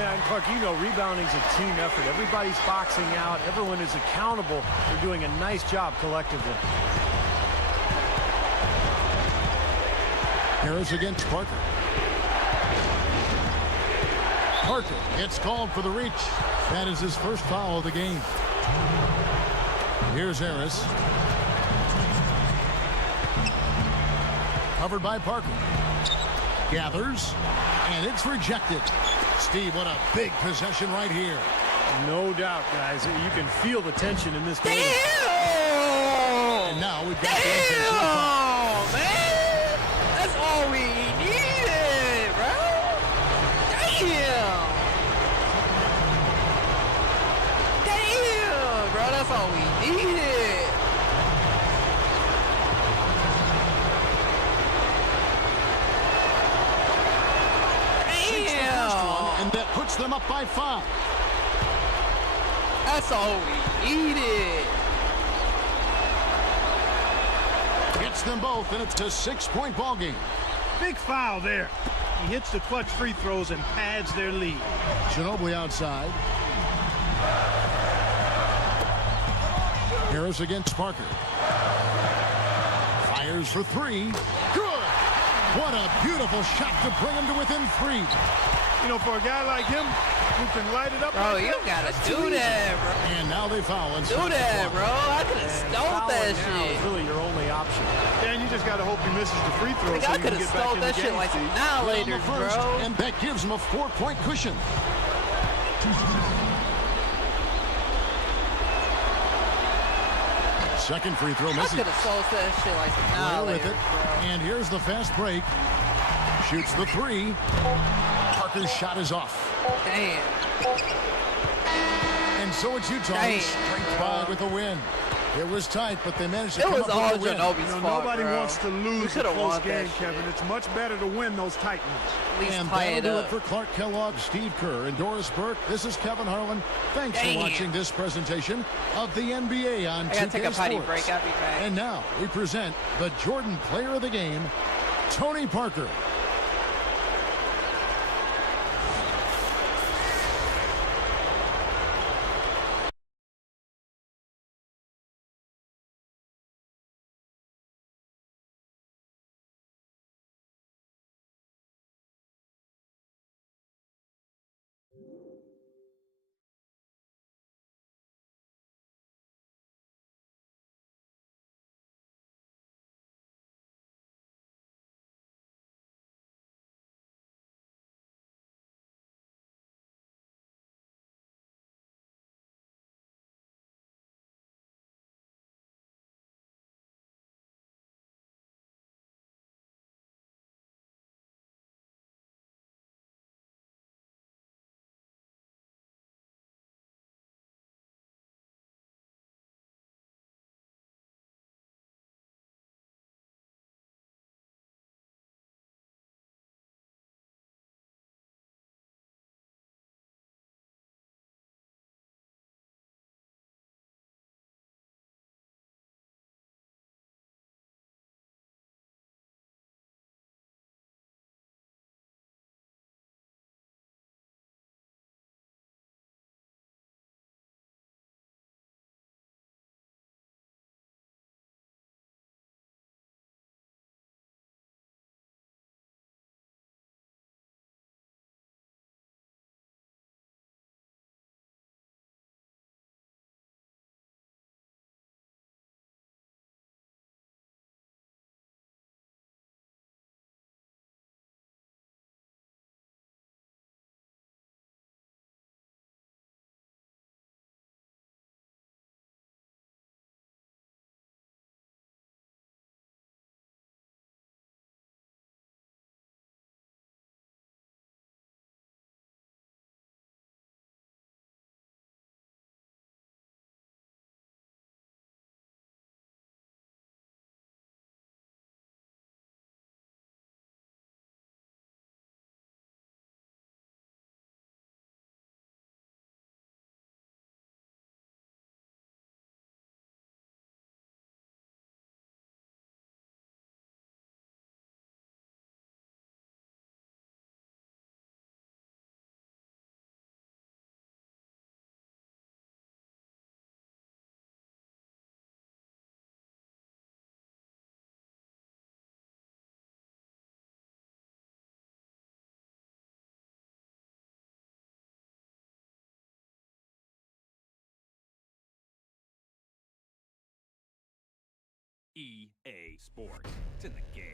Yeah, and Clark, you know, rebounding's a team effort. Everybody's boxing out. Everyone is accountable. They're doing a nice job collectively. Harris against Parker. Parker gets called for the reach. That is his first foul of the game. Here's Harris. Covered by Parker. Gathers, and it's rejected. Steve, what a big possession right here. No doubt, guys. You can feel the tension in this game. Damn. And now we've got the intentional foul. Damn, man. That's all we needed, bro. Damn. Damn, bro. That's all we needed. Damn. And that puts them up by 5. That's all we needed. Gets them both, and it's a 6-point ball game. Big foul there. He hits the clutch free throws and pads their lead. Ginobili outside. Harris against Parker. Fires for 3. Good. What a beautiful shot to bring him to within 3. You know, for a guy like him who can light it up. Bro, like you that, gotta that's do too easy. that, bro. And now they foul. And Do that, bro. I could have stole Fouling that now shit. is really your only option. Yeah, and you just got to hope he misses the free throw. Like, so I you could can have get back stole in the that shit game, like Steve. annihilators, First, bro. and that gives him a 4-point cushion. Second free throw I misses. could have sold that shit like Blair with annihilators, it. bro. And here's the fast break. Shoots the 3. Parker's shot is off. Damn. And so it's Utah Dang, straight bro. by with a win. It was tight, but they managed to It come was up all with a win. Ginobili's You know, fault, nobody bro. wants to We lose a coulda close won that game, shit. Kevin. It's much better to win those tight ones. At least And tie that'll it do up. it for Clark Kellogg, Steve Kerr, and Doris Burke. This is Kevin Harlan. Thanks Damn. for watching this presentation of the NBA on I gotta 2K take a potty Sports. break. I'll be back. And now we present the Jordan Player of the Game, Tony Parker. EA Sports. It's in the game.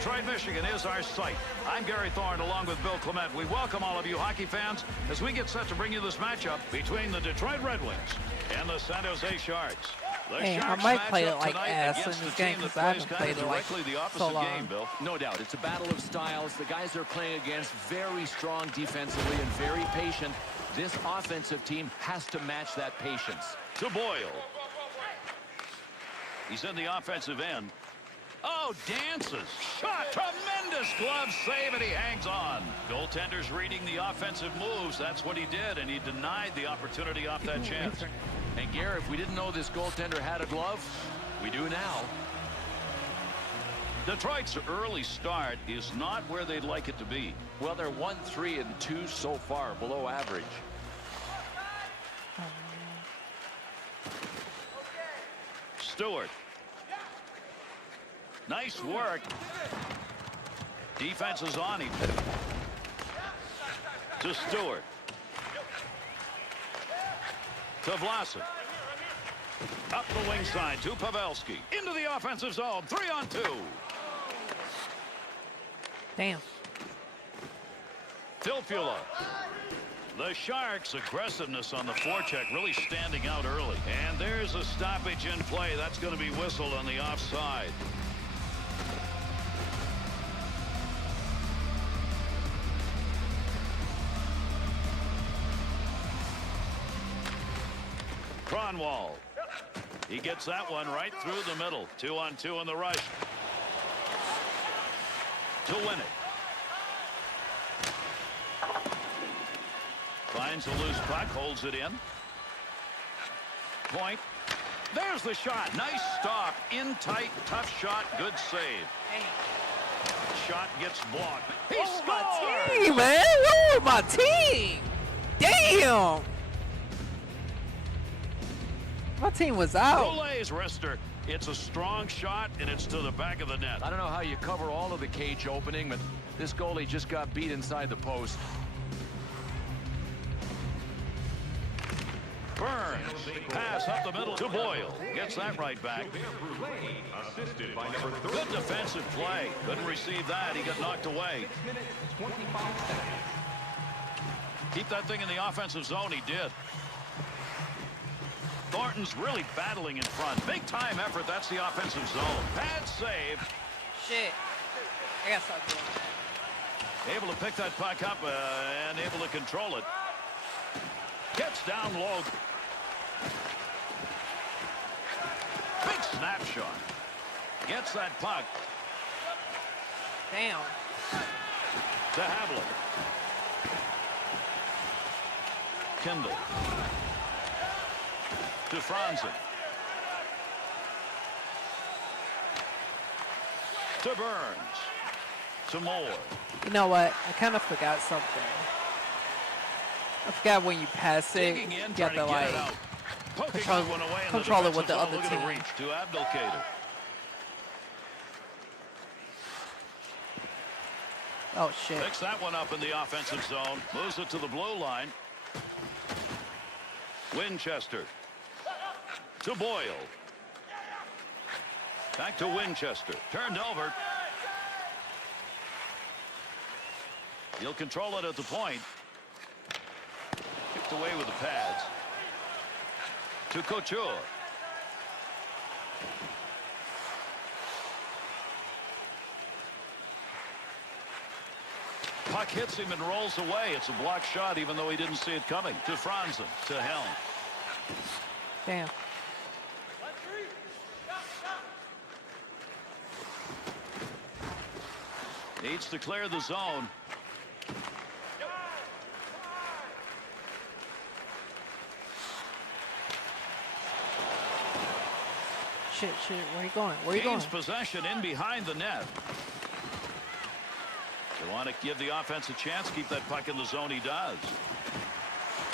Detroit, Michigan is our site. I'm Gary Thorne along with Bill Clement. We welcome all of you hockey fans as we get set to bring you this matchup between the Detroit Red Wings and the San Jose Sharks. The Hey, I Sharks might match play it up like tonight ass in against this the game team that 'cause I plays haven't kind of played it like directly the so opposite long. game, Bill. No doubt. It's a battle of styles. The guys they're playing against, very strong defensively and very patient. This offensive team has to match that patience. To Boyle. He's in the offensive end. Oh, dances. Shot. Tremendous glove save, and he hangs on. Goaltender's reading the offensive moves. That's what he did, and he denied the opportunity off that chance. And, Gary, if we didn't know this goaltender had a glove, we do now. Detroit's early start is not where they'd like it to be. Well, they're 1-3-2 so far, below average. Stewart. Nice work. Defense is on him. To Stewart. To Vlasic. Up the wing side to Pavelski. Into the offensive zone. 3-on-2. Damn. Filppula. The Sharks' aggressiveness on the forecheck really standing out early. And there's a stoppage in play. That's going to be whistled on the offside. Kronwall. He gets that one right through the middle. 2-on-2 in the rush. To win it. Finds a loose puck, holds it in. Point. There's the shot. Nice stop. In tight, tough shot. Good save. Shot gets blocked. He scores! My team, man. Oh, my team. Damn. My team was out. Roulet's wrister. It's a strong shot, and it's to the back of the net. I don't know how you cover all of the cage opening, but this goalie just got beat inside the post. Burns. Pass up the middle to Boyle. Gets that right back. Assisted by number 30. Good defensive play. Couldn't receive that. He got knocked away. Keep that thing in the offensive zone. He did. Thornton's really battling in front. Big time effort. That's the offensive zone. Bad save. Shit. I gotta stop doing that. Able to pick that puck up and able to control it. Gets down low. Big snapshot. Gets that puck. Damn. To Havlik. Kindle. To Franzen. To Burns. To Moore. You know what? I kind of forgot something. I forgot when you pass it, Digging in, you trying have to to get it like out. Poking control, that one away in control it with the defensive other zone. Look at team. the reach to Abdelkader. Oh shit. Picks that one up in the offensive zone. Moves it to the blue line. Winchester. To Boyle. Back to Winchester. Turned over. He'll control it at the point. Kicked away with the pads. To Couture. Puck hits him and rolls away. It's a blocked shot even though he didn't see it coming. To Franzen. To Helm. Damn. Needs to clear the zone. Shit, where you going? Where you going? Gains possession in behind the net. They want to give the offense a chance. Keep that puck in the zone. He does.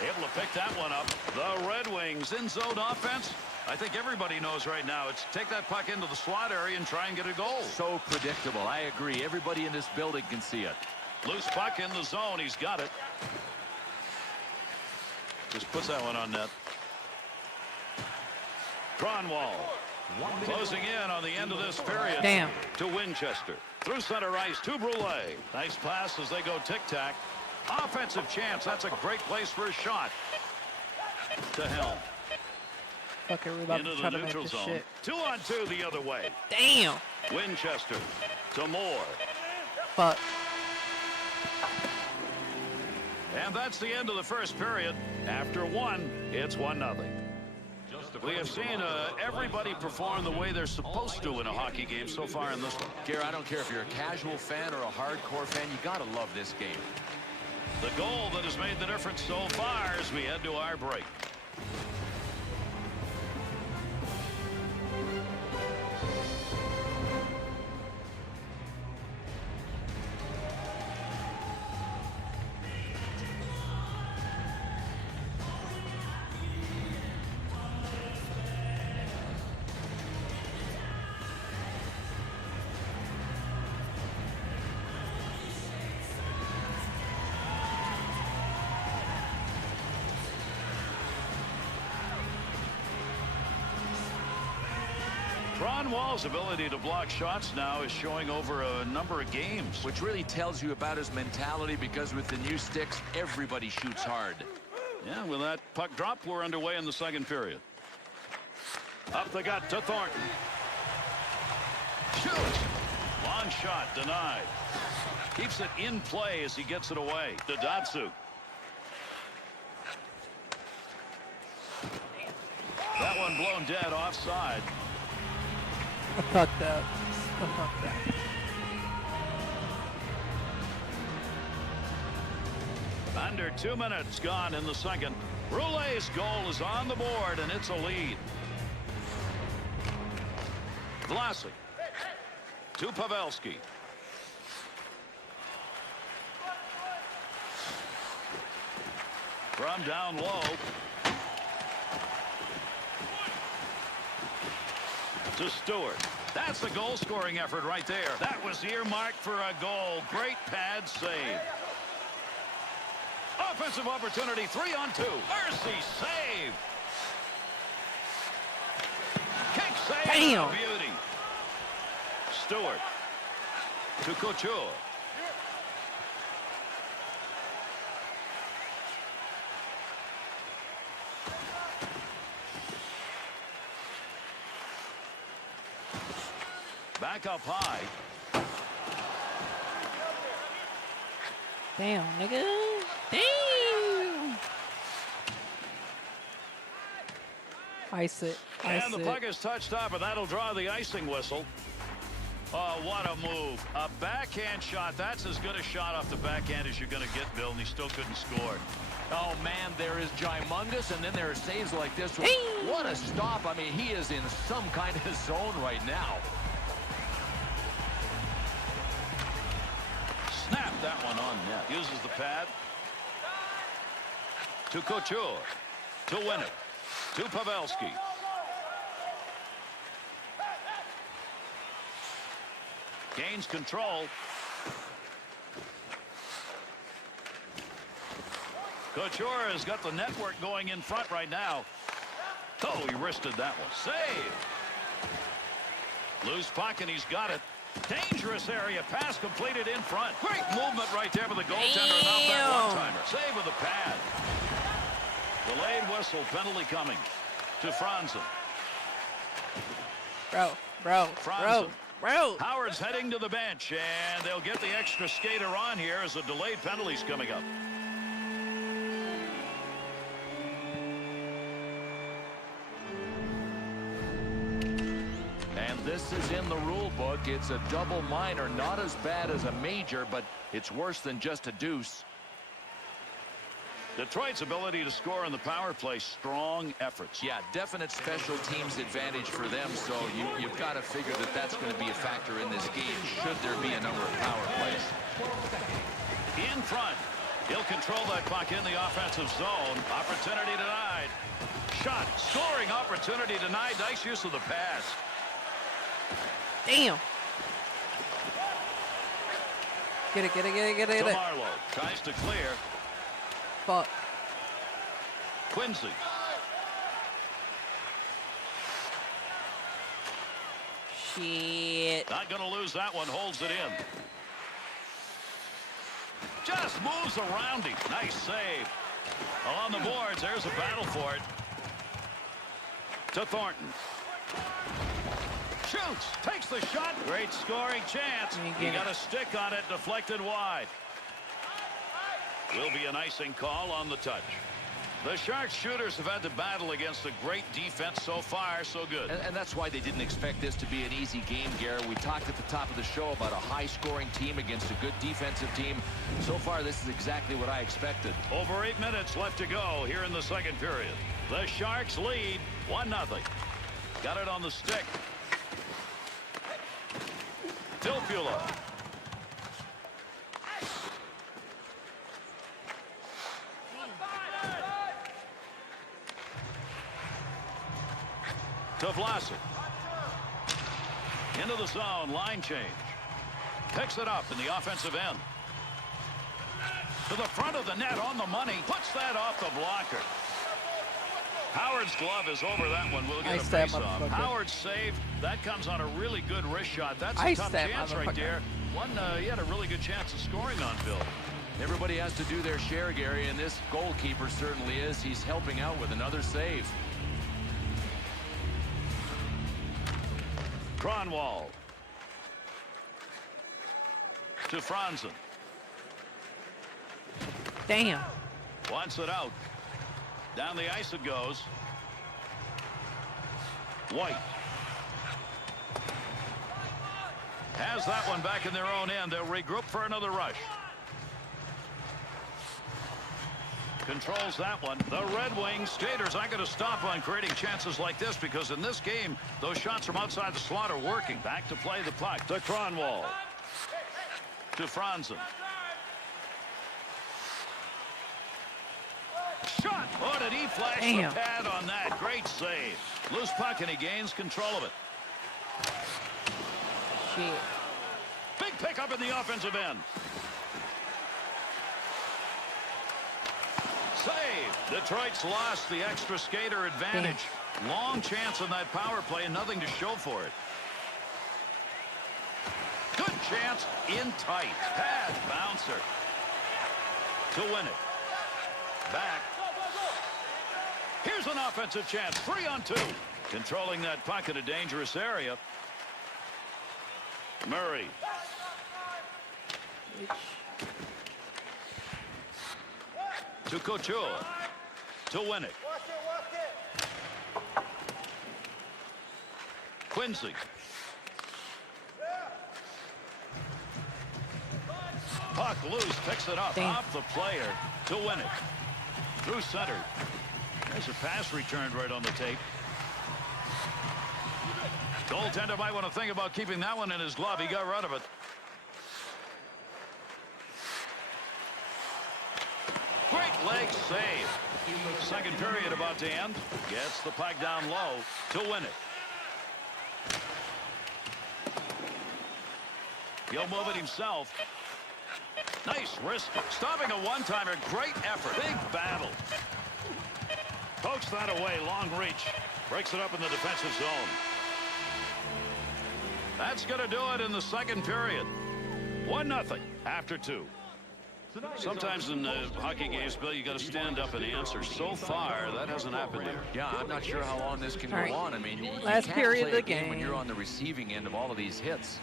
Able to pick that one up. The Red Wings in zone offense. I think everybody knows right now it's take that puck into the slot area and try and get a goal. So predictable. I agree. Everybody in this building can see it. Loose puck in the zone. He's got it. Just puts that one on net. Kronwall. Closing in on the end of this period. Damn. To Winchester. Through center ice to Brule. Nice pass as they go tic-tac. Offensive chance. That's a great place for a shot. To Helm. Fucker, we're about Into to try the to make neutral this zone. shit. 2-on-2 the other way. Damn. Winchester. To Moore. Fuck. And that's the end of the first period. After one, it's 1-0. We have seen everybody perform the way they're supposed to in a hockey game so far in this one. Gary, I don't care if you're a casual fan or a hardcore fan, you gotta love this game. The goal that has made the difference so far as we head to our break. Ron Wall's ability to block shots now is showing over a number of games. Which really tells you about his mentality, because with the new sticks, everybody shoots hard. Yeah, with that puck drop, we're underway in the second period. Up the gut to Thornton. Shoots. Long shot denied. Keeps it in play as he gets it away to Datsyuk. That one blown dead offside. I fucked up. I fucked up. Under 2 minutes gone in the second. Roulet's goal is on the board, and it's a lead. Vlasic to Pavelski. From down low. To Stewart. That's a goal-scoring effort right there. That was earmarked for a goal. Great pad save. Offensive opportunity, 3-on-2. Mercy save. Kick save. Damn. Beauty. Stewart to Couture. Back up high. Damn, nigga. Damn. Ice it. Ice And the it. puck is touched up, and that'll draw the icing whistle. Oh, what a move. A backhand shot. That's as good a shot off the backhand as you're going to get, Bill, and he still couldn't score. Oh, man, there is Gimungus, and then there are saves like this one. What a stop. I mean, he is in some kind of zone right now. Snap that one on net. Uses the pad. To Couture. To win it. To Pavelski. Gains control. Couture has got the network going in front right now. Oh, he wristed that one. Save. Loose puck, and he's got it. Dangerous area. Pass completed in front. Great movement right there with the goaltender. Not that one-timer. Save with the pad. Delayed whistle. Penalty coming to Franzen. Bro. Howard's heading to the bench, and they'll get the extra skater on here as the delayed penalty's coming up. And this is in the rule book. It's a double minor. Not as bad as a major, but it's worse than just a deuce. Detroit's ability to score on the power play, strong efforts. Yeah, definite special teams advantage for them, so you've got to figure that that's going to be a factor in this game, should there be a number of power plays. In front. He'll control that puck in the offensive zone. Opportunity denied. Shot. Scoring opportunity denied. Nice use of the pass. Damn. Get it. To Marlowe. Tries to clear. Fuck. Quincy. Shit. Not going to lose that one. Holds it in. Just moves around him. Nice save. On the boards. There's a battle for it. To Thornton. Shoots. Takes the shot. Great scoring chance. He got a stick on it. Deflected wide. Will be an icing call on the touch. The Sharks shooters have had to battle against a great defense so far. So good. And that's why they didn't expect this to be an easy game, Garrett. We talked at the top of the show about a high-scoring team against a good defensive team. So far, this is exactly what I expected. Over 8 minutes left to go here in the second period. The Sharks lead 1-0. Got it on the stick. Filppula. To Vlasic. Into the zone. Line change. Picks it up in the offensive end. To the front of the net on the money. Puts that off the blocker. Howard's glove is over that one. We'll get a Ice that face-off. motherfucker. Howard's save. That comes on a really good wrist shot. That's a Ice tough that chance right motherfucker. there. One, he had a really good chance of scoring on Bill. Everybody has to do their share, Gary, and this goalkeeper certainly is. He's helping out with another save. Kronwall. To Franzen. Damn. Wants it out. Down the ice it goes. White. Has that one back in their own end. They'll regroup for another rush. Controls that one. The Red Wings skaters aren't going to stop on creating chances like this because in this game, those shots from outside the slot are working. Back to play the puck. To Kronwall. To Franzen. Shot! Oh, did he flash Damn. the pad on that? Great save. Loose puck and he gains control of it. Shit. Big pickup in the offensive end. Save. Detroit's lost the extra skater advantage. Long chance on that power play and nothing to show for it. Good chance in tight. Pad bouncer. To win it. Back. Here's an offensive chance. 3-on-2. Controlling that puck in a dangerous area. Murray. To Couture. To win it. Quincy. Puck loose. Picks it up. Damn. Off the player. To win it. Through center. There's a pass returned right on the tape. Goaltender might want to think about keeping that one in his glove. He got rid of it. Great leg save. Second period about to end. Gets the puck down low to win it. He'll move it himself. Nice wrist. Stopping a one-timer. Great effort. Big battle. Pokes that away. Long reach. Breaks it up in the defensive zone. That's going to do it in the second period. 1-0 after 2. Sometimes in hockey games, Bill, you got to stand up and answer. So far, that hasn't happened here. Yeah, I'm not sure how long this can All go right. on. I mean, you Last can't period play of the a game when game. you're on the receiving end of all of these hits.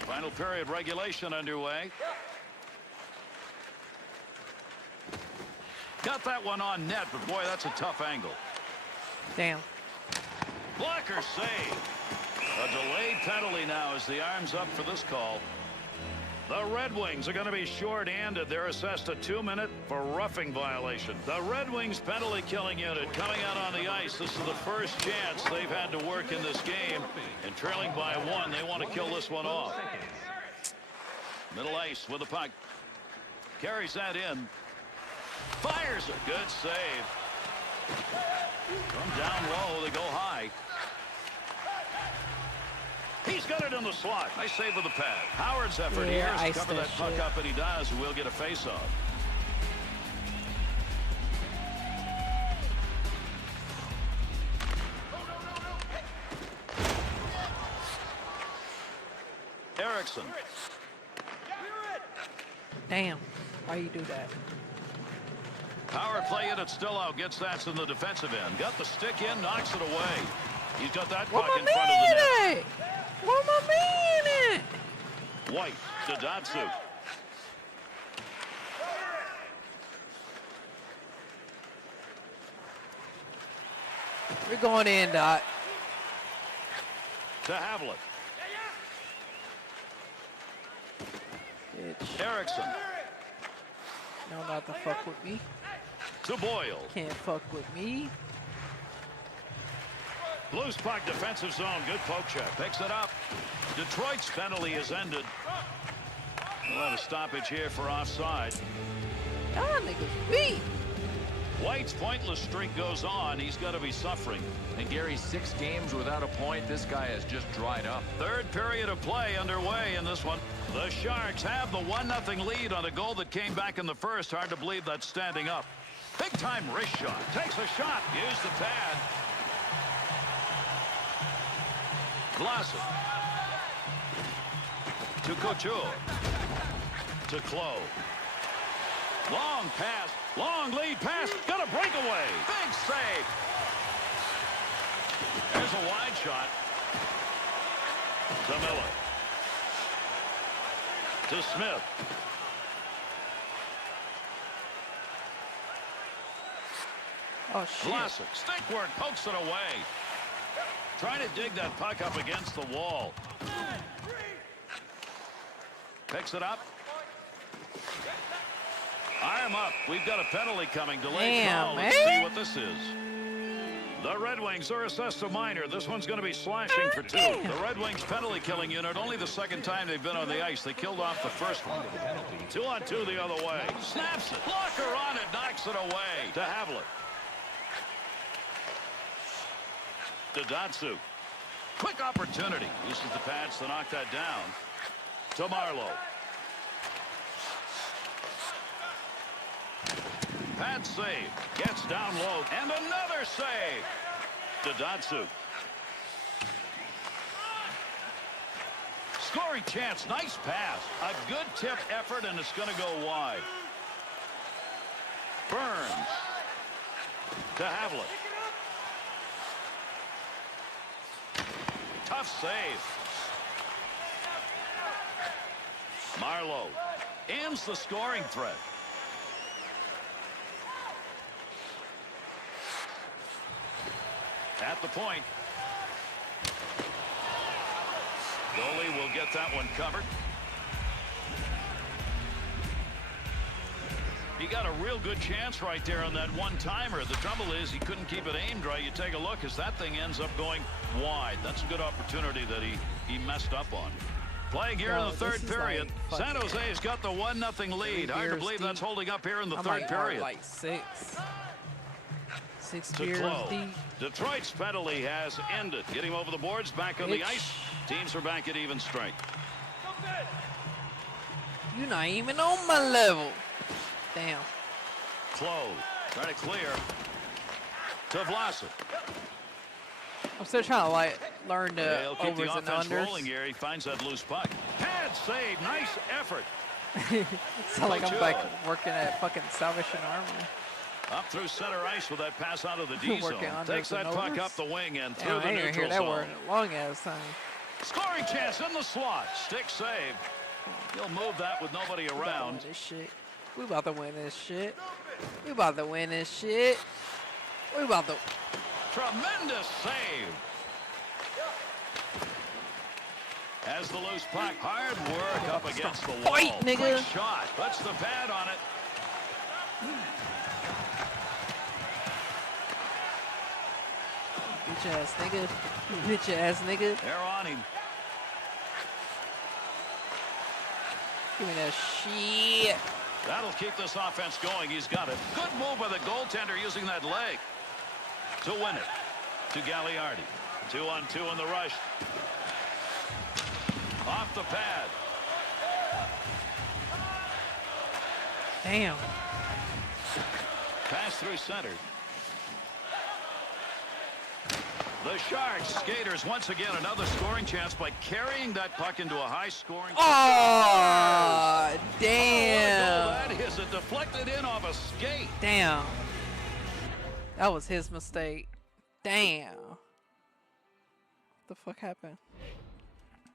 Final period regulation underway. Got that one on net, but boy, that's a tough angle. Damn. Blocker save. A delayed penalty now as the arm's up for this call. The Red Wings are going to be short-handed. They're assessed a 2-minute for roughing violation. The Red Wings penalty killing unit coming out on the ice. This is the first chance they've had to work in this game. And trailing by 1, they want to kill this one off. Middle ice with the puck. Carries that in. Fires a good save. From down low, they go high. He's got it in the slot. Nice save with the pad. Howard's effort here is to cover that puck up, and he does, and we'll get a face-off. Erickson. Damn. Why you do that? Power play it. It's still out. Gets that in the defensive end. Got the stick in. Knocks it away. He's got that puck in front of the net. What am I meaning? White to Datsyuk. We're going in, Dot. To Havlet. Bitch. Erickson. No, not to fuck with me. To Boyle. Can't fuck with me. Loose puck, defensive zone. Good poke check. Picks it up. Detroit's penalty is ended. We'll have a stoppage here for offside. Y'all niggas beat. White's pointless streak goes on. He's got to be suffering. And Gary, 6 games without a point. This guy has just dried up. Third period of play underway in this one. The Sharks have the 1-0 lead on a goal that came back in the first. Hard to believe that's standing up. Big time wrist shot. Takes a shot. Use the pad. Vlasic. To Couture. To Clough. Long pass. Long lead pass. Got a breakaway. Big save. There's a wide shot. To Miller. To Smith. Oh, shit. Vlasic. Stick work. Pokes it away. Trying to dig that puck up against the wall. Picks it up. Arm up. We've got a penalty coming. Delayed call. Let's see what this is. The Red Wings are assessed a minor. This one's going to be slashing for 2. The Red Wings penalty killing unit. Only the second time they've been on the ice. They killed off the first one. 2-on-2 the other way. Snaps it. Blocker on it. Knocks it away to Havlat. To Datsyuk. Quick opportunity. Uses the pads to knock that down. To Marlowe. Pad save. Gets down low. And another save. To Datsyuk. Scoring chance. Nice pass. A good tip effort, and it's going to go wide. Burns. To Havlat. Tough save. Marlowe ends the scoring threat. At the point. Goalie will get that one covered. He got a real good chance right there on that one-timer. The trouble is he couldn't keep it aimed right. You take a look as that thing ends up going wide. That's a good opportunity that he messed up on. Playing here in the third period. Like San Jose's got the 1-0 lead. Hard to believe that's holding up here in the third period. Like 6. 6 To beers Clough. deep. Detroit's penalty has ended. Get him over the boards, back on the ice. Teams are back at even strength. You're not even on my level. Damn. Clough trying to clear. To Vlasic. I'm still trying to like learn the He'll keep the overs and offense unders. rolling here. He finds that loose puck. Pad save. Nice effort. It's not like I'm like working at fucking Salvation Army. Up through center ice with that pass out of the D zone. Takes that puck up the wing and through the I ain't gonna hear neutral that zone. word in a long ass time. Scoring chance in the slot. Stick save. He'll move that with nobody around. This shit. We about to win this shit. We about to win this shit. We about to. Tremendous save. Has the loose puck. Hard work up against the wall. Fight, nigga. Quick shot. Puts the pad on it. Bitch ass nigga. Bitch ass nigga. They're on him. Give me that shit. That'll keep this offense going. He's got it. Good move by the goaltender using that leg to win it. To Gagliardi. 2-on-2 in the rush. Off the pad. Damn. Pass through center. The Sharks skaters once again another scoring chance by carrying that puck into a high-scoring. Oh, damn. That is a deflected in off a skate. Damn. That was his mistake. Damn. What the fuck happened?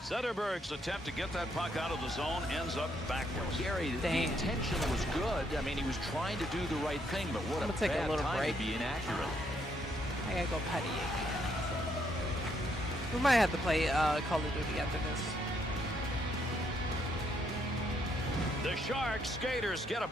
Zetterberg's attempt to get that puck out of the zone ends up backwards. Gary, the intention was good. I mean, he was trying to do the right thing, but what I'm a gonna take a bad little time break. to be inaccurate. I gotta go patty again. We might have to play Call of Duty after this. The Sharks skaters get a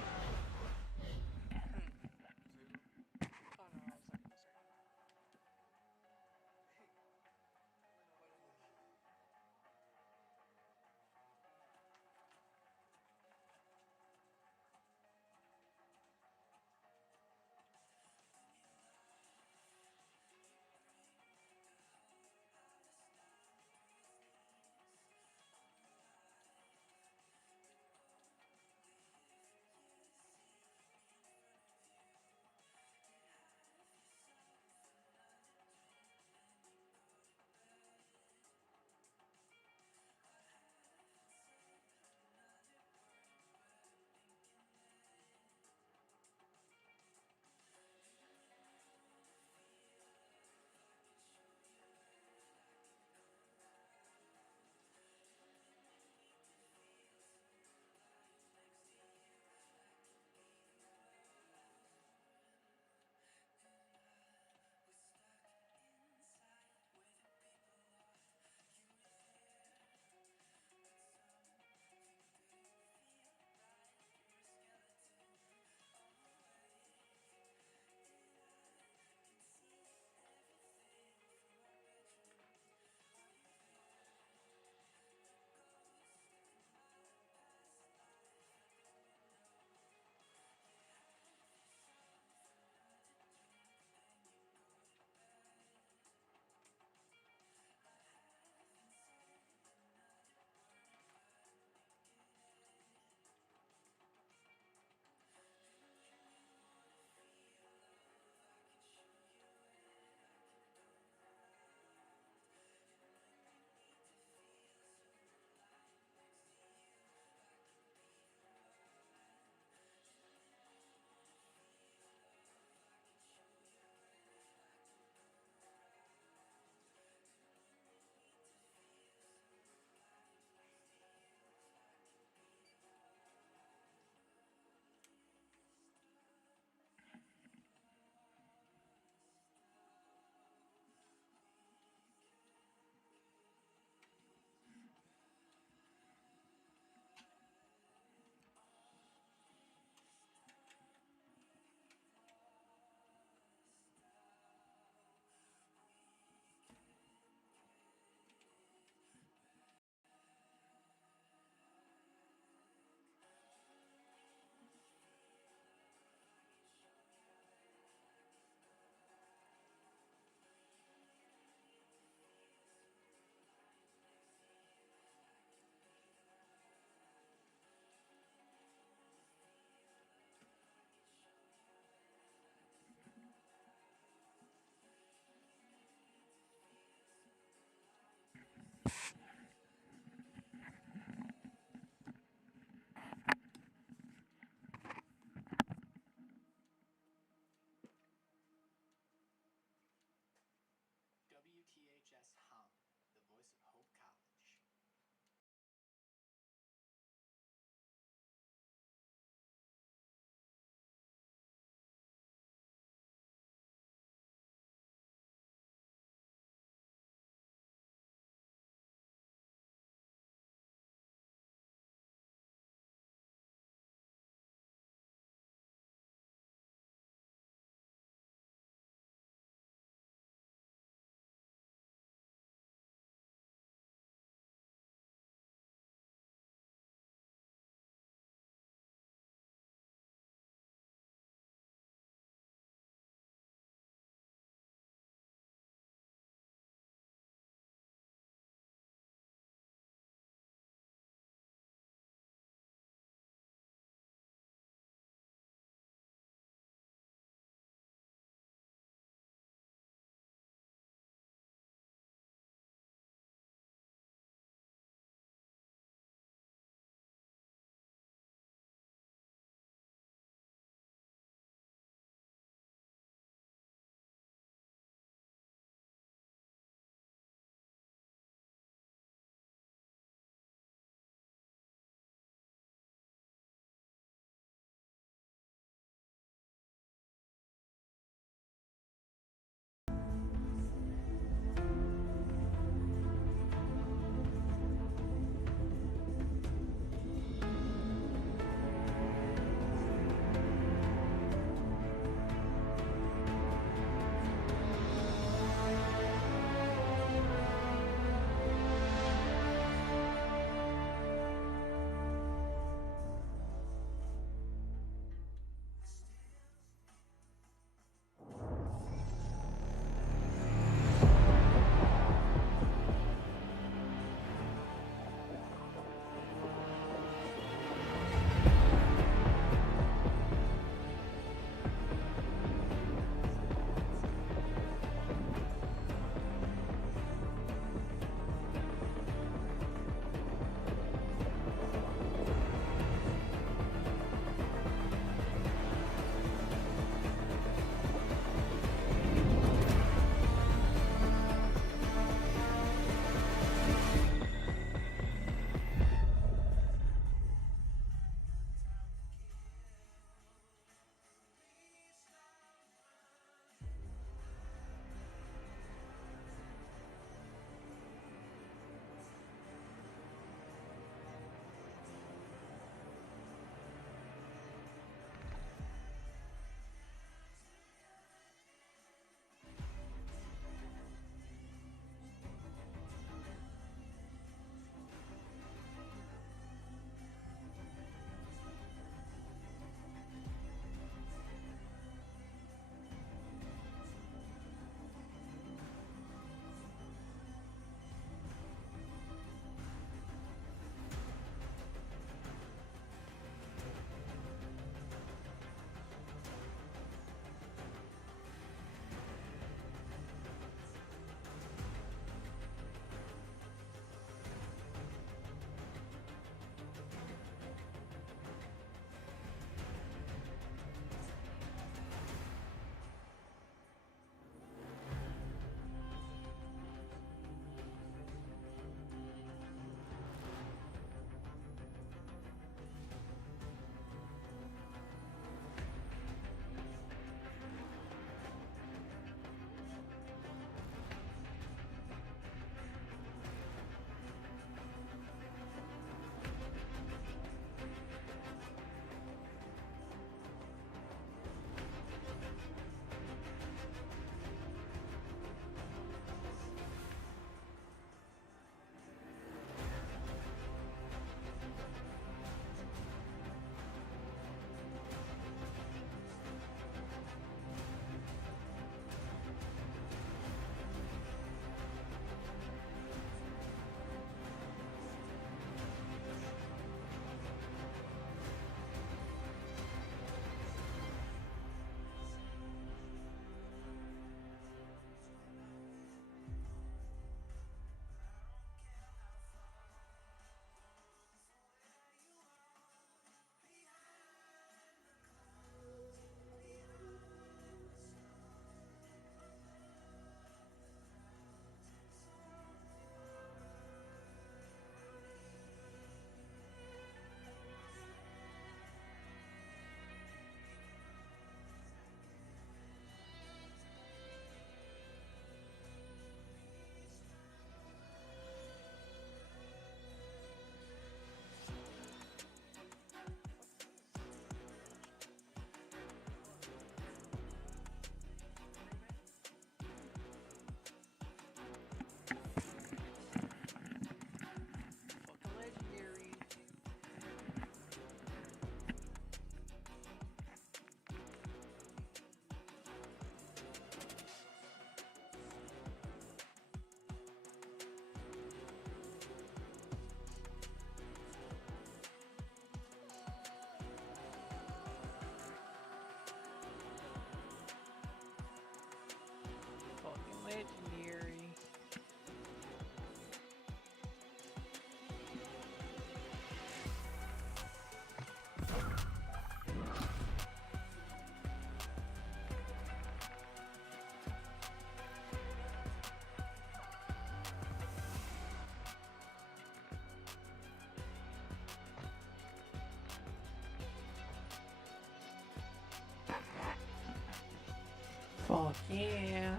Fuck yeah.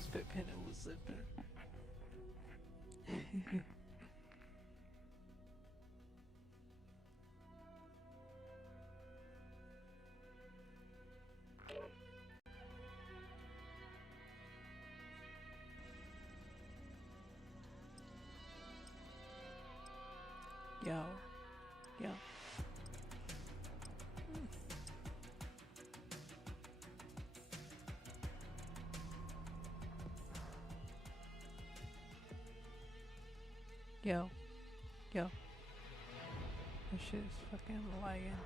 Spit pen was zipping. Yo. Yo. Yo. Yo. This shit is fucking lagging.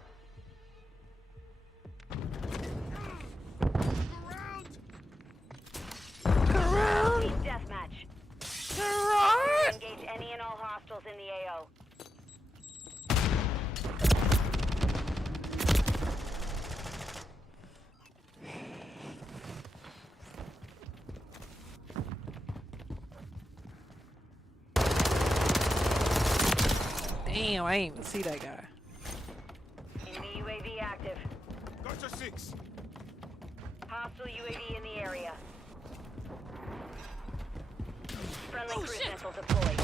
Team deathmatch. Alright. Engage any and all hostiles in the AO. Damn, I didn't even see that guy. Enemy UAV active. Gotcha 6. Hostile UAV in the area. Friendly cruise missile deployed.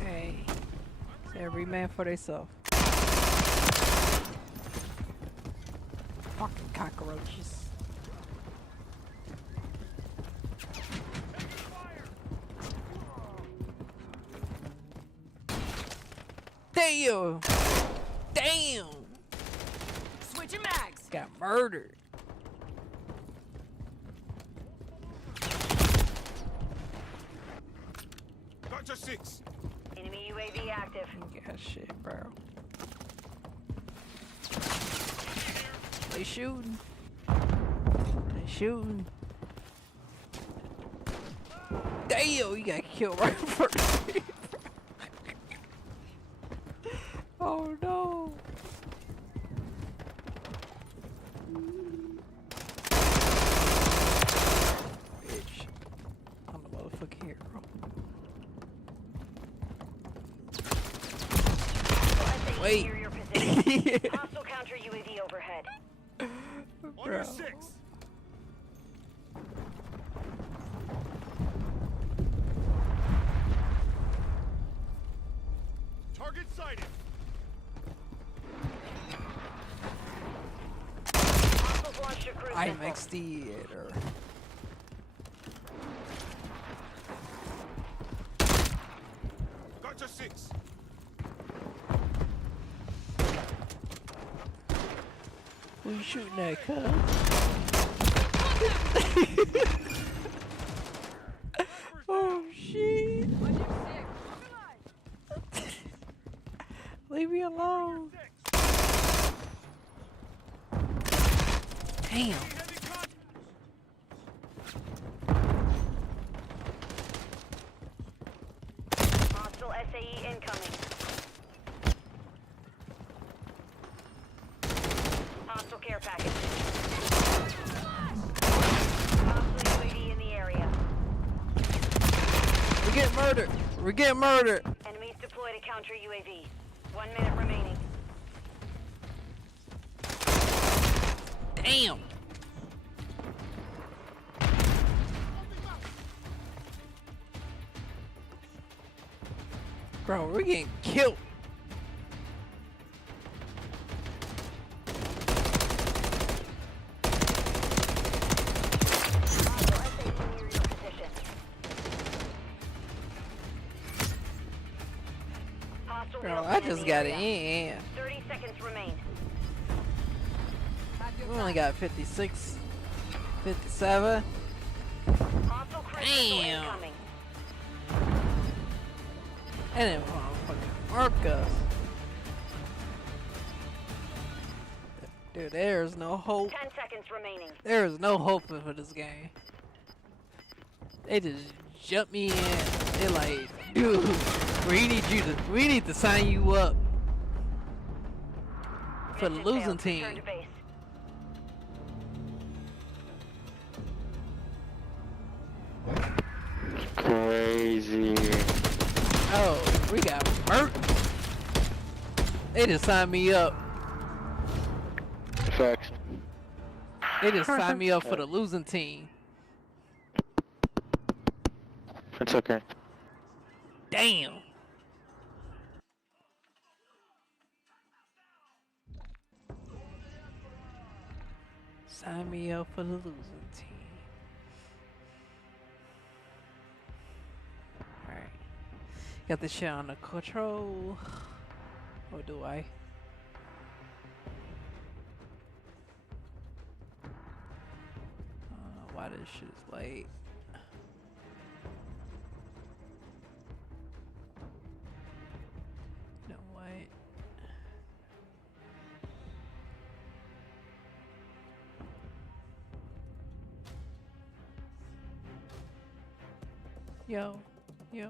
Hey. It's every man for themselves. Fucking cockroaches. Damn! Damn! Switching mags. Got murdered. Gotcha 6. Enemy UAV active. Yeah, shit, bro. They shooting. They shooting. Damn, you got killed right first. Oh no. Bitch. I'm a motherfucking hero. Wait. Near your position. Hostile counter UAV overhead. On your 6. Target sighted. Hostiles launched a cruise missile. IMAX theater. Gotcha 6. Who you shooting at, cuz? Oh shit. Leave me alone. Damn. Hostile SAE incoming. Hostile care package. Hostile UAV in the area. We're getting murdered. We're getting murdered. Enemies deployed a counter UAV. 1 minute remaining. Damn. Bro, we're getting killed. Hostile SAE near your position. Hostile Bro, Delta I in just the got it area. in. 30 seconds remain. We only got 56, 57. Hostile cruise missile Damn. incoming. And it motherfucking mark us. Dude, there's no hope. 10 seconds remaining. There is no hope for this game. They just jump me in. They're like, dude, we need to sign you up for the Mission losing failed. Return team. to base. Crazy. Oh, we got murked. They just signed me up. Facts. They just signed me up for the losing team. It's okay. Damn. Sign me up for the losing team. Alright. Got this shit under control. Or do I? Why this shit is late? You know what? Yo. Okay.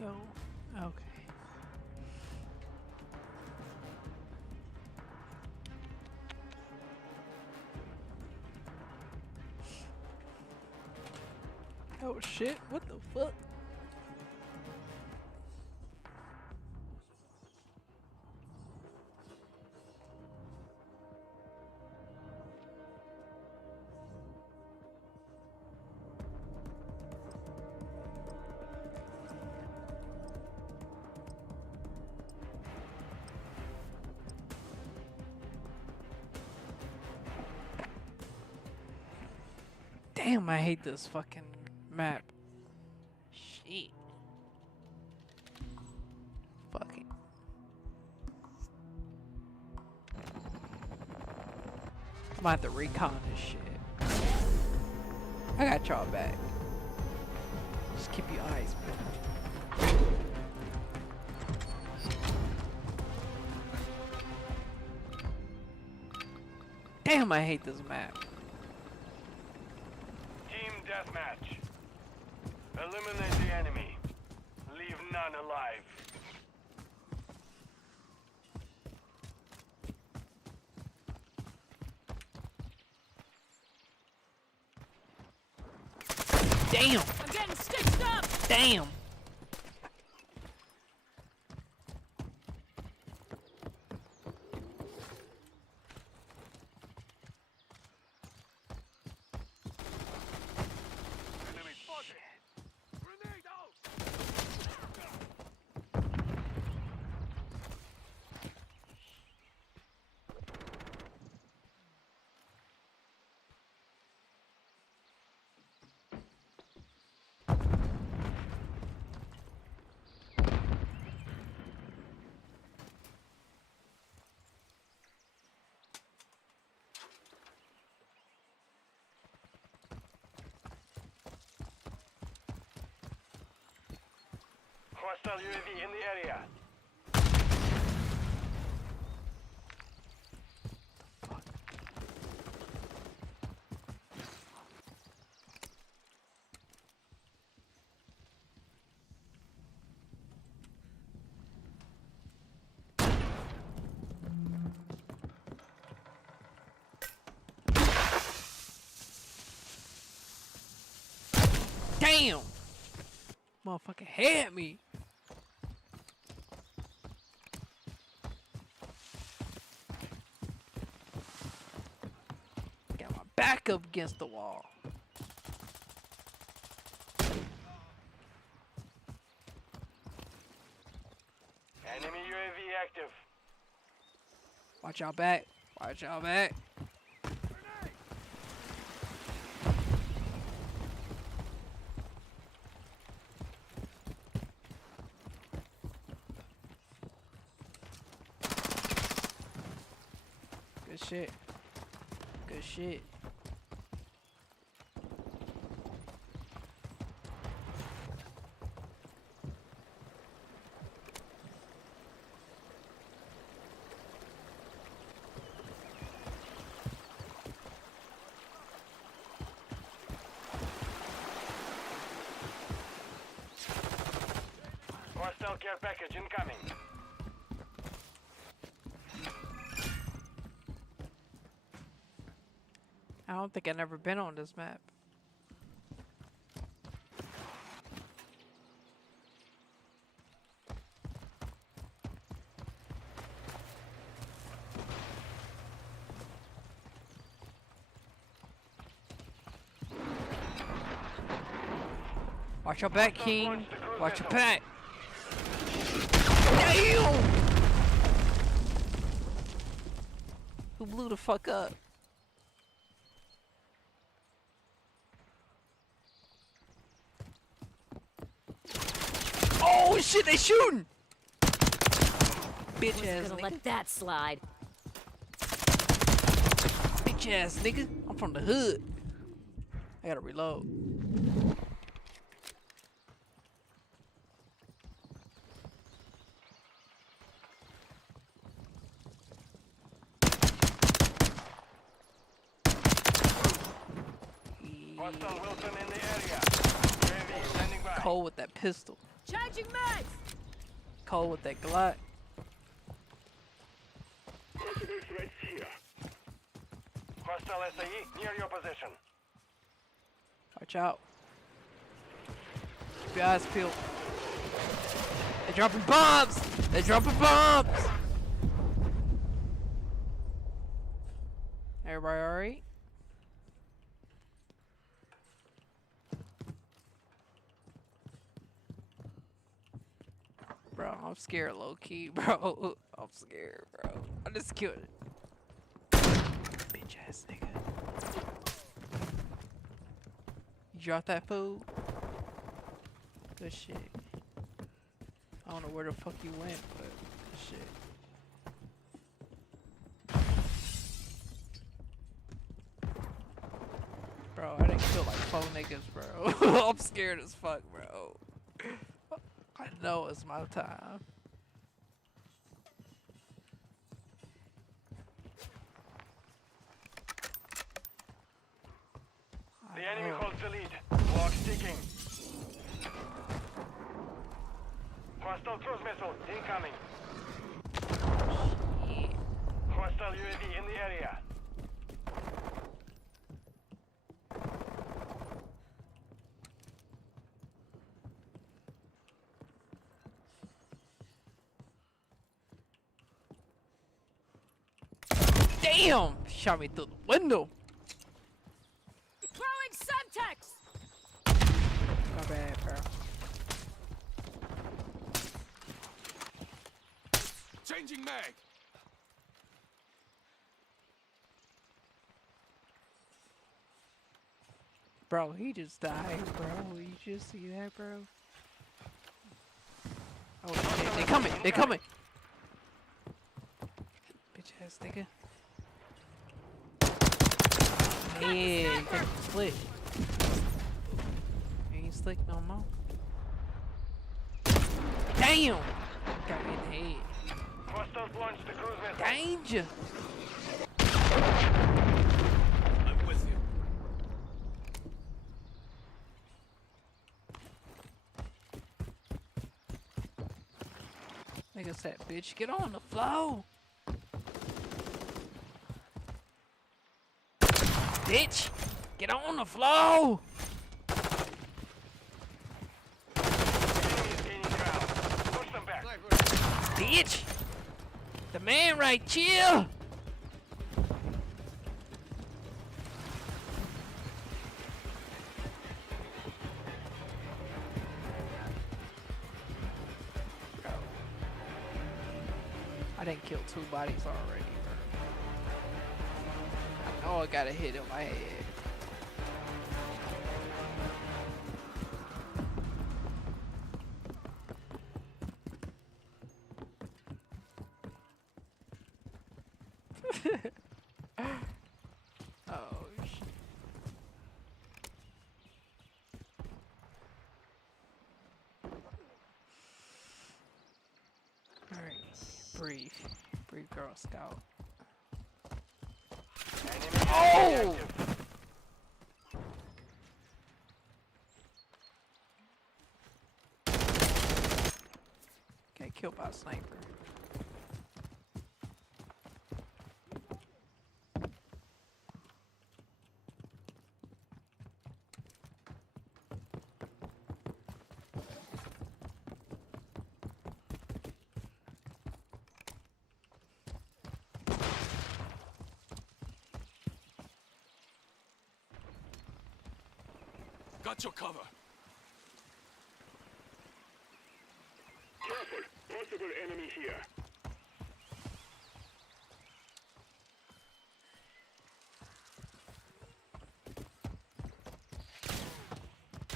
Yo. Okay. Oh shit, what the fuck? Damn, I hate this fucking map. Shit. Fuck it. I'm about to recon this shit. I got y'all back. Just keep your eyes peeled. Damn, I hate this map. Team deathmatch. Eliminate the enemy. Leave none alive. Damn! I'm getting stitched up! Damn! Enemy spotted. Grenade out. Hostile UAV in the area. Damn! Motherfucker had me. Got my back up against the wall. Enemy UAV active. Watch y'all back. Watch y'all back. Good shit. Good shit. Care package incoming. I don't think I've never been on this map. Watch your back, King. Watch your back. Damn! Who blew the fuck up? Oh shit, they shooting! Bitch ass Gonna nigga. let that slide. Bitch ass nigga. I'm from the hood. I gotta reload. Hostile Wilson in the area. UAV standing by. Cole with that pistol. Changing mags. Cole with that Glock. Hostile SAE near your position. Watch out. Keep your eyes peeled. They're dropping bombs! They're dropping bombs! Everybody alright? Bro, I'm scared low key, bro. I'm scared, bro. I just killed it. Bitch ass nigga. You dropped that food? Good shit. I don't know where the fuck you went, but good shit. Bro, I didn't kill like 4 niggas, bro. I'm scared as fuck, bro. I know it's my time. The enemy holds the lead. Clock ticking. Hostile cruise missile incoming. Hostile UAV in the area. Damn! Shot me through the window. Throwing Semtex. My bad, bro. Changing mag. Bro, he just died, bro. You just see that, bro? Oh shit, they coming! They coming! Bitch ass nigga. Yeah, you got slick. Ain't slick no more. Damn! Got me in the head. Hostiles launched the cruise missile. Danger! I'm with you. Nigga said, bitch, get on the floor! Bitch! Get on the floor! Enemy is gaining ground. Push them back. Bitch! The man right chill! Bro. I didn't kill 2 bodies already, bro. I know I got a hit in my head. Oh shit. Alright. Breathe. Breathe, Girl Scout. Enemy Oh! active. killed by a sniper. Got your cover. Careful. Possible enemy here.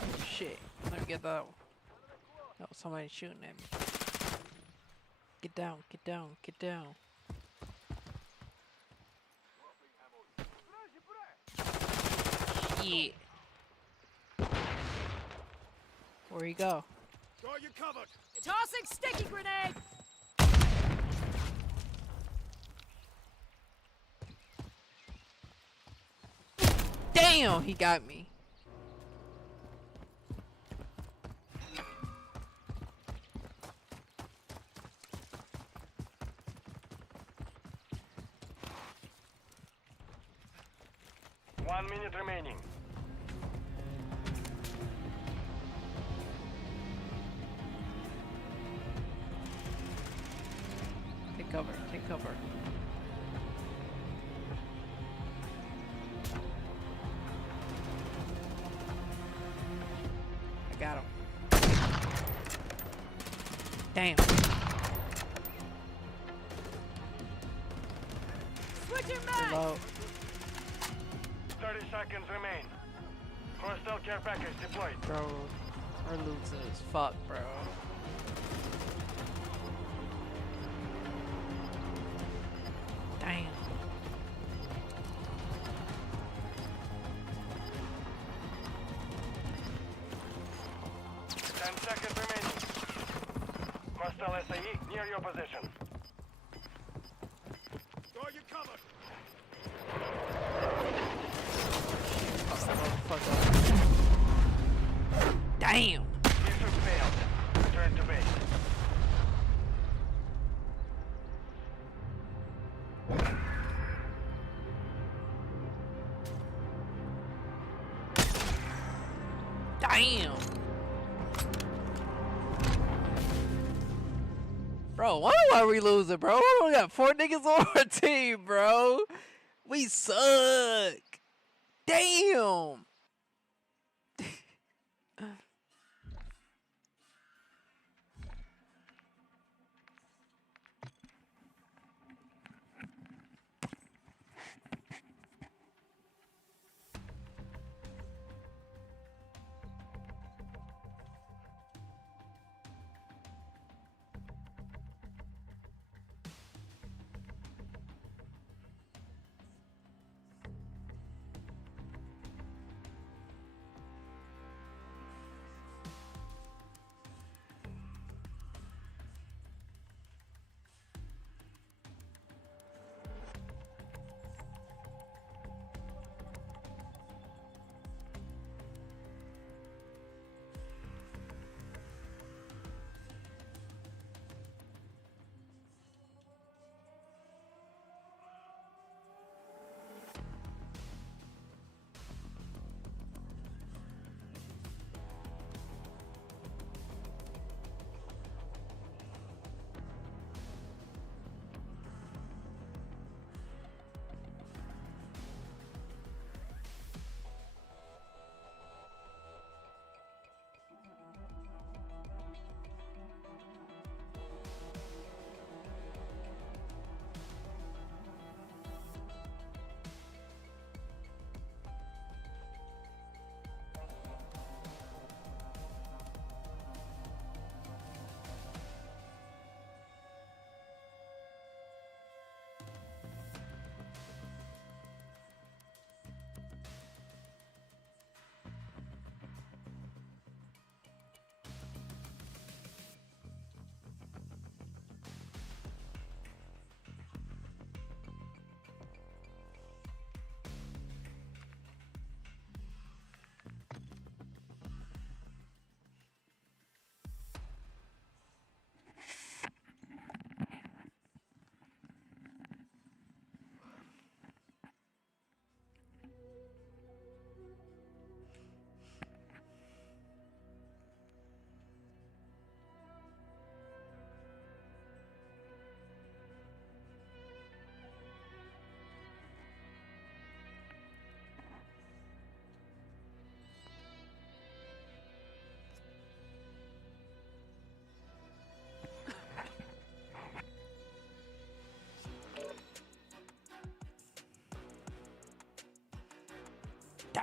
Oh, shit. Let me get that. Oh, somebody shooting at me. Get down, get down, get down. Shit. Where you go? Got you covered. Tossing sticky grenade. Damn, he got me. One minute remaining. Take cover, take cover. I got him. Damn. Switching mags. Reload. 30 seconds remain. Hostile care package deployed. Bro, we're losing as fuck, bro. Damn. Ten seconds remaining. Hostile SAE near your position. Got you covered. Damn. Mission failed. Return to base. Damn. Bro, why are we losing, bro? We only got 4 niggas on our team, bro. We suck. Damn.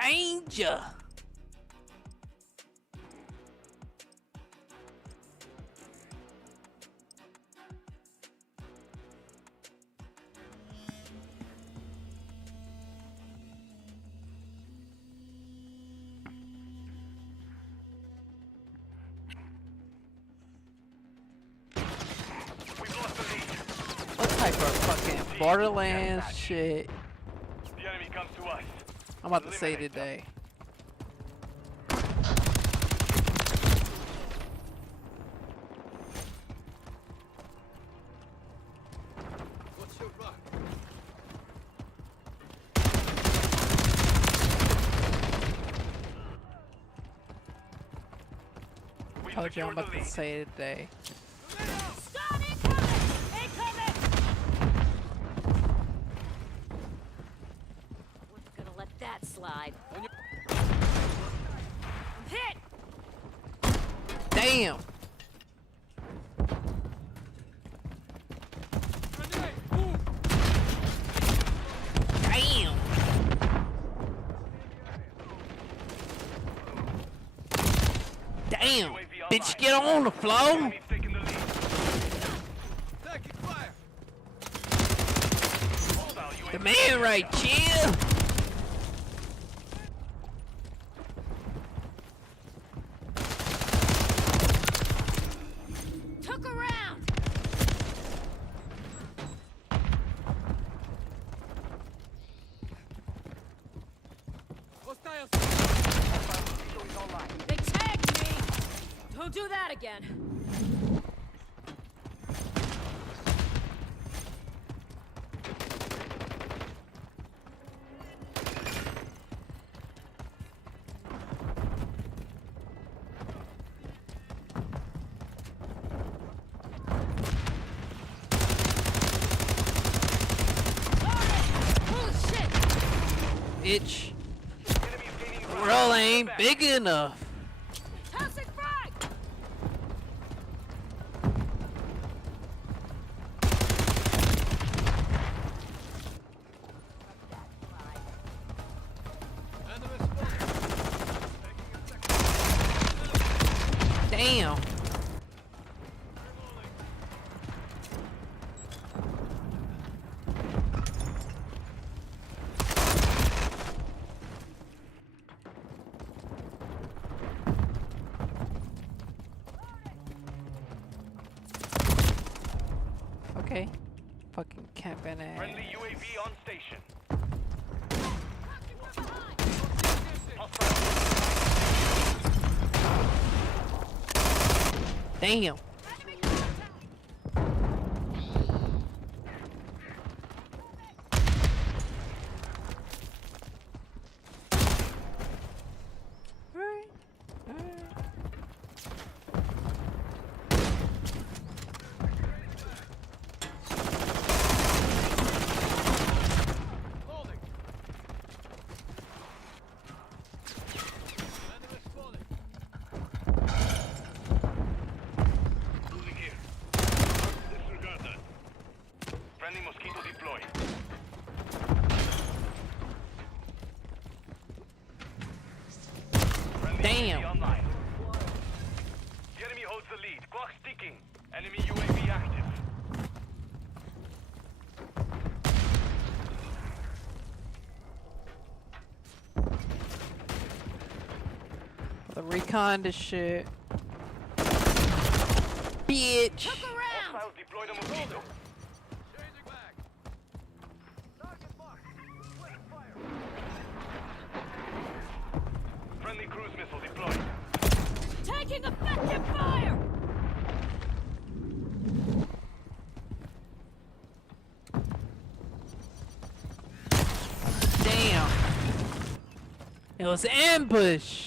Danger. What type of fucking Borderlands shit? The enemy comes to us. I'm about to say today. What's your back? Told you I'm about to say it today. Stun incoming! Incoming! Wasn't gonna let that slide. Hit! Damn. Damn. Damn. Bitch, get on the floor. The man right here. Took a round! They tagged me! Don't do that again. Holy shit! Bitch. The world ain't big enough. Tossing frag! Damn. Okay. Fucking camping ass. Friendly UAV on station. Damn. Alright. Moving here. Disregard that. Friendly mosquito deployed. Friendly Damn. UAV online. The enemy holds the lead. Clock ticking. Enemy UAV active. The recon this shit. Bitch. Took a round! Hostiles deployed a mosquito. Friendly cruise missile deployed. Taking effective fire! Damn. It was ambush.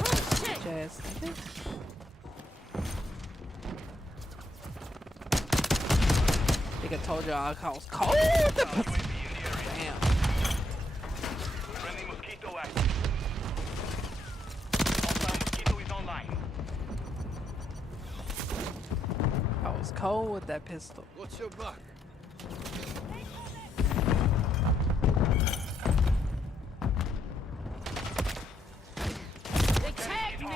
Holy shit! Jazz. Think I told you I was cold. Damn. Friendly mosquito active. Hostile mosquito is online. cold with that pistol. What's your mark? They tagged me!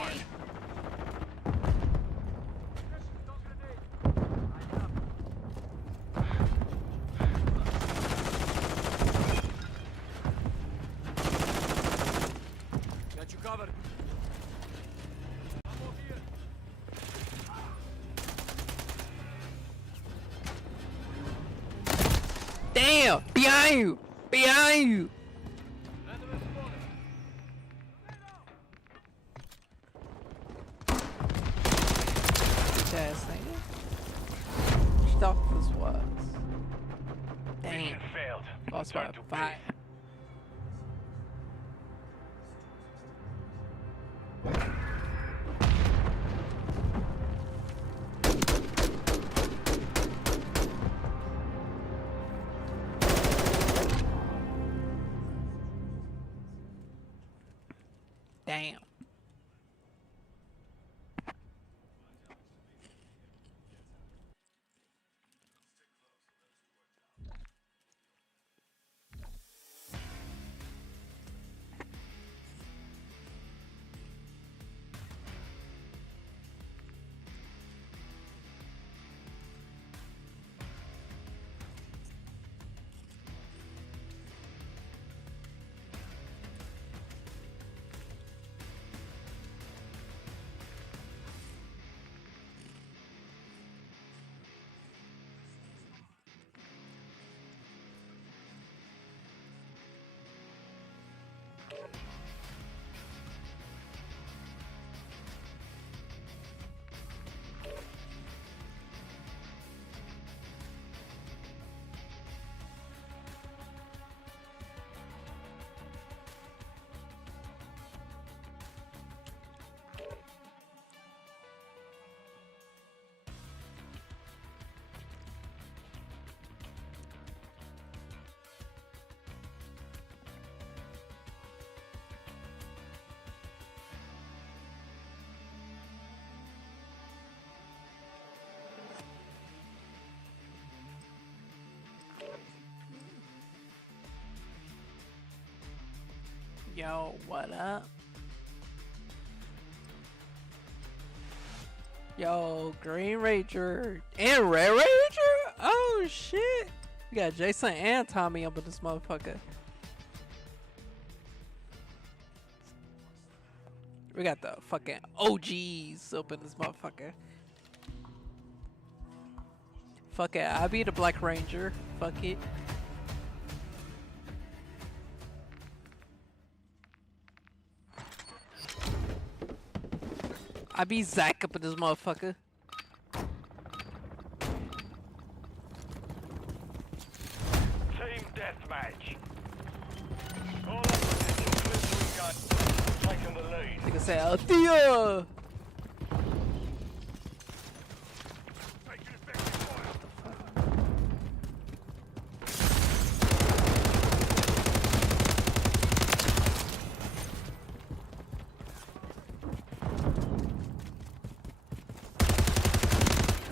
Got you covered. Damn! Behind you! Behind you! Bitch ass nigga. Stuff this was. Damn. Failed. Lost by 5. Damn. Yo, what up? Yo, Green Ranger and Red Ranger? Oh shit! We got Jason and Tommy up in this motherfucker. We got the fucking OGs up in this motherfucker. Fuck it, I'll be the Black Ranger. Fuck it. I be Zach up in this motherfucker. Team deathmatch. All oppositions gun taking the lead. Nigga say, Althea!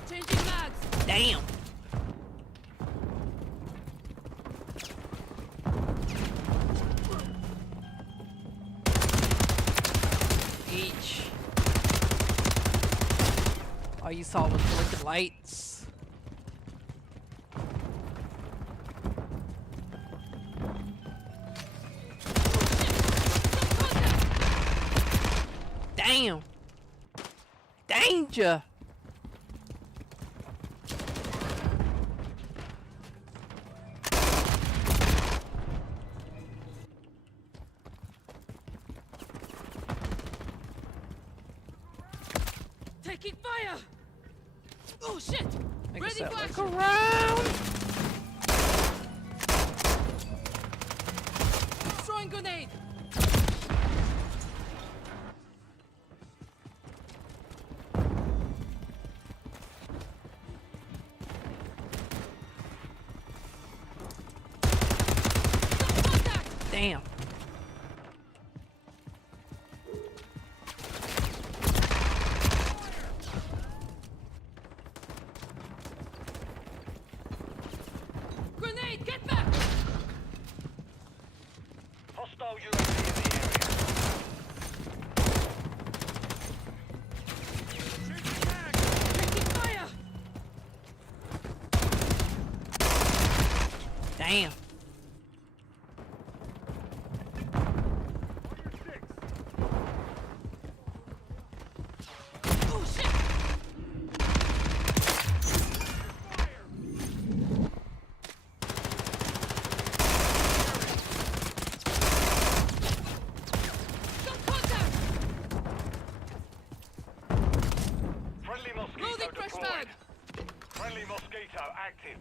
Changing mags! Damn! Each. All you saw was blinking lights. Damn! Danger! Taking fire! Oh shit! Nigga Ready said, for look action! around! Throwing grenade! Damn. Damn. Oh shit! Got contact! Friendly Mosquito Loading fresh deployed. mag! Friendly Mosquito active.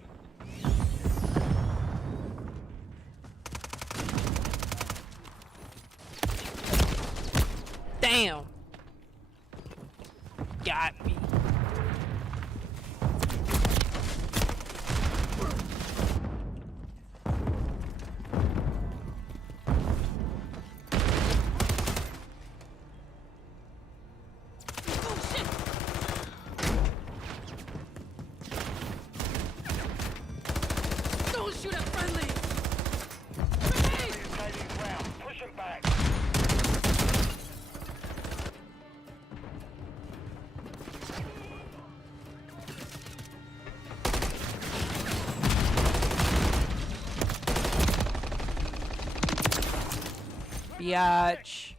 Damn. Got me. Oh shit! Don't shoot at friendly! Grenade! Indicating ground. Push them back. Biatch.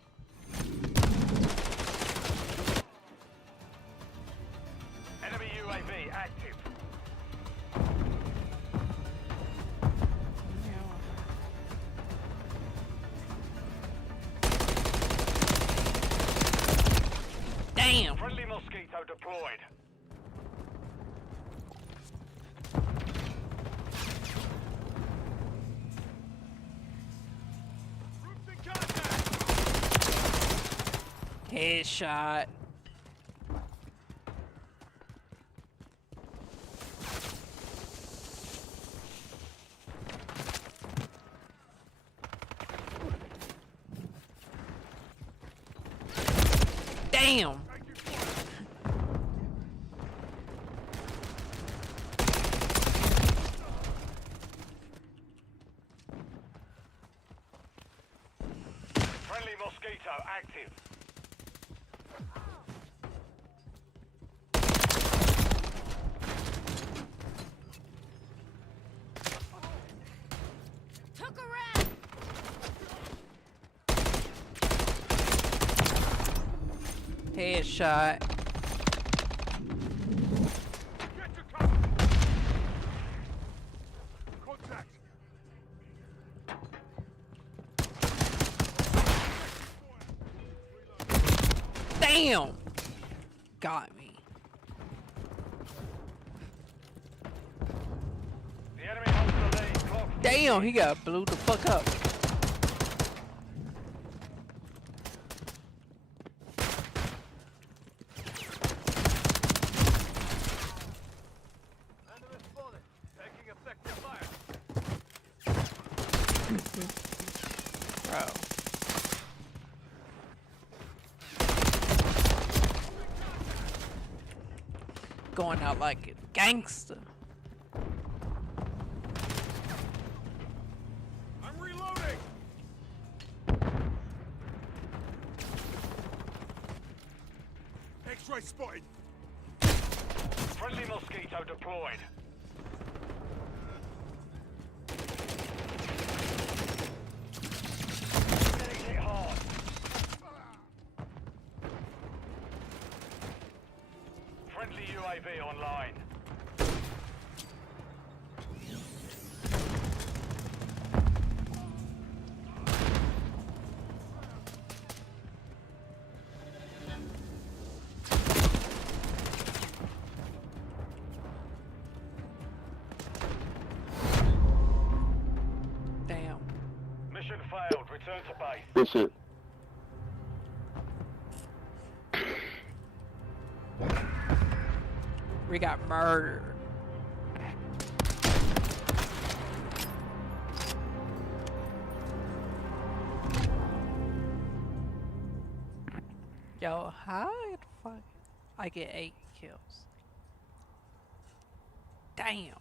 Enemy UAV active. Damn. Friendly Mosquito deployed. Headshot. Damn. Friendly Mosquito active. Took a rat! Headshot. Get your cover. Contact. Damn. Got me. The enemy holds the lead. Clock. Damn, he got blew the fuck up. Enemy spotted. Taking effective fire. Bro. Going out like a gangster. I'm reloading. X-ray spotted. Friendly Mosquito deployed. Getting hit hard. Friendly UAV online. Damn. Mission failed. Return to base. Good shit. We got murdered. Yo, how the fuck I get 8 kills? Damn.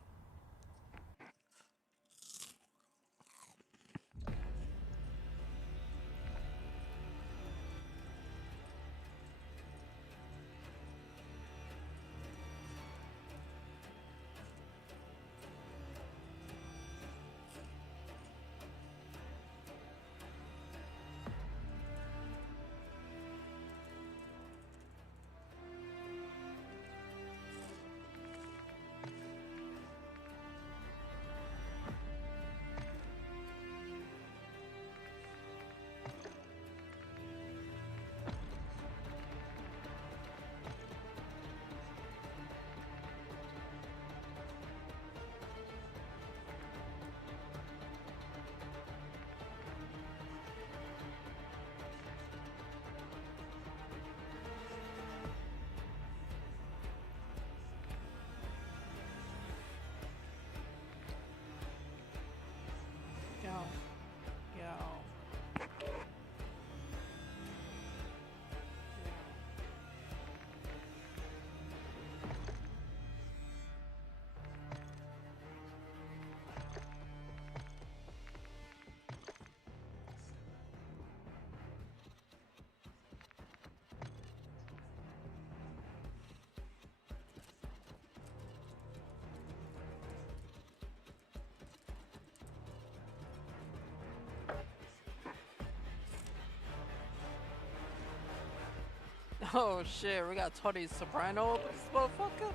Oh shit, we got Tony Soprano up in this motherfucker.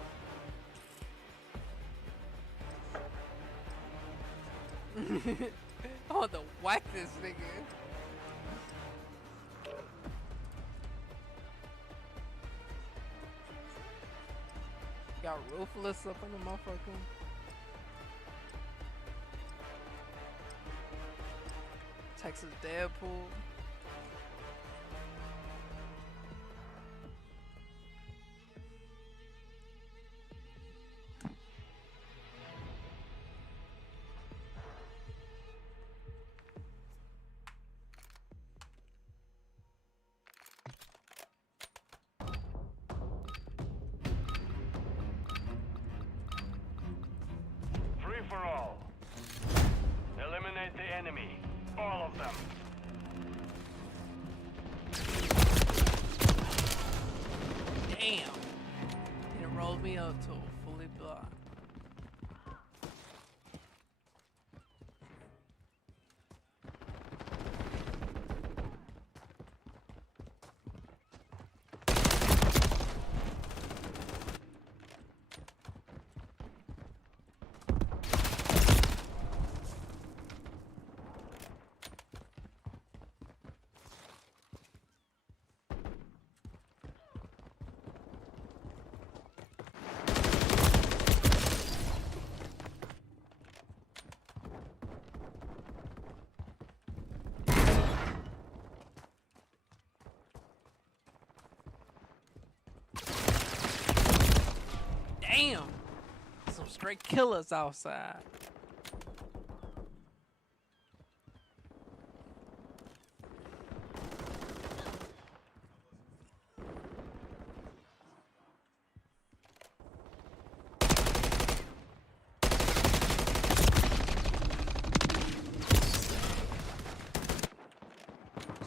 I want to whack this nigga. Got Ruthless up in the motherfucker. Texas Deadpool. Free for all. Eliminate the enemy. All of them. Damn. It rolled me up to a fully blocked. Damn! Some straight killers outside.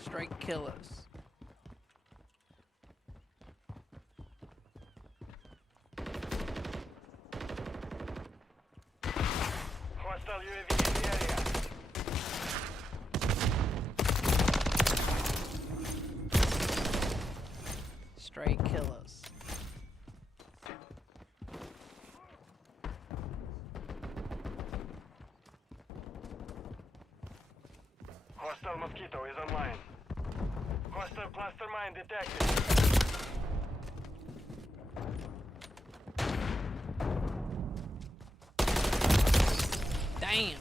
Straight killers. Hostile UAV in the area. Straight killers. Hostile Mosquito is online. Hostile cluster mine detected. Damn.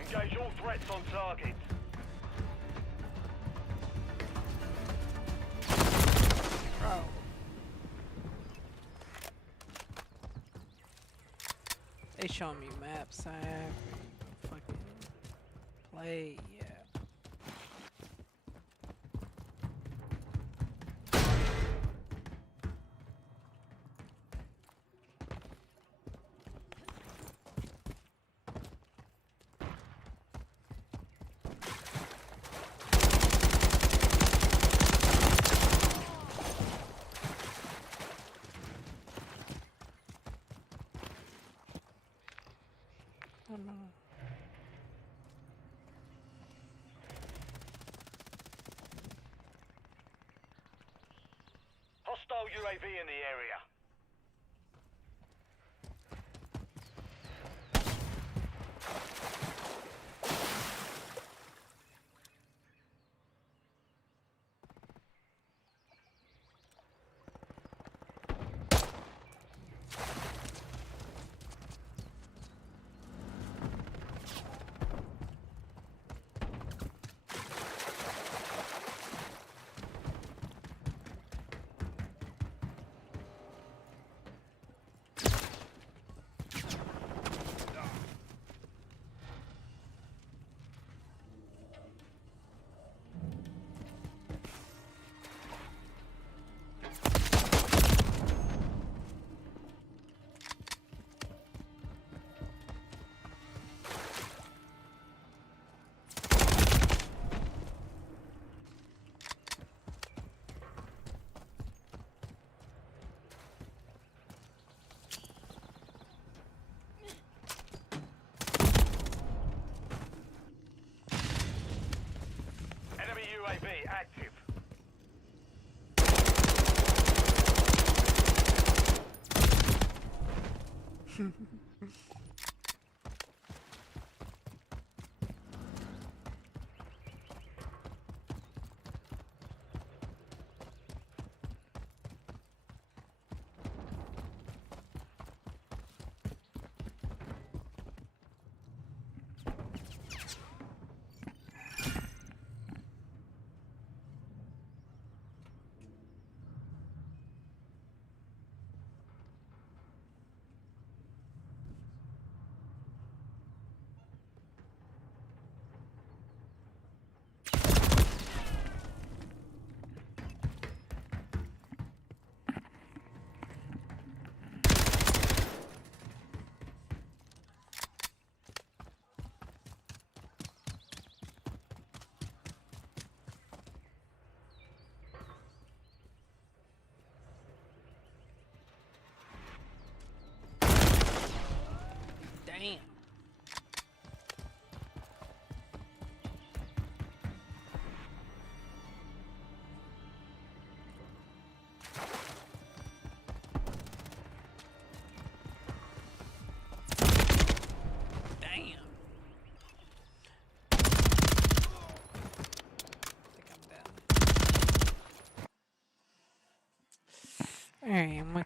Engage all threats on target. Bro. They showing me maps. I have to fucking play. Yeah. Oh no. Hostile UAV in the area. Enemy UAV active. Damn. Damn. I think I'm down. Alright, I'm gonna